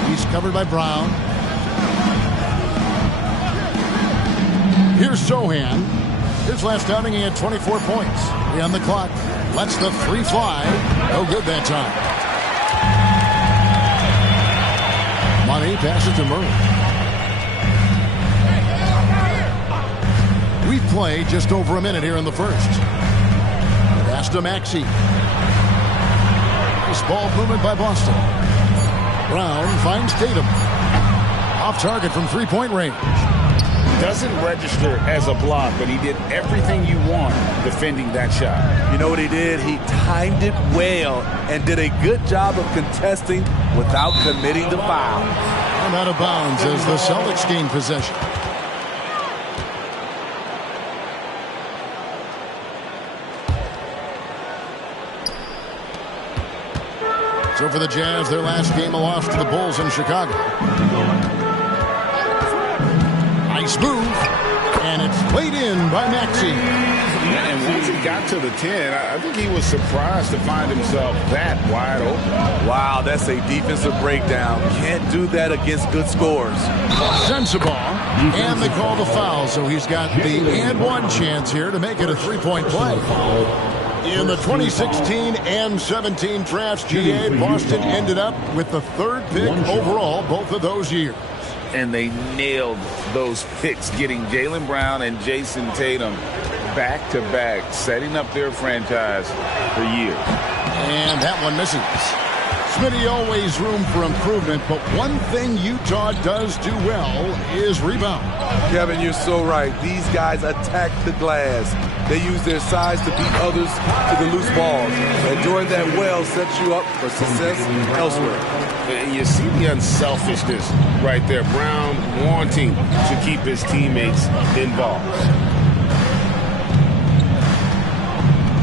He's covered by Brown. Here's Sohan. His last outing, he had 24 points. 3 on the clock. Lets the 3 fly. No good that time. Money passes to Murray. We've played just over a minute here in the first. Pass to Maxey. Nice ball movement by Boston. Brown finds Tatum. Off target from 3-point range. Doesn't register as a block, but he did everything you want defending that shot. You know what he did? He timed it well and did a good job of contesting without committing the foul. And out of bounds as the Celtics gain possession. So for the Jazz, their last game, a loss to the Bulls in Chicago. Nice move, and it's played in by Maxey. And once he got to the 10, I think he was surprised to find himself that wide open. Wow, that's a defensive breakdown. Can't do that against good scores. Sensible, and they call the foul, so he's got the and one chance here to make it a 3-point play. In the 2016 and 17 drafts, GA, Boston ended up with the 3rd pick overall both of those years. And they nailed those picks, getting Jaylen Brown and Jason Tatum back-to-back, setting up their franchise for years. And that one misses. Smitty, always room for improvement, but one thing Utah does do well is rebound. Kevin, you're so right. These guys attack the glass. They use their size to beat others to the loose balls. And doing that well sets you up for success elsewhere. And you see the unselfishness right there. Brown wanting to keep his teammates involved.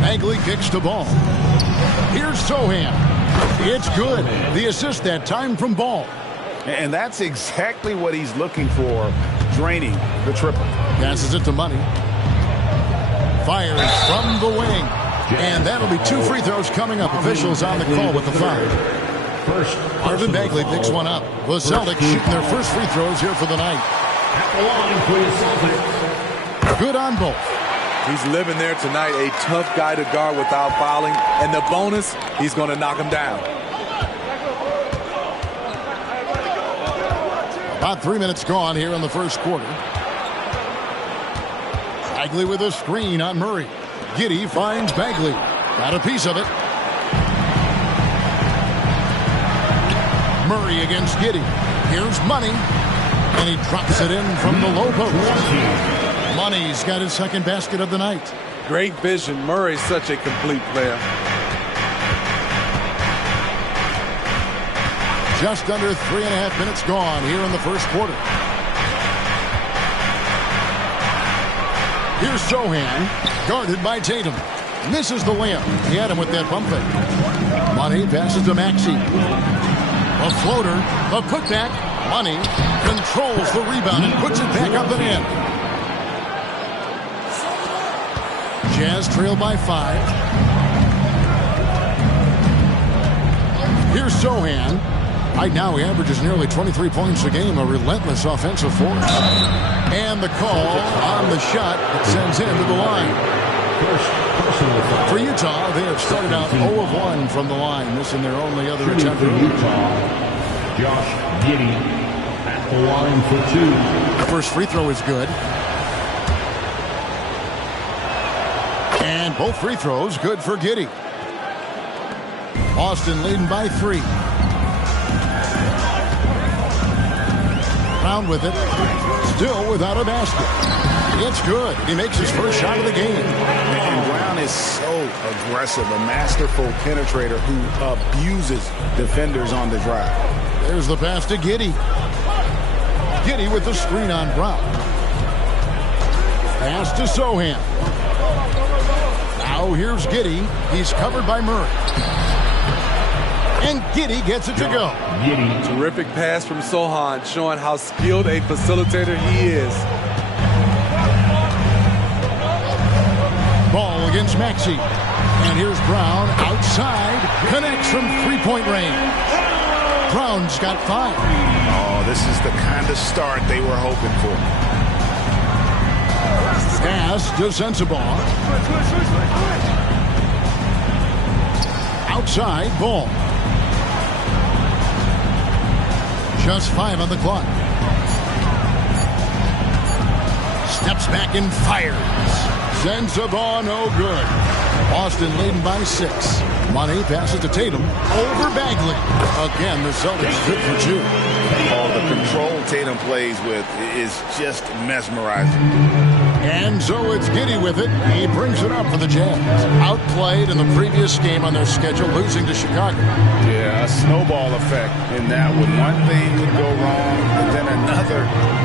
Bagley kicks the ball. Here's Sohan. It's good. The assist that time from Ball. And that's exactly what he's looking for, draining the triple. Passes it to Money. Fires from the wing. And that'll be 2 free throws coming up. Officials on the call with the foul. Marvin Bagley picks one up. The Celtics shooting their first free throws here for the night. Good on both. He's living there tonight, a tough guy to guard without fouling. And the bonus, he's going to knock him down. About 3 minutes gone here in the first quarter. Bagley with a screen on Murray. Giddey finds Bagley. Got a piece of it. Murray against Giddey. Here's Money. And he drops it in from the low post. Money's got his second basket of the night. Great vision. Murray's such a complete player. Just under 3.5 minutes gone here in the first quarter. Here's Sohan, guarded by Tatum. Misses the layup. He had him with that pump fake. Money passes to Maxey. A floater, a putback. Money controls the rebound and puts it back up and in. Jazz trail by 5. Here's Sohan. Right now he averages nearly 23 points a game, a relentless offensive force. And the call on the shot that sends him to the line. For Utah, they have started out 0 of 1 from the line, missing their only other attempt. Josh Giddey at the line for 2. The first free throw is good. And both free throws good for Giddey. Boston leading by 3. Brown with it. Still without a basket. It's good. He makes his first shot of the game. And Brown is so aggressive, a masterful penetrator who abuses defenders on the drive. There's the pass to Giddey. Giddey with the screen on Brown. Pass to Sohan. Now here's Giddey. He's covered by Murray. and Giddey gets it to go. Terrific pass from Sohan, showing how skilled a facilitator he is. Ball against Maxey. And here's Brown outside. Connects from three-point range. Brown's got 5. Oh, this is the kind of start they were hoping for. Pass to Sensabaugh. Outside, ball. Just 5 on the clock. Steps back and fires. Sensabaugh, no good. Boston leading by 6. Money passes to Tatum. Over Bagley. Again, the Celtics good for 2. Oh, the control Tatum plays with is just mesmerizing. And so it's Giddey with it. He brings it up for the Jazz. Outplayed in the previous game on their schedule, losing to Chicago. Yeah, a snowball effect in that when one thing would go wrong, and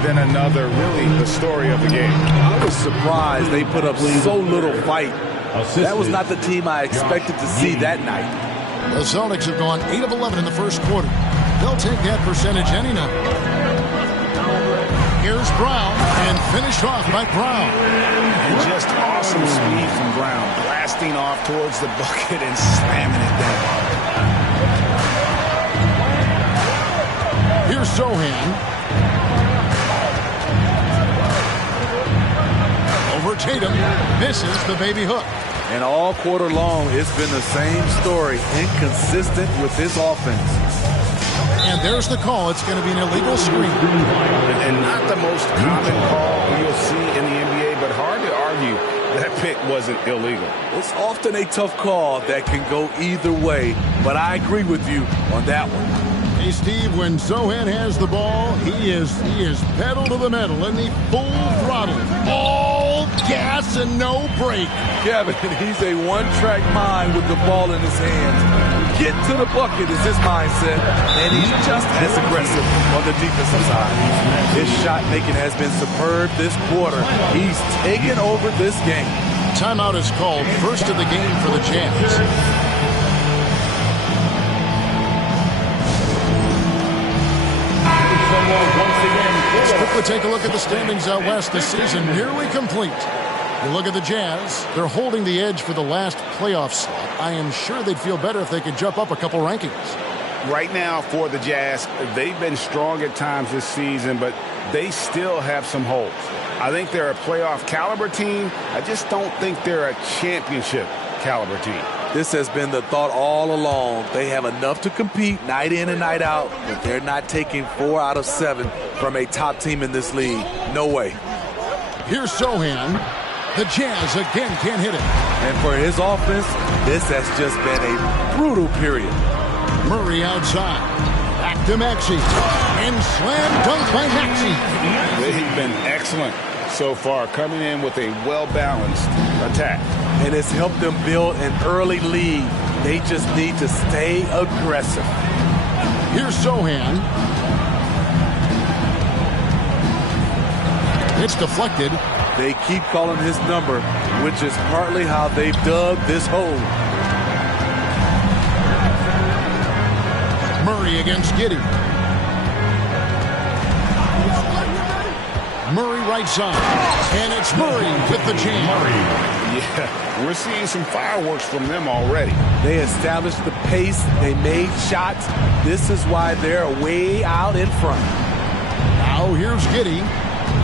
then another, really the story of the game. I was surprised they put up so little fight. That was not the team I expected to see that night. The Celtics have gone 8 of 11 in the first quarter. They'll take that percentage any night. Here's Brown, and finished off by Brown. And just awesome speed from Brown, blasting off towards the bucket and slamming it down. Here's Sohan. Over Tatum, misses the baby hook. And all quarter long, it's been the same story, inconsistent with his offense. And there's the call. It's going to be an illegal screen. And not the most common call you'll see in the NBA, but hard to argue that pick wasn't illegal. It's often a tough call that can go either way, but I agree with you on that one. Hey, Steve, when Sohan has the ball, he is pedal to the metal, and he full throttle. All gas and no brake. Kevin, he's a one-track mind with the ball in his hands. Get to the bucket is his mindset, and he's just as aggressive on the defensive side. His shot making has been superb this quarter. He's taken over this game. Timeout is called, first of the game for the Jazz. Let's quickly take a look at the standings out west. This season nearly complete. You look at the Jazz, they're holding the edge for the last playoff slot. I am sure they'd feel better if they could jump up a couple rankings. Right now for the Jazz, they've been strong at times this season, but they still have some holes. I think they're a playoff caliber team. I just don't think they're a championship caliber team. This has been the thought all along. They have enough to compete night in and night out, but they're not taking 4 out of 7 from a top team in this league. No way. Here's Sohan. The Jazz again can't hit it. And for his offense, this has just been a brutal period. Murray outside. Back to Maxey. And slam dunk by Maxey. They've been excellent so far, coming in with a well-balanced attack. And it's helped them build an early lead. They just need to stay aggressive. Here's Sohan. It's deflected. They keep calling his number, which is partly how they've dug this hole. Murray against Giddey. Murray right side. And it's Murray with the jam. Yeah, we're seeing some fireworks from them already. They established the pace. They made shots. This is why they're way out in front. Now here's Giddey.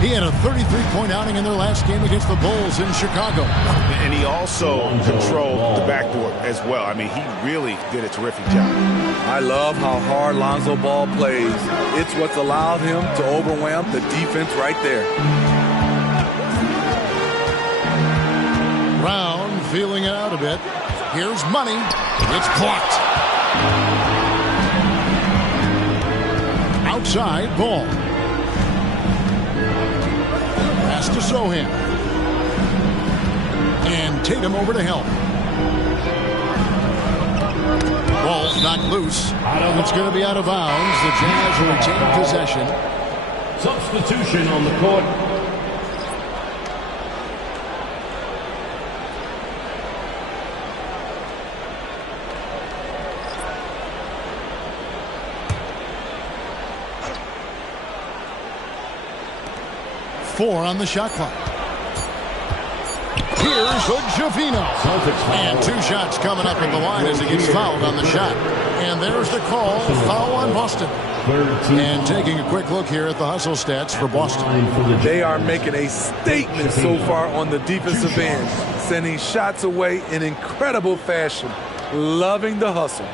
He had a 33-point outing in their last game against the Bulls in Chicago. And he also controlled the backboard as well. I mean, he really did a terrific job. I love how hard Lonzo Ball plays. It's what's allowed him to overwhelm the defense right there. Brown feeling it out a bit. Here's Money. It's blocked. Outside, Ball. Pass to Sohan. And Tatum over to help. Ball's knocked loose. It's going to be out of bounds. The Jazz will retain possession. Substitution on the court. 4 on the shot clock. Here's Hood-Schifino. And 2 shots coming up at the line as he gets fouled on the shot. And there's the call, foul on Boston. And taking a quick look here at the hustle stats for Boston. They are making a statement so far on the defensive end, sending shots away in incredible fashion. Loving the hustle.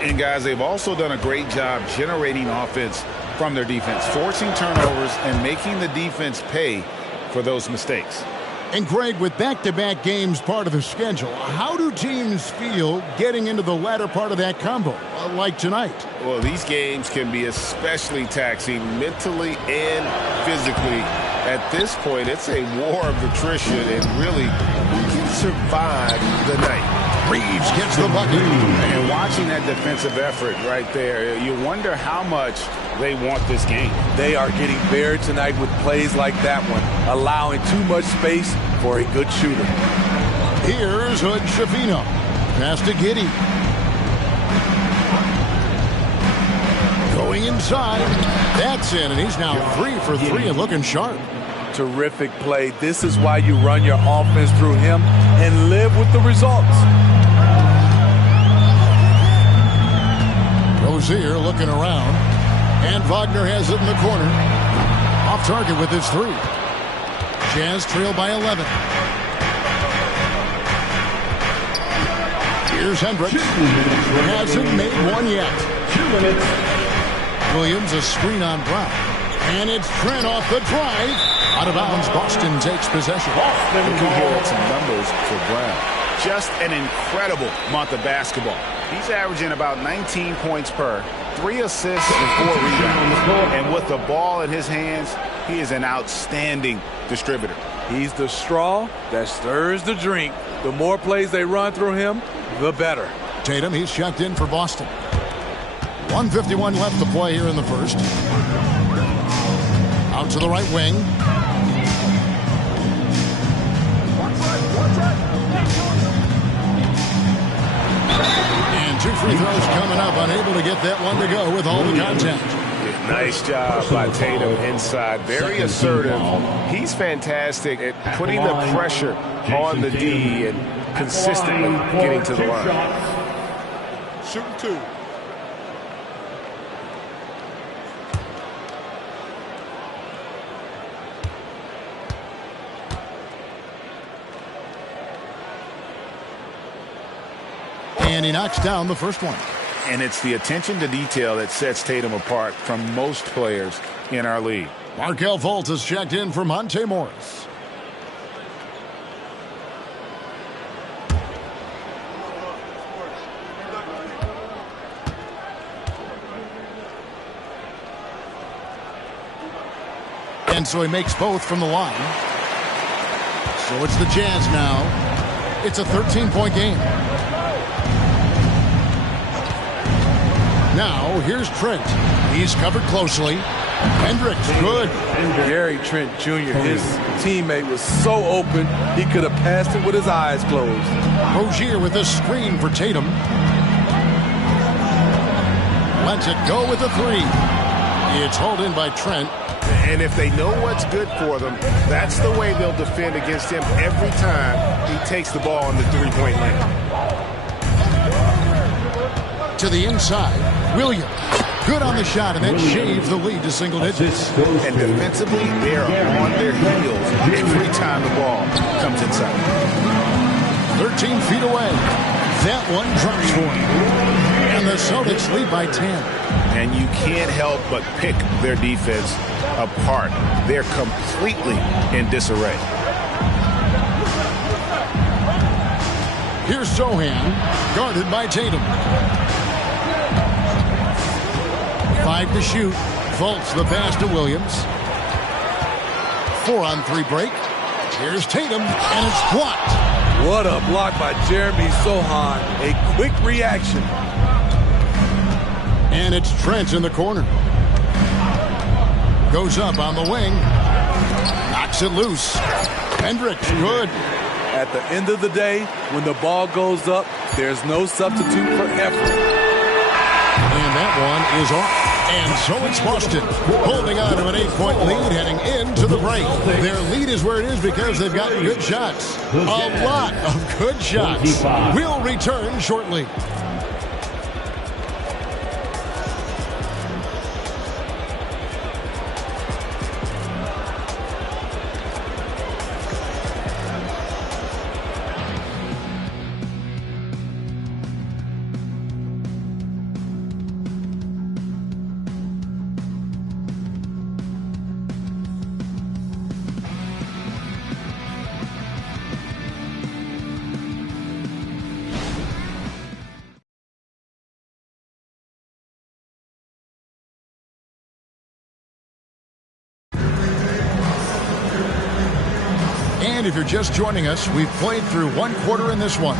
And guys, they've also done a great job generating offense from their defense, forcing turnovers and making the defense pay for those mistakes. And Greg, with back-to-back games part of the schedule, how do teams feel getting into the latter part of that combo, like tonight? Well, these games can be especially taxing mentally and physically. At this point, it's a war of attrition, and really, who can survive the night? Reeves gets the bucket. And watching that defensive effort right there, you wonder how much they want this game. They are getting buried tonight with plays like that one, allowing too much space for a good shooter. Here's Hood-Schifino. Pass to Giddey. Going inside. That's in, and he's now 3 for 3 and looking sharp. Terrific play. This is why you run your offense through him and live with the results. Rozier looking around. And Wagner has it in the corner. Off target with his 3. Jazz trail by 11. Here's Hendricks. Hasn't made one yet. 2 minutes. Williams a screen on Brown. And it's Trent off the drive. Out of bounds, Boston takes possession. Looking here at some numbers for Brown. Just an incredible month of basketball. He's averaging about 19 points per, 3 assists and 4 rebounds. And with the ball in his hands, he is an outstanding distributor. He's the straw that stirs the drink. The more plays they run through him, the better. Tatum, he's checked in for Boston. 1:51 left to play here in the first. Out to the right wing. And 2 free throws coming up. Unable to get that one to go with all the contact. Nice job by Tatum inside. Very assertive. He's fantastic at putting the pressure on the D and consistently getting to the line. Shooting 2. And he knocks down the first one. And it's the attention to detail that sets Tatum apart from most players in our league. Markelle Fultz is checked in for Monte Morris. And so he makes both from the line. So it's the Jazz now. It's a 13-point game. Now, here's Trent. He's covered closely. Hendricks, good. Gary Trent Jr., his teammate was so open, he could have passed it with his eyes closed. Rozier with a screen for Tatum. Lets it go with a 3. It's hauled in by Trent. And if they know what's good for them, that's the way they'll defend against him every time he takes the ball in the 3-point lane. To the inside, Williams. Good on the shot, and that shaves the lead to single digits. And defensively, they're on their heels every time the ball comes inside. 13 feet away. That one drops for him. And the Celtics lead by 10. And you can't help but pick their defense apart. They're completely in disarray. Here's Zohan, guarded by Tatum. 5 to shoot. Fultz the pass to Williams. 4-on-3 break. Here's Tatum, and it's blocked. What a block by Jeremy Sohan. A quick reaction. And it's Trent in the corner. Goes up on the wing. Knocks it loose. Hendricks, good. At the end of the day, when the ball goes up, there's no substitute for effort. And that one is off. And so it's Boston holding on to an 8-point lead heading into the break. Their lead is where it is because they've gotten good shots. A lot of good shots. We'll return shortly. And if you're just joining us, we've played through one quarter in this one.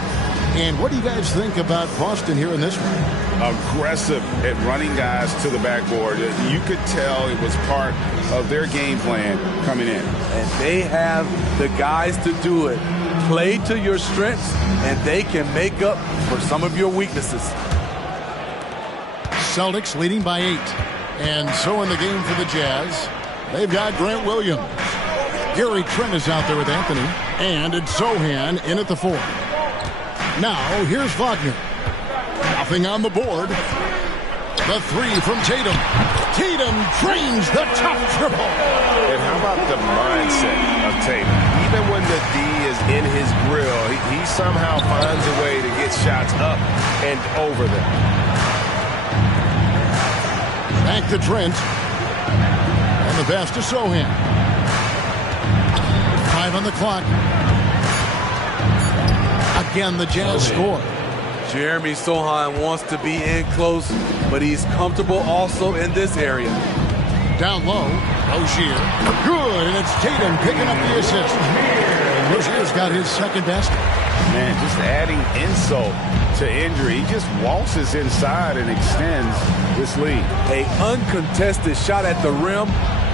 And what do you guys think about Boston here in this one? Aggressive at running guys to the backboard. You could tell it was part of their game plan coming in. And they have the guys to do it. Play to your strengths, and they can make up for some of your weaknesses. Celtics leading by 8. And so in the game for the Jazz, they've got Grant Williams. Gary Trent is out there with Anthony. And it's Sohan in at the 4. Now, here's Wagner. Nothing on the board. The 3 from Tatum. Tatum drains the top triple. And how about the mindset of Tatum? Even when the D is in his grill, he somehow finds a way to get shots up and over them. Back to Trent. And the pass to Sohan. 5 on the clock. Again, the Jazz score. Jeremy Sohan wants to be in close, but he's comfortable also in this area. Down low, Rozier. Good, and it's Tatum picking up the assist. Rozier's got his second basket. Man, just adding insult to injury. He just waltzes inside and extends this lead. An uncontested shot at the rim.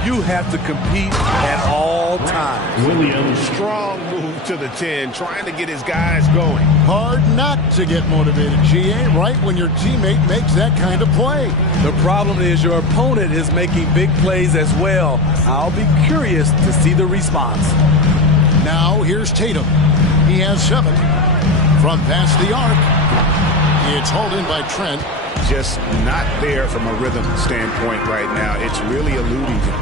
You have to compete at all times. Williams. Strong move to the 10, trying to get his guys going. Hard not to get motivated, GA, right when your teammate makes that kind of play. The problem is your opponent is making big plays as well. I'll be curious to see the response. Now here's Tatum. He has 7 from past the arc. It's hauled in by Trent. Just not there from a rhythm standpoint right now. It's really eluding him.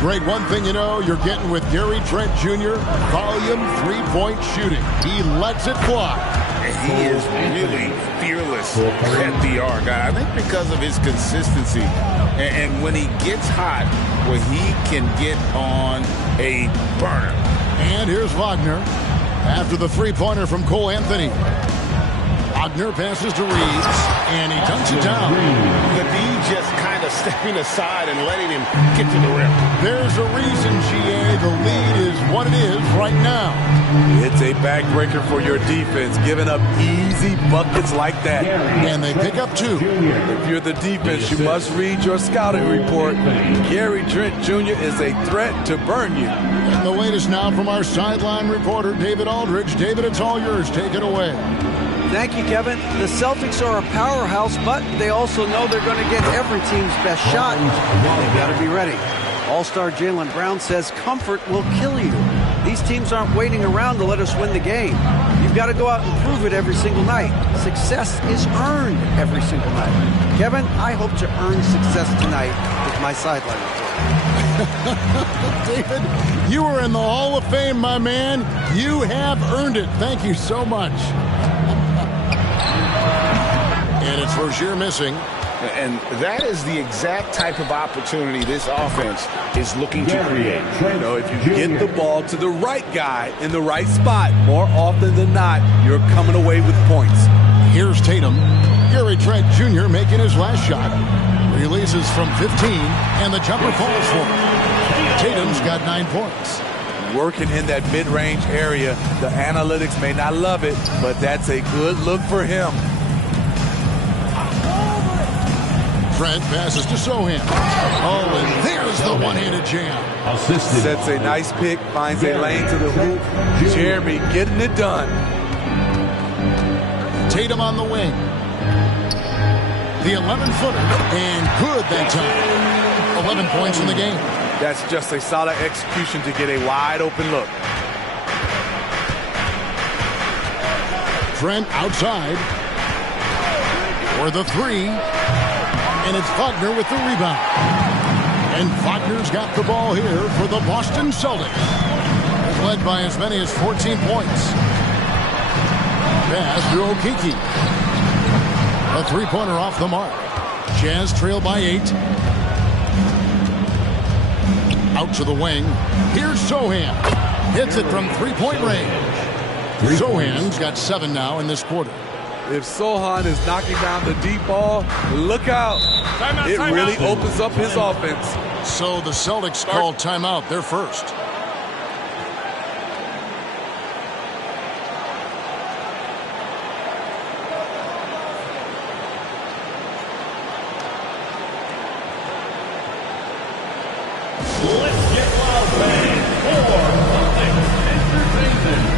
Greg, one thing you know you're getting with Gary Trent Jr., volume 3-point shooting. He lets it fly. And he is really fearless at the arc. I think because of his consistency. And when he gets hot, well, he can get on a burner. And here's Wagner after the three-pointer from Cole Anthony. Wagner passes to Reeves, and he dunks it down. The D just kind of stepping aside and letting him get to the rim. There's a reason, GA. The lead is what it is right now. It's a backbreaker for your defense, giving up easy buckets like that. And they pick up 2. If you're the defense, you must read your scouting report. Gary Trent Jr. is a threat to burn you. And the latest now from our sideline reporter, David Aldridge. David, it's all yours. Take it away. Thank you, Kevin. The Celtics are a powerhouse, but they also know they're going to get every team's best shot. They've got to be ready. All-star Jaylen Brown says comfort will kill you. These teams aren't waiting around to let us win the game. You've got to go out and prove it every single night. Success is earned every single night. Kevin, I hope to earn success tonight with my sideline report. David, you are in the Hall of Fame, my man. You have earned it. Thank you so much. And it's Rozier missing. And that is the exact type of opportunity this offense is looking to create. You know, if you get the ball to the right guy in the right spot, more often than not, you're coming away with points. Here's Tatum. Gary Trent Jr. making his last shot. Releases from 15, and the jumper falls for him. Tatum's got 9 points. Working in that mid-range area. The analytics may not love it, but that's a good look for him. Trent passes to Sohan. Oh, and there's the one-handed jam. Sets a nice pick, finds a lane to the hoop. Jeremy getting it done. Tatum on the wing. The 11-footer, and good that time. 11 points in the game. That's just a solid execution to get a wide open look. Trent outside for the three, and it's Wagner with the rebound. And Wagner's got the ball here for the Boston Celtics. They've led by as many as 14 points. Pass to Okeke. A three-pointer off the mark. Jazz trail by 8. Out to the wing. Here's Sohan. Hits it from three-point range. Sohan's got 7 now in this quarter. If Sohan is knocking down the deep ball, look out. It really opens up his offense. So the Celtics call timeout. They're first. Let's get loud, fans, for Celtics Entertainment.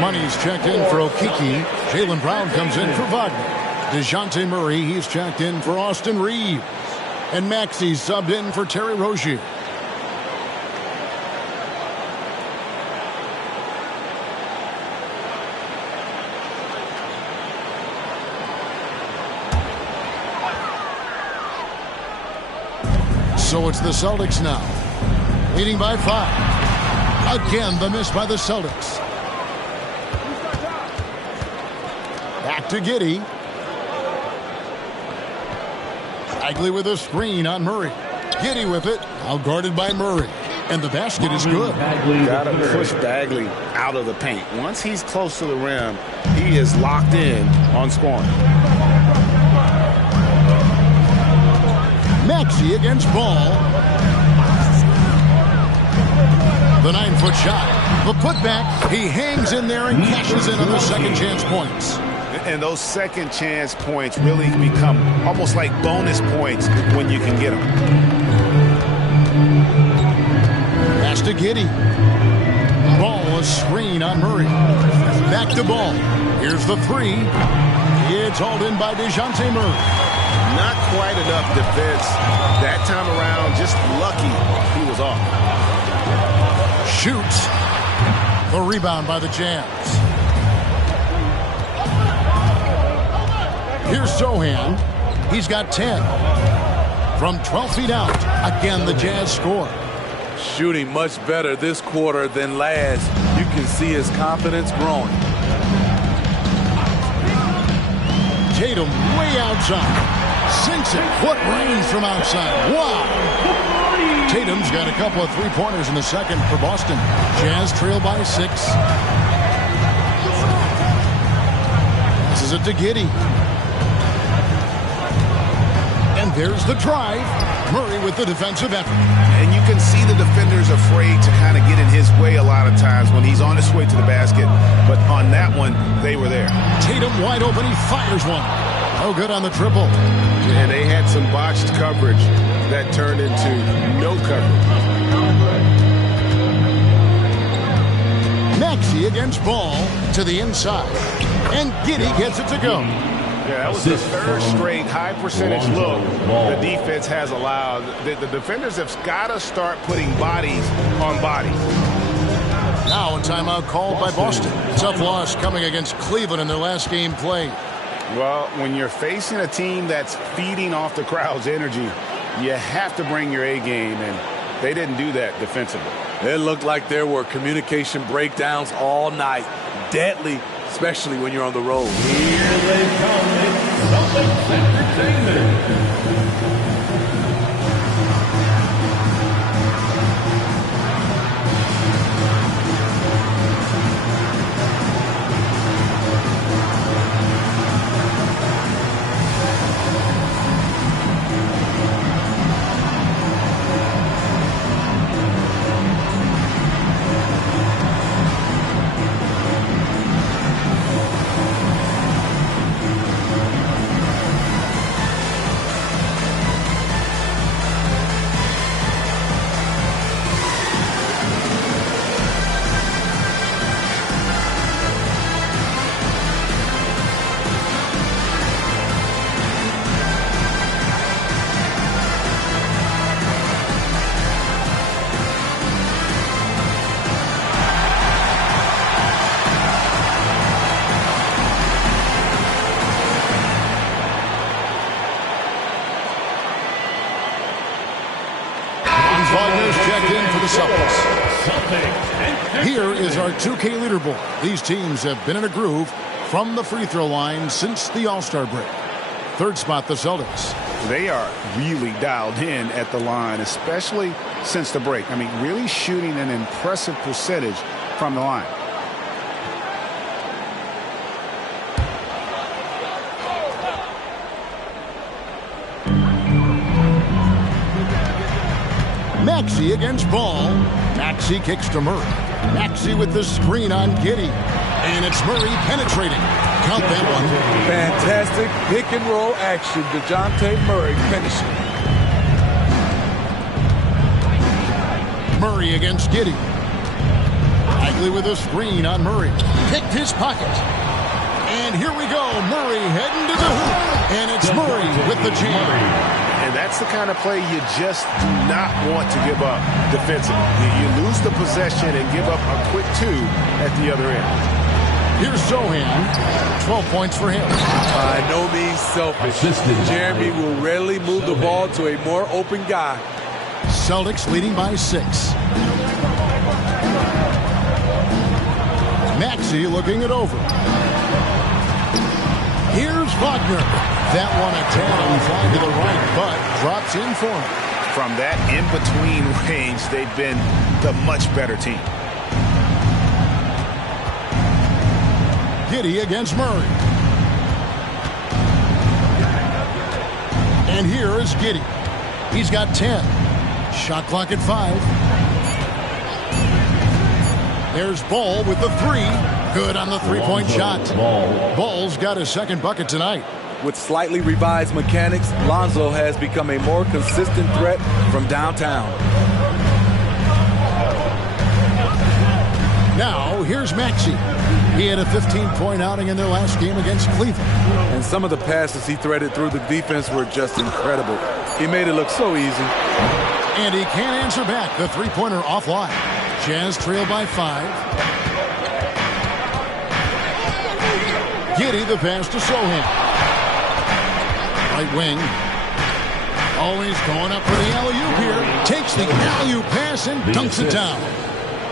Money's checked in for Okeke. Jaylen Brown comes in for Wagner. DeJounte Murray, he's checked in for Austin Reeves. And Maxey's subbed in for Terry Rozier. So it's the Celtics now, leading by 5. Again, the miss by the Celtics. Back to Giddey. Bagley with a screen on Murray. Giddey with it, now guarded by Murray. And the basket is good. Got to push Bagley out of the paint. Once he's close to the rim, he is locked in on scoring. Maxey against Ball. The 9-foot shot. The putback. He hangs in there and cashes in on the second chance points. And those second chance points really become almost like bonus points when you can get them. Pass to Giddey. Ball, a screen on Murray. Back to Ball. Here's the three. It's hauled in by DeJounte Murray. Not quite enough defense that time around. Just lucky he was off. Shoots. The rebound by the Jazz. Here's Sohan. He's got 10. From 12 feet out. Again, the Jazz score. Shooting much better this quarter than last. You can see his confidence growing. Tatum way outside. Sinks it. What range from outside. Wow. Tatum's got a couple of three-pointers in the second for Boston. Jazz trail by 6. This is it to Giddey. And there's the drive. Murray with the defensive effort. And you can see the defenders afraid to kind of get in his way a lot of times when he's on his way to the basket. But on that one, they were there. Tatum wide open. He fires one. Oh, good on the triple. And they had some botched coverage that turned into no coverage. Maxey against Ball to the inside. And Giddey gets it to go. Yeah, that was the third straight high percentage look the defense has allowed. The defenders have got to start putting bodies on bodies. Now a timeout called by Boston. Tough loss coming against Cleveland in their last game played. Well, when you're facing a team that's feeding off the crowd's energy, you have to bring your A game, and they didn't do that defensively. It looked like there were communication breakdowns all night. Deadly, especially when you're on the road. Here they come. It's Celtics Entertainment. Here is our 2K leaderboard. These teams have been in a groove from the free throw line since the All-Star break. Third spot, the Celtics. They are really dialed in at the line, especially since the break. I mean, really shooting an impressive percentage from the line. Maxey against Ball. Maxey kicks to Murray. Maxey with the screen on Giddey. And it's Murray penetrating. Count that one. Fantastic pick and roll action. DeJounte Murray finishing. Murray against Giddey. Bagley with a screen on Murray. Picked his pocket. And here we go. Murray heading to the hoop. And it's Murray with the jam. And that's the kind of play you just do not want to give up defensively. You lose the possession and give up a quick two at the other end. Here's Sohan. 12 points for him. By no means selfish. Jeremy will rarely move the ball to a more open guy. Celtics leading by 6. Maxey looking it over. Here's Wagner. That one a tad inclined to the right, but drops in for him. From that in-between range, they've been the much better team. Giddey against Murray. And here is Giddey. He's got 10. Shot clock at 5. There's Ball with the 3. Good on the three-point shot. Ball's got his second bucket tonight. With slightly revised mechanics, Lonzo has become a more consistent threat from downtown. Now, here's Maxey. He had a 15-point outing in their last game against Cleveland. And some of the passes he threaded through the defense were just incredible. He made it look so easy. And he can't answer back. The three-pointer offline. Jazz trail by 5. Giddey the pass to Sohan. Right wing. Always going up for the alley-oop here. Takes the alley-oop pass and dunks it down.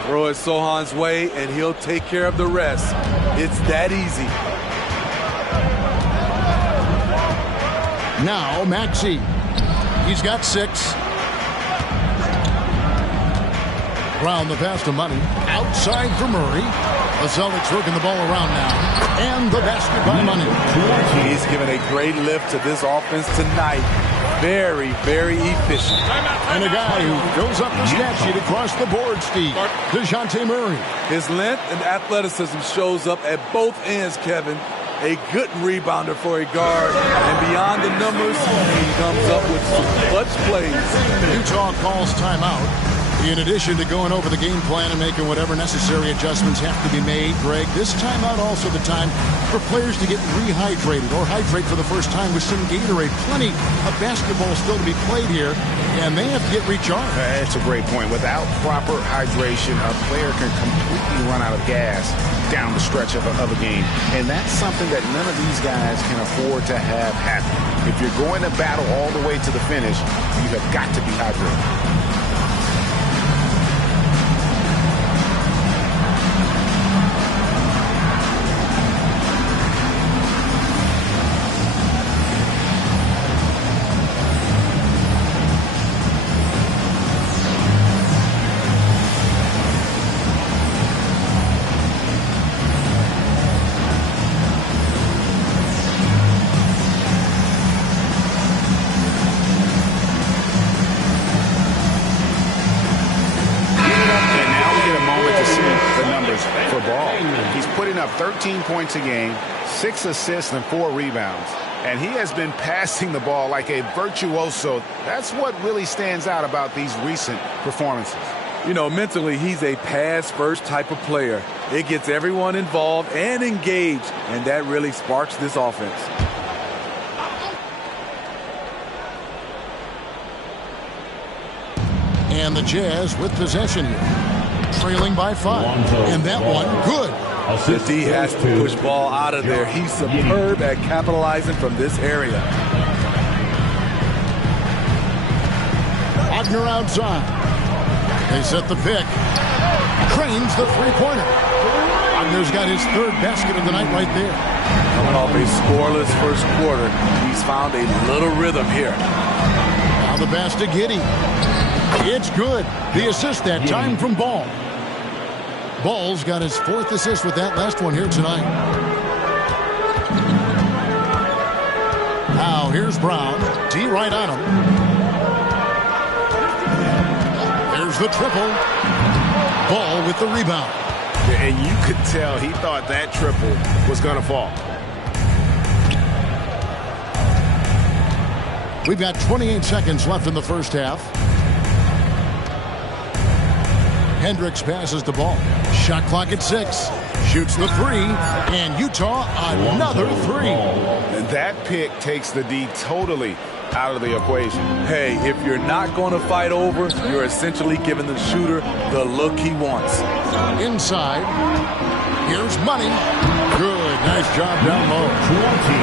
Throw it Sohan's way, and he'll take care of the rest. It's that easy. Now Maxey. He's got 6. Brown the pass to Money. Outside for Murray. The Celtics working the ball around now. And the basket by Money. He's given a great lift to this offense tonight. Very, very efficient. And a guy who fills up the stat sheet across the board, Steve. DeJounte Murray. His length and athleticism shows up at both ends, Kevin. A good rebounder for a guard. And beyond the numbers, he comes up with some clutch plays. Utah calls timeout. In addition to going over the game plan and making whatever necessary adjustments have to be made, Greg, this timeout also the time for players to get rehydrated or hydrate for the first time with some Gatorade. Plenty of basketball still to be played here, and they have to get recharged. That's a great point. Without proper hydration, a player can completely run out of gas down the stretch of a game. And that's something that none of these guys can afford to have happen. If you're going to battle all the way to the finish, you have got to be hydrated. For Ball. He's putting up 13 points a game, 6 assists and 4 rebounds. And he has been passing the ball like a virtuoso. That's what really stands out about these recent performances. You know, mentally, he's a pass-first type of player. It gets everyone involved and engaged, and that really sparks this offense. And the Jazz with possession here. Trailing by 5. And that one, good. The D has to push ball out of there. He's superb at capitalizing from this area. Wagner outside. They set the pick. Cranes the three-pointer. Wagner's got his 3rd basket of the night right there. Coming off a scoreless first quarter, he's found a little rhythm here. Now the pass to Giddey. It's good. The assist that time from Ball. Ball's got his 4th assist with that last one here tonight. Now here's Brown. D right on him. There's the triple. Ball with the rebound. And you could tell he thought that triple was going to fall. We've got 28 seconds left in the first half. Hendricks passes the ball. Shot clock at 6. Shoots the 3. And Utah another 3. And that pick takes the D totally out of the equation. Hey, if you're not going to fight over, you're essentially giving the shooter the look he wants. Inside. Here's Money. Good. Nice job down low.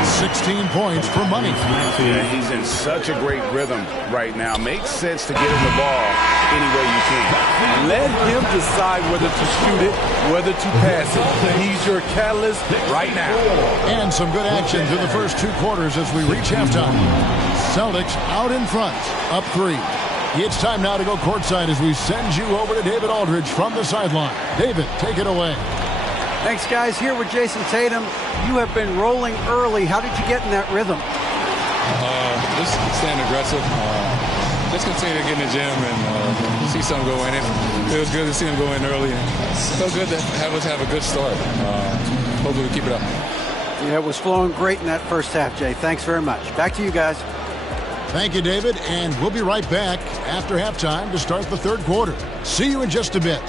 16 points for Money. Yeah, he's in such a great rhythm right now. Makes sense to get him the ball any way you can. Let him decide whether to shoot it, whether to pass it. He's your catalyst right now. And some good action through the first 2 quarters as we reach halftime. Celtics out in front, up 3. It's time now to go courtside as we send you over to David Aldridge from the sideline. David, take it away. Thanks, guys. Here with Jason Tatum. You have been rolling early. How did you get in that rhythm? Just staying aggressive. Just continue to get in the gym and see something go in. It was good to see him go in early. And it felt good to have us have a good start. Hopefully we keep it up. Yeah, it was flowing great in that first half, Jay. Thanks very much. Back to you guys. Thank you, David. And we'll be right back after halftime to start the 3rd quarter. See you in just a bit.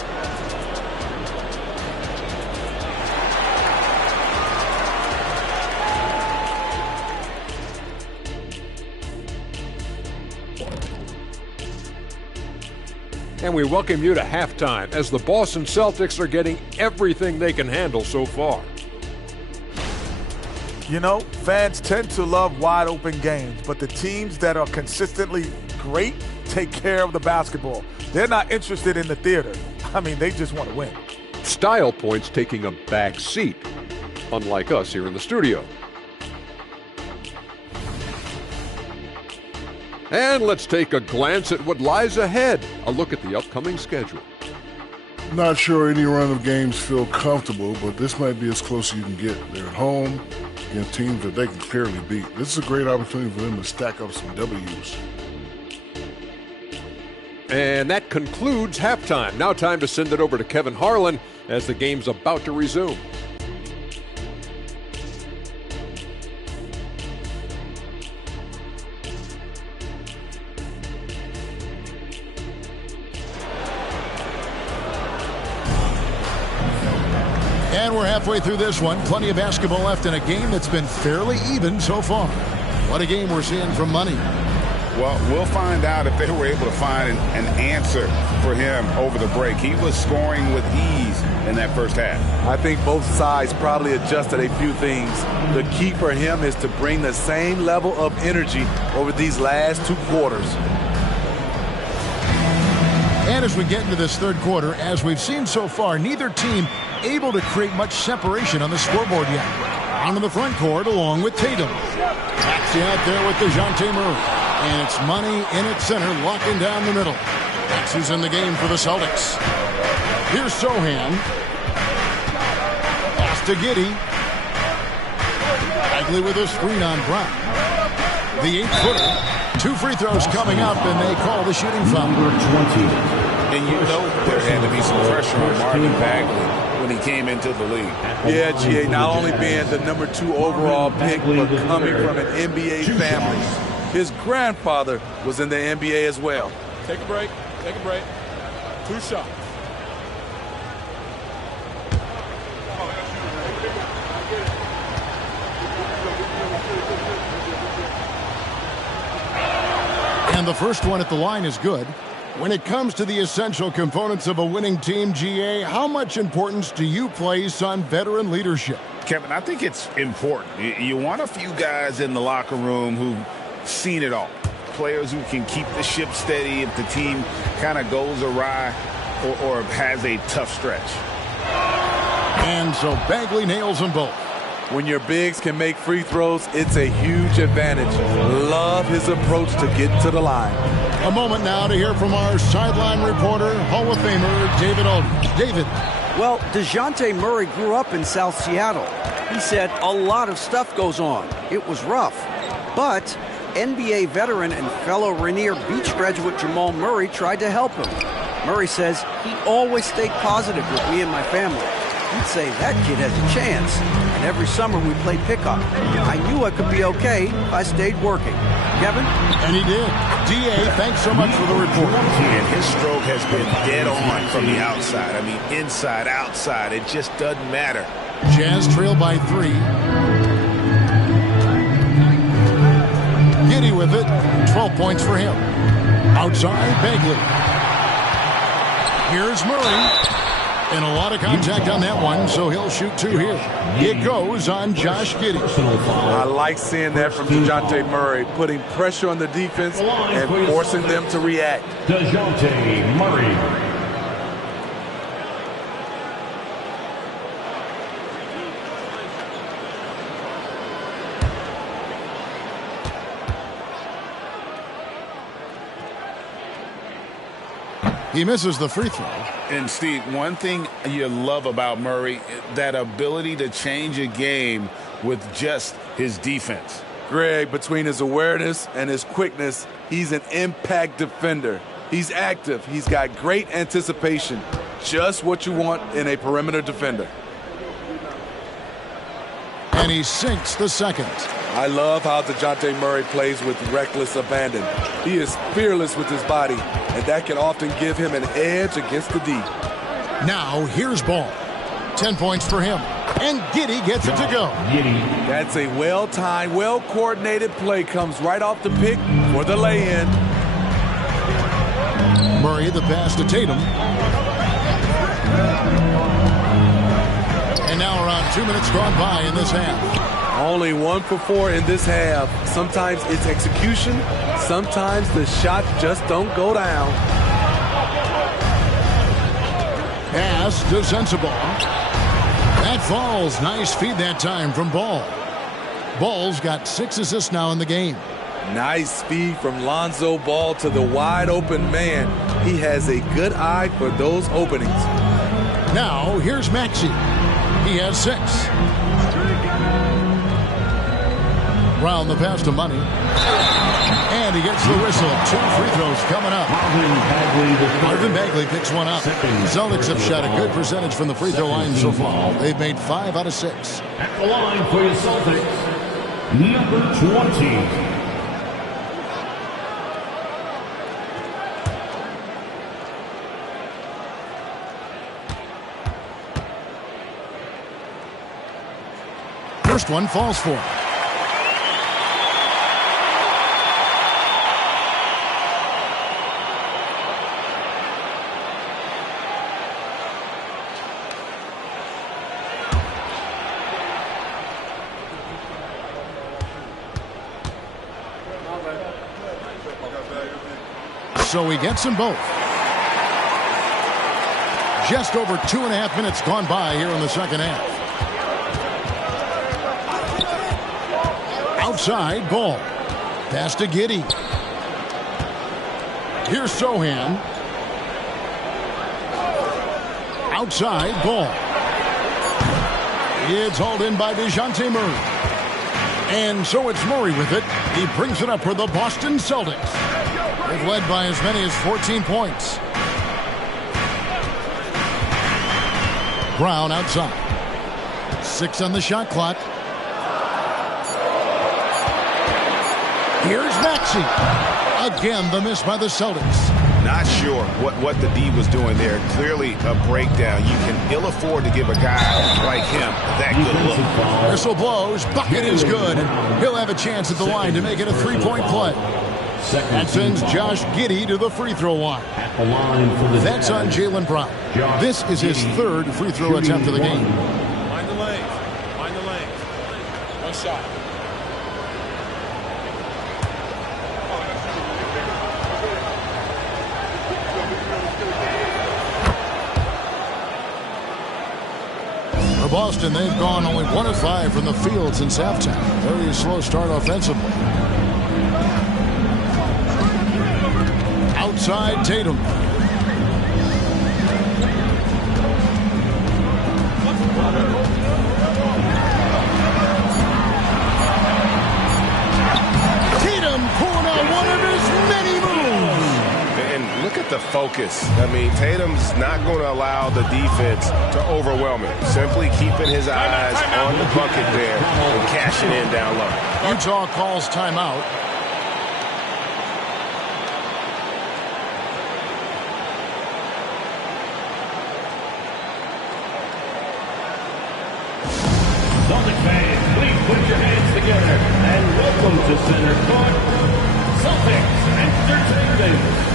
And we welcome you to halftime as the Boston Celtics are getting everything they can handle so far. You know, fans tend to love wide-open games, but the teams that are consistently great take care of the basketball. They're not interested in the theater. I mean, they just want to win. Style points taking a back seat, unlike us here in the studio. And let's take a glance at what lies ahead. A look at the upcoming schedule. Not sure any run of games feel comfortable, but this might be as close as you can get. They're at home against teams that they can clearly beat. This is a great opportunity for them to stack up some W's. And that concludes halftime. Now time to send it over to Kevin Harlan as the game's about to resume. And we're halfway through this one. Plenty of basketball left in a game that's been fairly even so far. What a game we're seeing from Money. Well, we'll find out if they were able to find an answer for him over the break. He was scoring with ease in that first half. I think both sides probably adjusted a few things. The key for him is to bring the same level of energy over these last 2 quarters. And as we get into this third quarter, as we've seen so far, neither team able to create much separation on the scoreboard yet. Onto the front court along with Tatum. Maxey out there with DeJounte Murray. And it's Money in at center, locking down the middle. That's who's in the game for the Celtics. Here's Sohan. Pass to Giddey. Bagley with a screen on Brown. The 8-footer. 2 free throws coming up, and they call the shooting foul. Number 20. And you know there had to be some pressure on Marvin Bagley when he came into the league. Yeah, G.A., not only being the number 2 overall pick, but coming from an NBA family. His grandfather was in the NBA as well. Take a break. Take a break. 2 shots. And the first one at the line is good. When it comes to the essential components of a winning team, GA, how much importance do you place on veteran leadership? Kevin, I think it's important. You want a few guys in the locker room who've seen it all. Players who can keep the ship steady if the team kind of goes awry or has a tough stretch. And so Bagley nails them both. When your bigs can make free throws, it's a huge advantage. Love his approach to get to the line. A moment now to hear from our sideline reporter, Hall of Famer David Aldridge. David. Well, DeJounte Murray grew up in South Seattle. He said a lot of stuff goes on. It was rough. But NBA veteran and fellow Rainier Beach graduate Jamal Murray tried to help him. Murray says he always stayed positive with me and my family. He'd say that kid has a chance. And every summer we played pickup. I knew I could be okay if I stayed working. Kevin? And he did. DA, thanks so much for the report. And his stroke has been dead on from the outside. I mean, inside, outside. It just doesn't matter. Jazz trail by 3. Giddey with it. 12 points for him. Outside, Bagley. Here's Murray. And a lot of contact on that one, so he'll shoot 2 here. It goes on Josh Giddey. I like seeing that from DeJounte Murray, putting pressure on the defense and forcing them to react. DeJounte Murray. He misses the free throw. And, Steve, one thing you love about Murray, that ability to change a game with just his defense. Greg, between his awareness and his quickness, he's an impact defender. He's active. He's got great anticipation. Just what you want in a perimeter defender. And he sinks the second. I love how DeJounte Murray plays with reckless abandon. He is fearless with his body, and that can often give him an edge against the D. Now, here's Ball. 10 points for him. And Giddey gets it to go. That's a well-timed, well-coordinated play. Comes right off the pick for the lay-in. Murray, the pass to Tatum. And now around 2 minutes gone by in this half. Only 1 for 4 in this half. Sometimes it's execution. Sometimes the shots just don't go down. Pass to Sensible. That falls. Nice feed that time from Ball. Ball's got 6 assists now in the game. Nice feed from Lonzo Ball to the wide open man. He has a good eye for those openings. Now here's Maxey. He has 6. Brown the pass to Money. And he gets the whistle. 2 free throws coming up. Marvin Bagley picks one up. Celtics have shot a good percentage from the free throw line so far. They've made 5 out of 6. At the line for your Celtics, number 20. First one falls for it. So he gets them both. Just over 2.5 minutes gone by here in the second half. Outside ball. Pass to Giddey. Here's Sohan. Outside ball. It's hauled in by DeJounte Murray. And so it's Murray with it. He brings it up for the Boston Celtics. They've led by as many as 14 points. Brown outside. 6 on the shot clock. Here's Maxey. Again, the miss by the Celtics. Not sure what the D was doing there. Clearly a breakdown. You can ill afford to give a guy like him that good look. Whistle blows. Bucket is good. And he'll have a chance at the line to make it a 3-point play. That sends Josh Giddey to the free throw line. That's on Jaylen Brown. This is his third free throw attempt of the game. Find the lanes. Find the lanes. One shot. For Boston, they've gone only 1 of 5 from the field since halftime. Very slow start offensively. Outside Tatum. Tatum pulling out one of his many moves. And look at the focus. I mean, Tatum's not going to allow the defense to overwhelm him. Simply keeping his eyes on the bucket there and cashing in down low. Utah calls timeout. Celtic fans, please put your hands together and welcome to center court, Celtics Entertainment.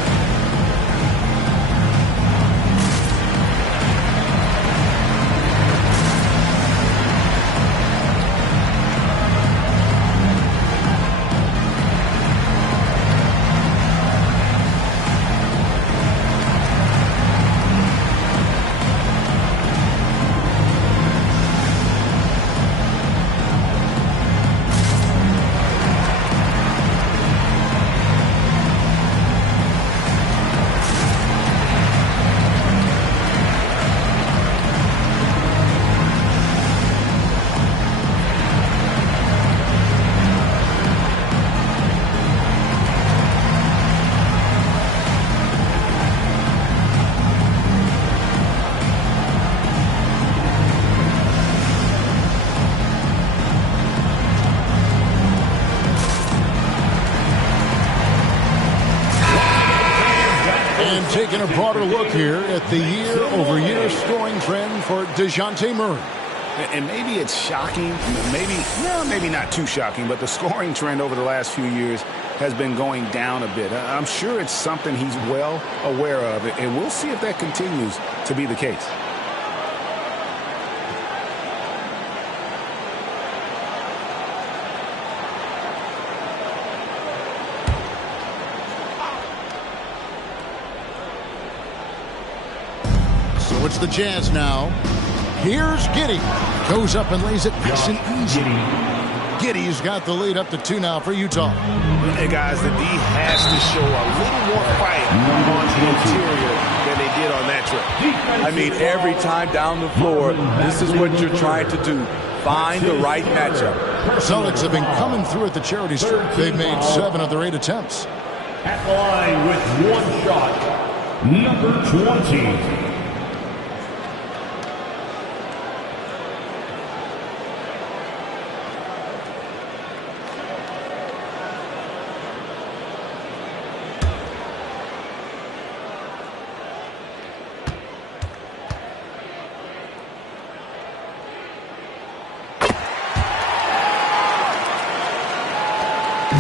Taking a broader look here at the year-over-year scoring trend for DeJounte Murray. And maybe it's shocking, maybe not too shocking, but the scoring trend over the last few years has been going down a bit. I'm sure it's something he's well aware of, and we'll see if that continues to be the case. So it's the Jazz now. Here's Giddey. Goes up and lays it nice and easy. Giddey's got the lead up to 2 now for Utah. Hey, guys, the D has to show a little more fight on the interior than they did on that trip. I mean, every time down the floor, this is what you're trying to do. Find the right matchup. Celtics have been coming through at the charity strip. They've made 7 of their 8 attempts. At the line with 1 shot, number 20.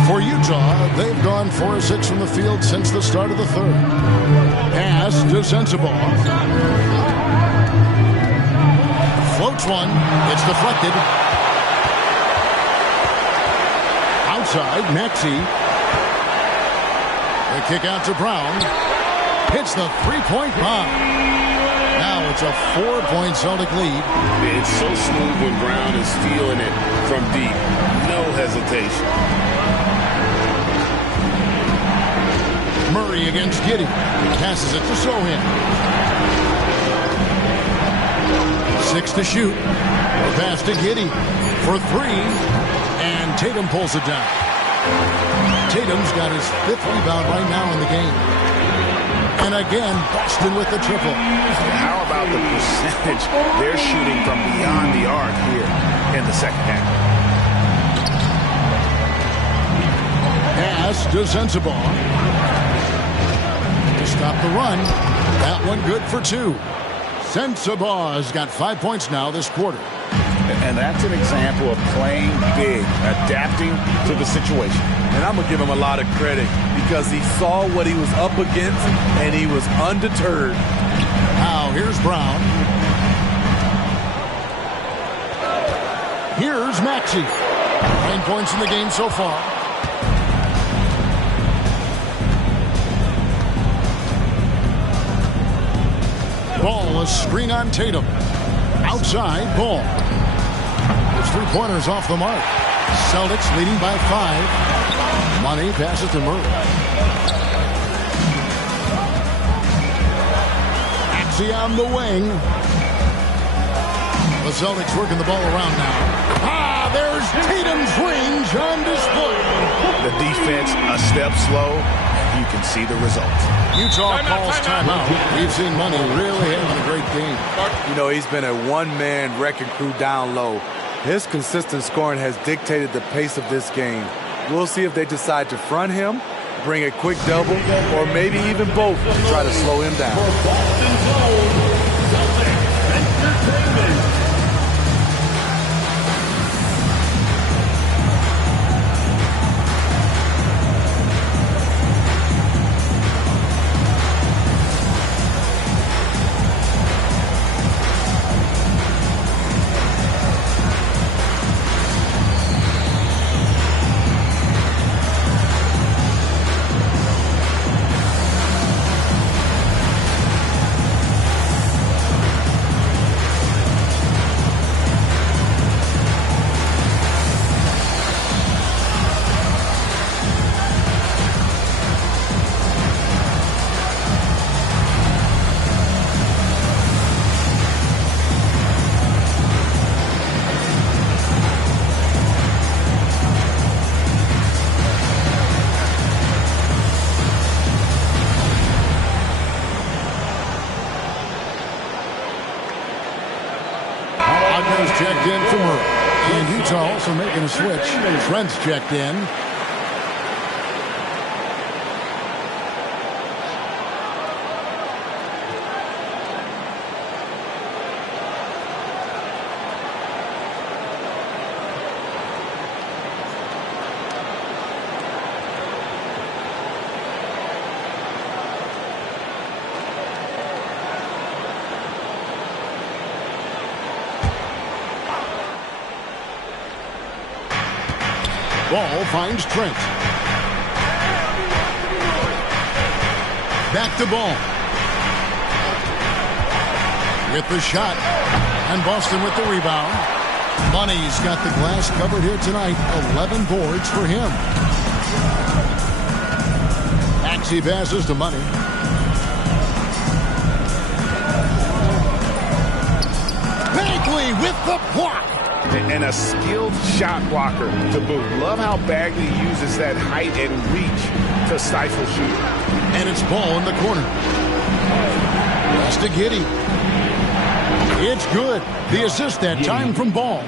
For Utah, they've gone 4 of 6 from the field since the start of the third. Pass to Sensabaugh. Floats one. It's deflected. Outside, Maxey. The kick out to Brown. Hits the three-point bomb. Now it's a 4-point Celtic lead. It's so smooth when Brown is stealing it from deep. No hesitation. Murray against Giddey. Passes it to Sohan. 6 to shoot. A pass to Giddey for 3. And Tatum pulls it down. Tatum's got his 5th rebound right now in the game. And again, Boston with the triple. How about the percentage they're shooting from beyond the arc here in the second half? Pass to Sensabaugh. To stop the run. That one good for 2. Sensabaugh has got 5 points now this quarter. And that's an example of playing big, adapting to the situation. And I'm going to give him a lot of credit because he saw what he was up against and he was undeterred. Now here's Brown. Here's Maxey. 9 points in the game so far. Ball, a screen on Tatum. Outside, Ball. His 3-pointers off the mark. Celtics leading by 5. Money passes to Murray. Maxey on the wing. The Celtics working the ball around now. There's Tatum's range on display. The defense a step slow. You can see the result. Utah calls timeout. We've seen Money really having a great game. You know, he's been a one-man wrecking crew down low. His consistent scoring has dictated the pace of this game. We'll see if they decide to front him, bring a quick double, or maybe even both to try to slow him down. Checked in for Murray. And Utah also making a switch. Trent's checked in. Ball finds Trent. Back to Ball. With the shot. And Boston with the rebound. Money's got the glass covered here tonight. 11 boards for him. Maxey passes to Money. Bagley with the block. And a skilled shot blocker to boot. Love how Bagley uses that height and reach to stifle shooting. And it's Ball in the corner. Pass to Giddey. It's good. The assist that time from Ball.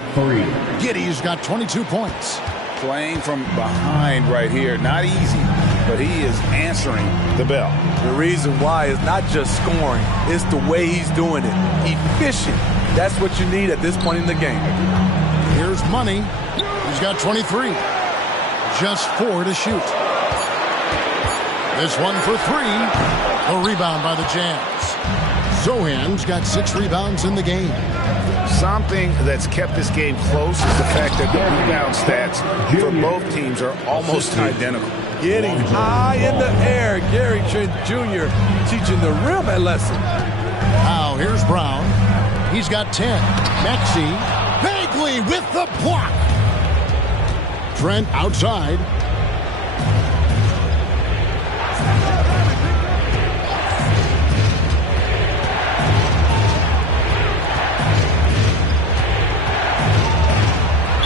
Giddey's got 22 points. Playing from behind right here. Not easy, but he is answering the bell. The reason why is not just scoring. It's the way he's doing it. Efficient. That's what you need at this point in the game. Here's Money. He's got 23. just 4 to shoot. This one for 3. A rebound by the Jazz. Zohan's got 6 rebounds in the game. Something that's kept this game close is the fact that the rebound stats for both teams are almost identical. Getting high in the air. Gary Trent Jr. teaching the rim a lesson. Now here's Brown. He's got 10. Maxey Bagley with the block. Trent outside.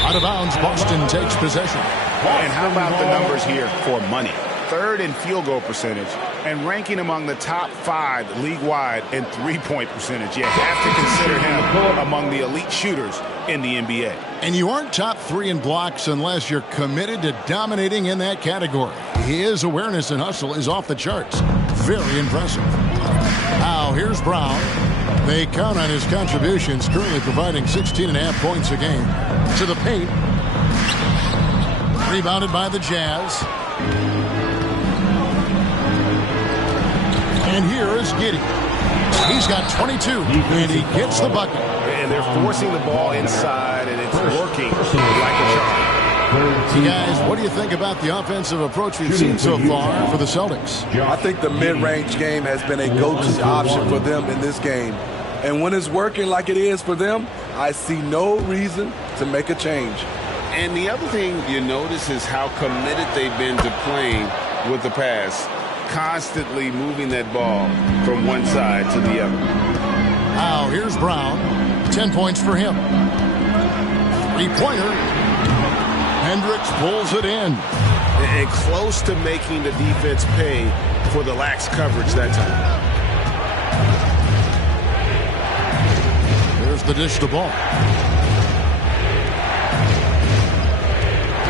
Out of bounds, Boston takes possession. And how about the numbers here for money? 3rd in field goal percentage and ranking among the top 5 league-wide in three-point percentage. You have to consider him among the elite shooters in the NBA. And you aren't top 3 in blocks unless you're committed to dominating in that category. His awareness and hustle is off the charts. Very impressive. Now here's Brown. They count on his contributions, currently providing 16.5 points a game. To the paint. Rebounded by the Jazz. And here is Giddey. He's got 22, and he gets the bucket. And they're forcing the ball inside, and it's working like a charm. Guys, what do you think about the offensive approach we've seen so far for the Celtics? I think the mid-range game has been a go-to option for them in this game. And when it's working like it is for them, I see no reason to make a change. And the other thing you notice is how committed they've been to playing with the pass, constantly moving that ball from one side to the other. Now here's Brown. 10 points for him. 3-pointer. Hendricks pulls it in. And close to making the defense pay for the lax coverage that time. Here's the dish to ball.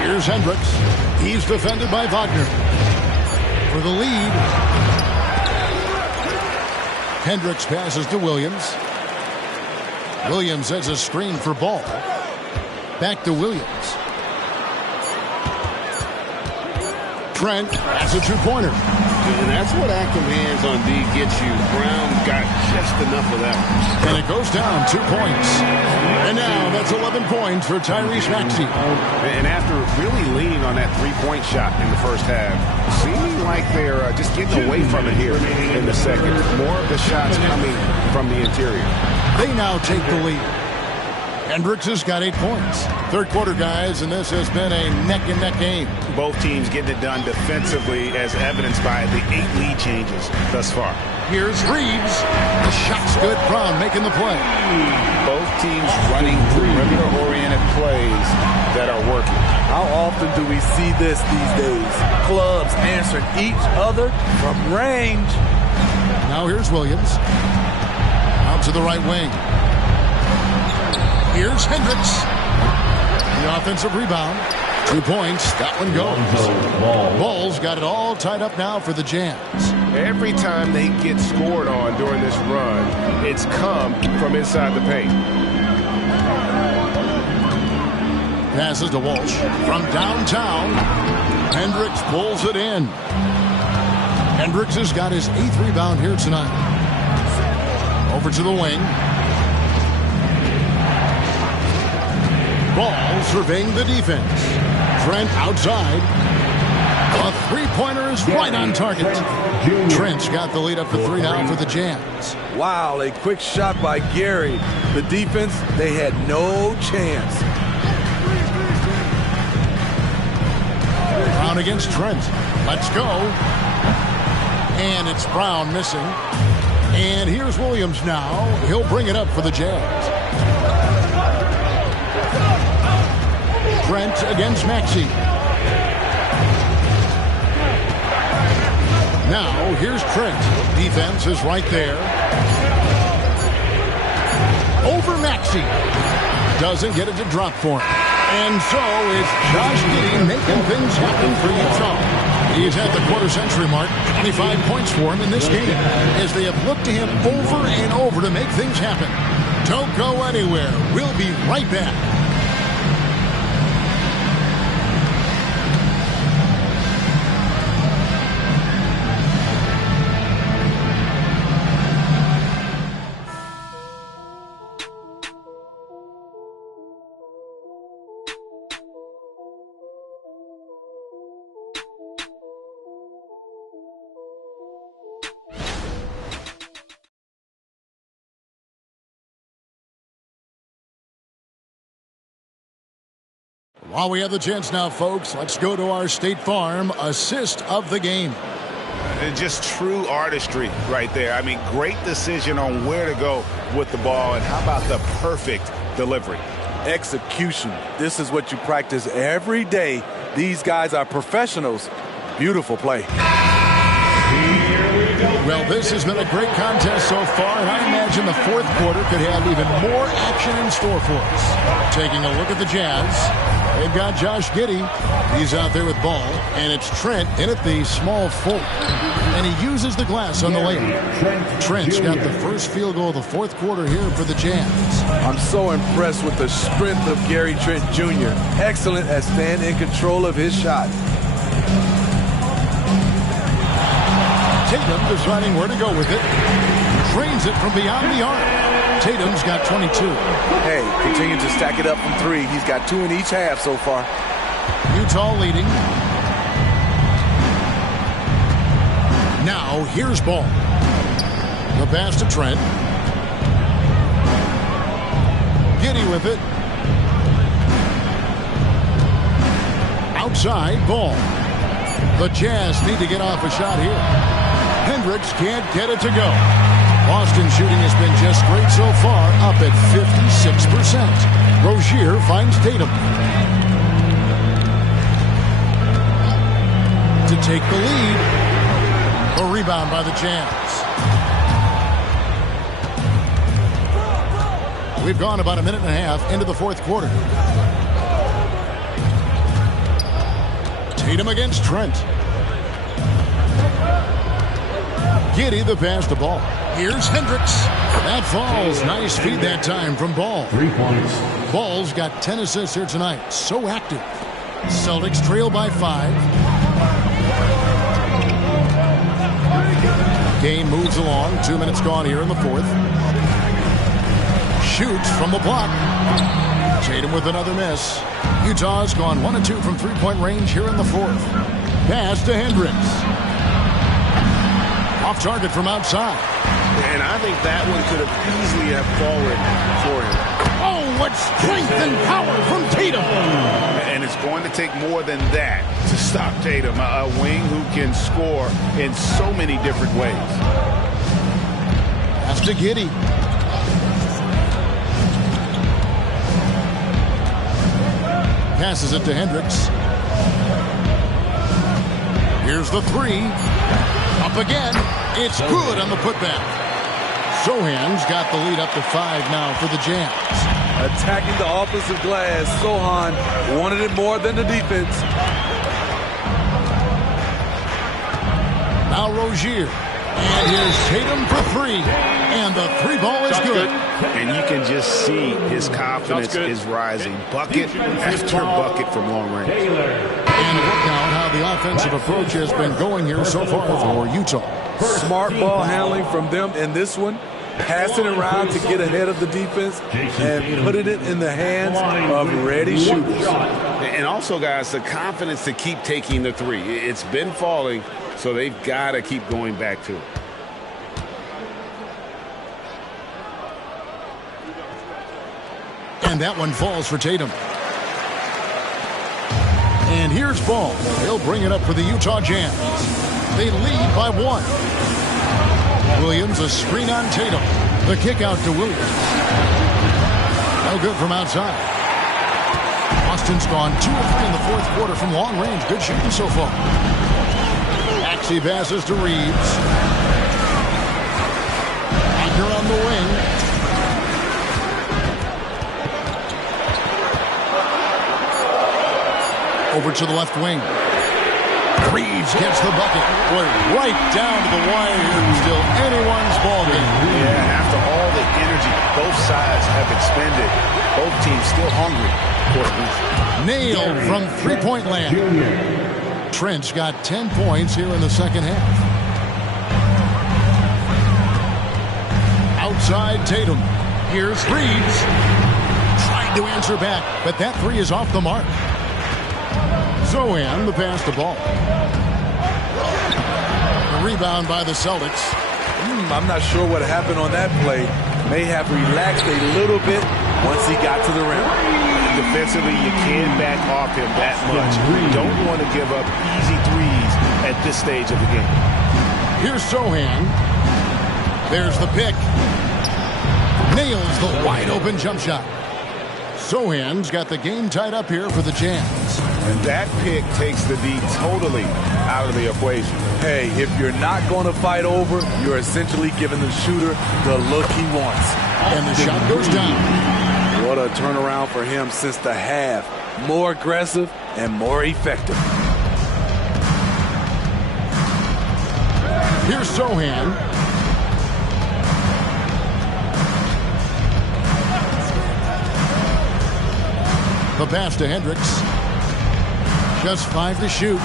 Here's Hendricks. He's defended by Wagner. For the lead. Hendricks passes to Williams. Williams has a screen for Ball. Back to Williams. Trent has a 2-pointer. And that's what active hands on D gets you. Brown got just enough of that. And it goes down 2 points. And now that's 11 points for Tyrese Maxey. And after really leaning on that 3-point shot in the first half, seeming like they're just getting away from it here in the second. More of the shots coming from the interior. They now take the lead. Hendricks has got 8 points. Third quarter, guys, and this has been a neck-and-neck game. Both teams getting it done defensively, as evidenced by the 8 lead changes thus far. Here's Reeves. The shot's good. Brown making the play. Both teams running perimeter-oriented plays that are working. How often do we see this these days? Clubs answering each other from range. Now here's Williams. Out to the right wing. Here's Hendricks. The offensive rebound. 2 points. That one goes. Bulls got it all tied up now for the Jazz. Every time they get scored on during this run, it's come from inside the paint. Passes to Walsh from downtown. Hendricks pulls it in. Hendricks has got his 8th rebound here tonight. Over to the wing. Ball surveying the defense. Trent outside. A 3-pointer is right on target. Trent's got the lead up to 3 now for the Jazz. Wow, a quick shot by Gary. The defense, they had no chance. Brown against Trent. Let's go. And it's Brown missing. And here's Williams now. He'll bring it up for the Jazz. Trent against Maxey. Now, here's Trent. Defense is right there. Over Maxey. Doesn't get it to drop for him. And so it's Josh Giddey making things happen for Utah. He's at the quarter-century mark. 25 points for him in this game, as they have looked to him over and over to make things happen. Don't go anywhere. We'll be right back. While we have the chance now, folks, let's go to our State Farm assist of the game. Just true artistry right there. I mean, great decision on where to go with the ball, and how about the perfect delivery? Execution. This is what you practice every day. These guys are professionals. Beautiful play. Well, this has been a great contest so far, and I imagine the fourth quarter could have even more action in store for us. Taking a look at the Jazz, they've got Josh Giddey. He's out there with ball, and it's Trent in at the small forward. And he uses the glass on the layup. Trent's got the first field goal of the fourth quarter here for the Jazz. I'm so impressed with the strength of Gary Trent Jr. Excellent at staying in control of his shot. Tatum deciding where to go with it. Drains it from beyond the arc. Tatum's got 22. Hey, continue to stack it up from three. He's got 2 in each half so far. Utah leading. Now, here's ball. The pass to Trent. Giddey with it. Outside, ball. The Jazz need to get off a shot here. Hendricks can't get it to go. Boston shooting has been just great so far, up at 56%. Rozier finds Tatum. To take the lead. A rebound by the Jazz. We've gone about a minute and a half into the fourth quarter. Tatum against Trent. Giddey the pass to Ball. Here's Hendricks. That falls. Nice feed that time from Ball. 3 points. Ball's got 10 assists here tonight. So active. Celtics trail by 5. Game moves along. 2 minutes gone here in the fourth. Shoots from the block. Tatum with another miss. Utah's gone 1 of 2 from three-point range here in the fourth. Pass to Hendricks. Off target from outside. And I think that one could have easily have fallen for him. Oh, what strength and power from Tatum. And it's going to take more than that to stop Tatum. A wing who can score in so many different ways. Pass to Giddey. Passes it to Hendricks. Here's the three. Up again. It's good on the putback. Sohan's got the lead up to 5 now for the Jazz. Attacking the offensive glass. Sohan wanted it more than the defense. Now Rozier. And here's Tatum for 3. And the 3 ball is good. And you can just see his confidence is rising. Bucket after bucket from long range. And look now at how the offensive approach has been going here so far for Utah. Smart ball handling from them in this one. Passing around to get ahead of the defense and putting it in the hands of ready shooters. And also, guys, the confidence to keep taking the 3. It's been falling, so they've got to keep going back to it. And that one falls for Tatum. And here's Ball. They'll bring it up for the Utah Jazz. They lead by 1. Williams, a screen on Tatum. The kick out to Williams. No good from outside. Boston's gone 2 of 3 in the fourth quarter from long range. Good shooting so far. Maxey passes to Reeves. Wagner on the wing. Over to the left wing. Reeves gets the bucket. Boy, right down to the wire here. Still anyone's ball game. Yeah, after all the energy both sides have expended, both teams still hungry for it. Nailed from three-point land. Trent's got 10 points here in the second half. Outside Tatum. Here's Reeves. Trying to answer back, but that 3 is off the mark. Zohan, the pass to Ball. The rebound by the Celtics. I'm not sure what happened on that play. May have relaxed a little bit once he got to the rim. Defensively, you can't back off him that much. You don't want to give up easy threes at this stage of the game. Here's Sohan. There's the pick. Nails the wide-open jump shot. Sohan's got the game tied up here for the Jazz. And that pick takes the D totally out of the equation. Hey, if you're not going to fight over, you're essentially giving the shooter the look he wants. And the shot goes down. What a turnaround for him since the half. More aggressive and more effective. Here's Sohan. The pass to Hendricks. Just 5 to shoot.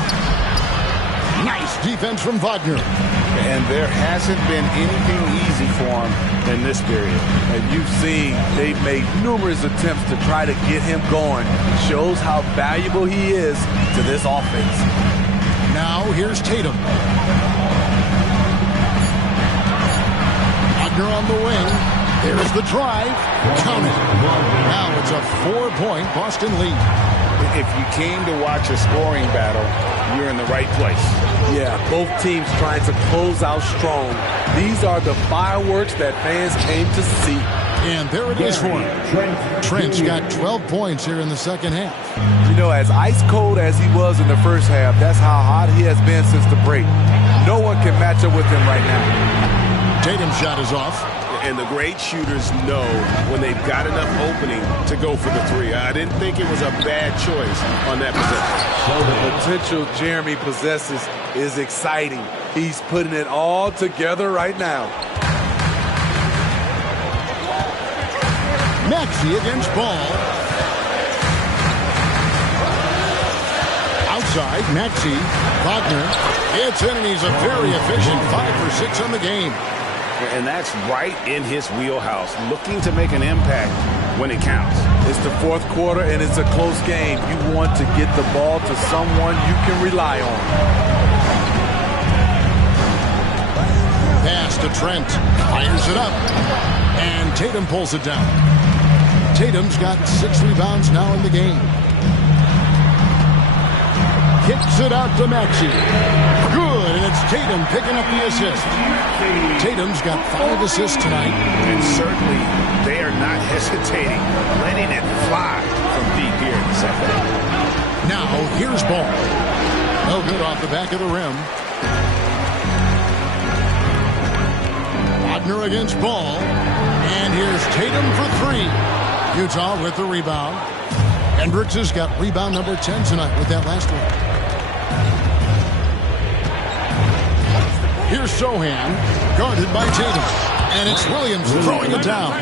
Nice defense from Wagner. And there hasn't been anything easy for him in this period. And you've seen they've made numerous attempts to try to get him going. Shows how valuable he is to this offense. Now here's Tatum. Wagner on the wing. There's the drive. Count it. Now it's a 4-point Boston lead. If you came to watch a scoring battle, you're in the right place. Yeah, both teams trying to close out strong. These are the fireworks that fans came to see. And there it is for him. Trent's got 12 points here in the second half. You know, as ice cold as he was in the first half, that's how hot he has been since the break. No one can match up with him right now. Tatum's shot is off. And the great shooters know when they've got enough opening to go for the three. I didn't think it was a bad choice on that possession. So the potential Jeremy possesses is exciting. He's putting it all together right now. Maxey against Ball. Outside, Maxey, Wagner. It's in, and he's a very efficient 5 for 6 on the game. And that's right in his wheelhouse, looking to make an impact when it counts. It's the fourth quarter, and it's a close game. You want to get the ball to someone you can rely on. Pass to Trent. Fires it up. And Tatum pulls it down. Tatum's got 6 rebounds now in the game. Kicks it out to Maxey. Good, and it's Tatum picking up the assist. Tatum's got 5 assists tonight. And certainly they are not hesitating, letting it fly from deep here in the second. Now here's Ball. No good off the back of the rim. Wagner against Ball. And here's Tatum for 3. Utah with the rebound. Hendricks has got rebound number 10 tonight with that last one. Here's Sohan, guarded by Tatum. And it's Williams throwing it down.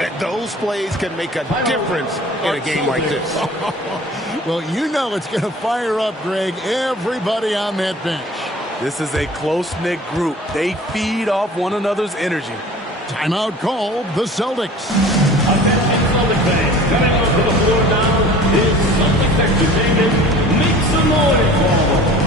And those plays can make a difference in a game like this. Well, you know it's going to fire up, Greg, everybody on that bench. This is a close-knit group. They feed off one another's energy. Timeout called the Celtics. Attention Celtics fans, coming onto the floor now is Celtics Entertainment. Make some noise for them.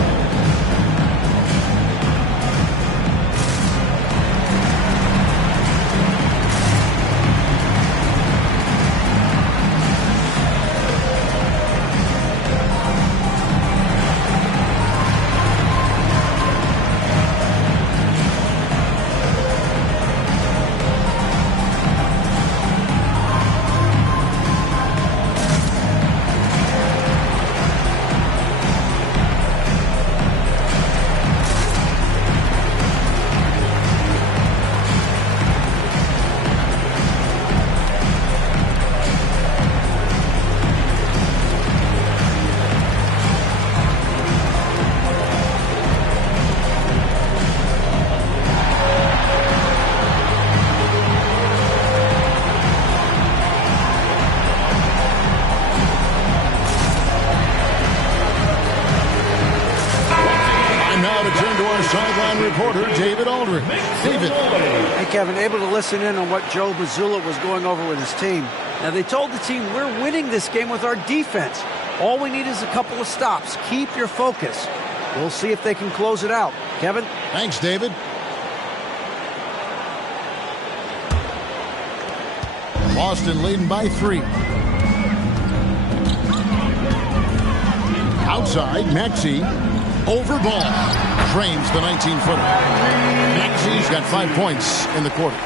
Reporter David Aldridge. David. Hey, Kevin, able to listen in on what Joe Mazzulla was going over with his team. Now, they told the team, we're winning this game with our defense. All we need is a couple of stops. Keep your focus. We'll see if they can close it out. Kevin? Thanks, David. Boston leading by 3. Outside, Maxey. Over ball. Drains the 19-footer. Maxey's got 5 points in the quarter.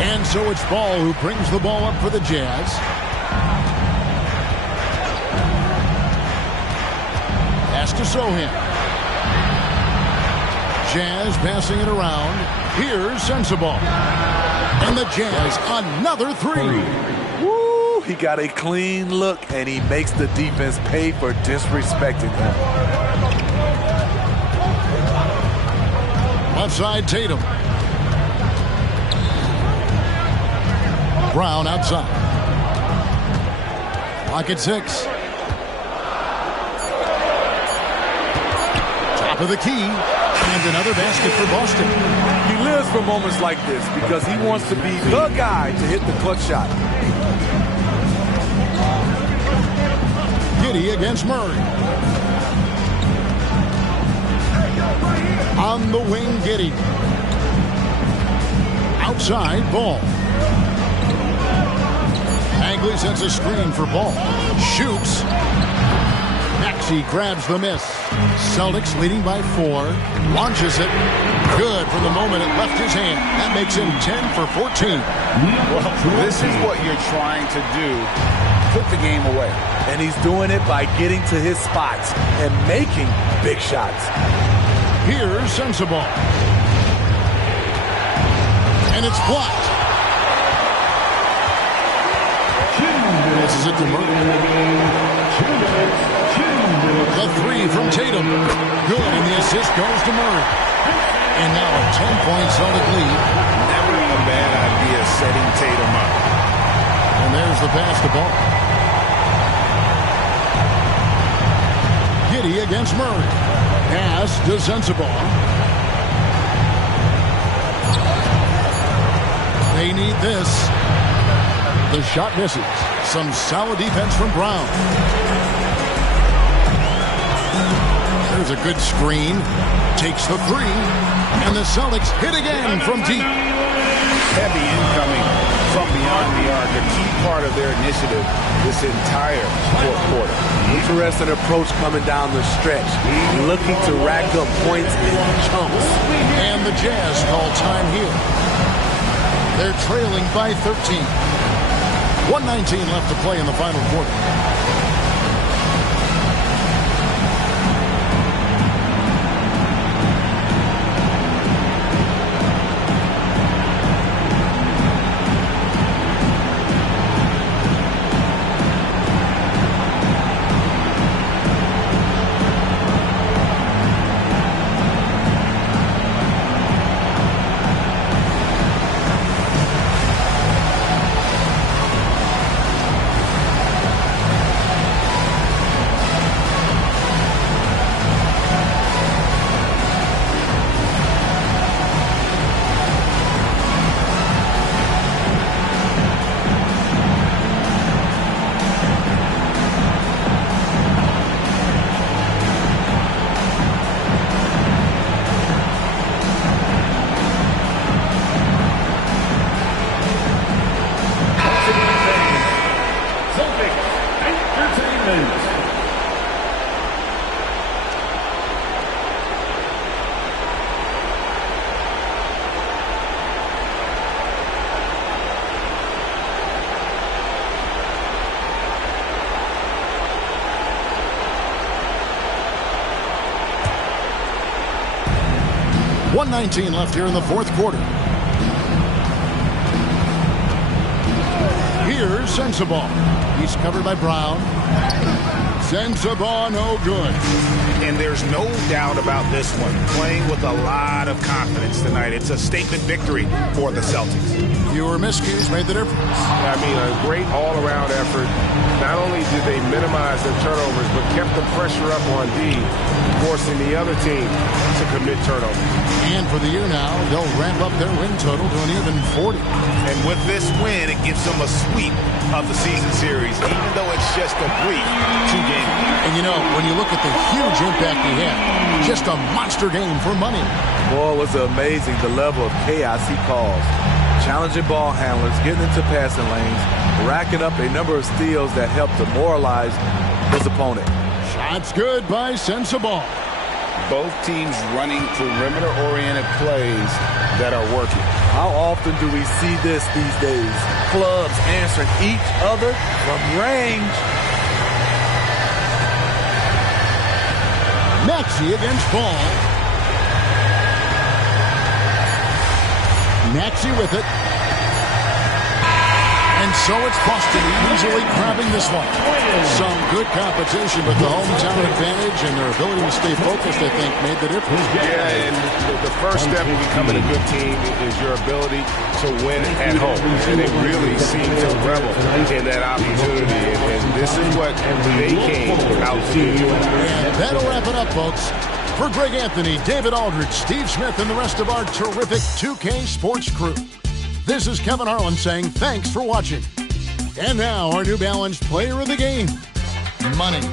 And so it's Ball who brings the ball up for the Jazz. Has to Sohan. Jazz passing it around. Here's Sensabaugh. And the Jazz, another three. Woo! He got a clean look, and he makes the defense pay for disrespecting him. Left side, Tatum. Brown outside. Clock at 6. Top of the key. And another basket for Boston. He lives for moments like this because he wants to be the guy to hit the clutch shot. Giddey against Murray. On the wing, Giddey. Outside, Ball. Angley sends a screen for Ball. Shoots. Maxey grabs the miss. Celtics leading by 4. Launches it. Good for the moment it left his hand. That makes him 10 for 14. Well, this is what you're trying to do. Put the game away. And he's doing it by getting to his spots and making big shots. Here's Sensabaugh. And it's blocked. This is it to Murray. The three from Tatum. Good, and the assist goes to Murray. And now a 10-point Celtic lead. Never a bad idea setting Tatum up. And there's the pass to Ball. Giddey against Murray. Pass to Sensabaugh. They need this. The shot misses. Some solid defense from Brown. There's a good screen. Takes the three. And the Celtics hit again from deep. Heavy incoming from beyond the arc. A key part of their initiative this entire fourth quarter. Interesting approach coming down the stretch. Looking to rack up points in chunks. And the Jazz call time here. They're trailing by 13. 1:19 left to play in the final quarter. .19 left here in the fourth quarter. Here's Sensabaugh. He's covered by Brown. Sensabaugh, no good. And there's no doubt about this one. Playing with a lot of confidence tonight. It's a statement victory for the Celtics. Fewer miscues made the difference. I mean, a great all-around effort. Not only did they minimize their turnovers, but kept the pressure up on D, forcing the other team to commit turnovers. And for the year now, they'll ramp up their win total to an even 40. And with this win, it gives them a sweep of the season series, even though it's just a brief 2 games. And you know, when you look at the huge impact he had, just a monster game for money. Boy, it was amazing the level of chaos he caused. Challenging ball handlers, getting into passing lanes, racking up a number of steals that helped demoralize his opponent. Shot's good by Sensabaugh. Both teams running perimeter-oriented plays that are working. How often do we see this these days? Clubs answering each other from range. Maxey against Ball. Maxey with it. And so it's Boston easily grabbing this one. Some good competition, but the hometown advantage and their ability to stay focused, I think, made the difference. Yeah, and the first step in becoming a good team is your ability to win at home. And they really seem to revel in that opportunity. And this is what they came out to do. And that'll wrap it up, folks. For Greg Anthony, David Aldridge, Steve Smith, and the rest of our terrific 2K Sports crew, this is Kevin Harlan saying thanks for watching. And now our New Balance player of the game, Money.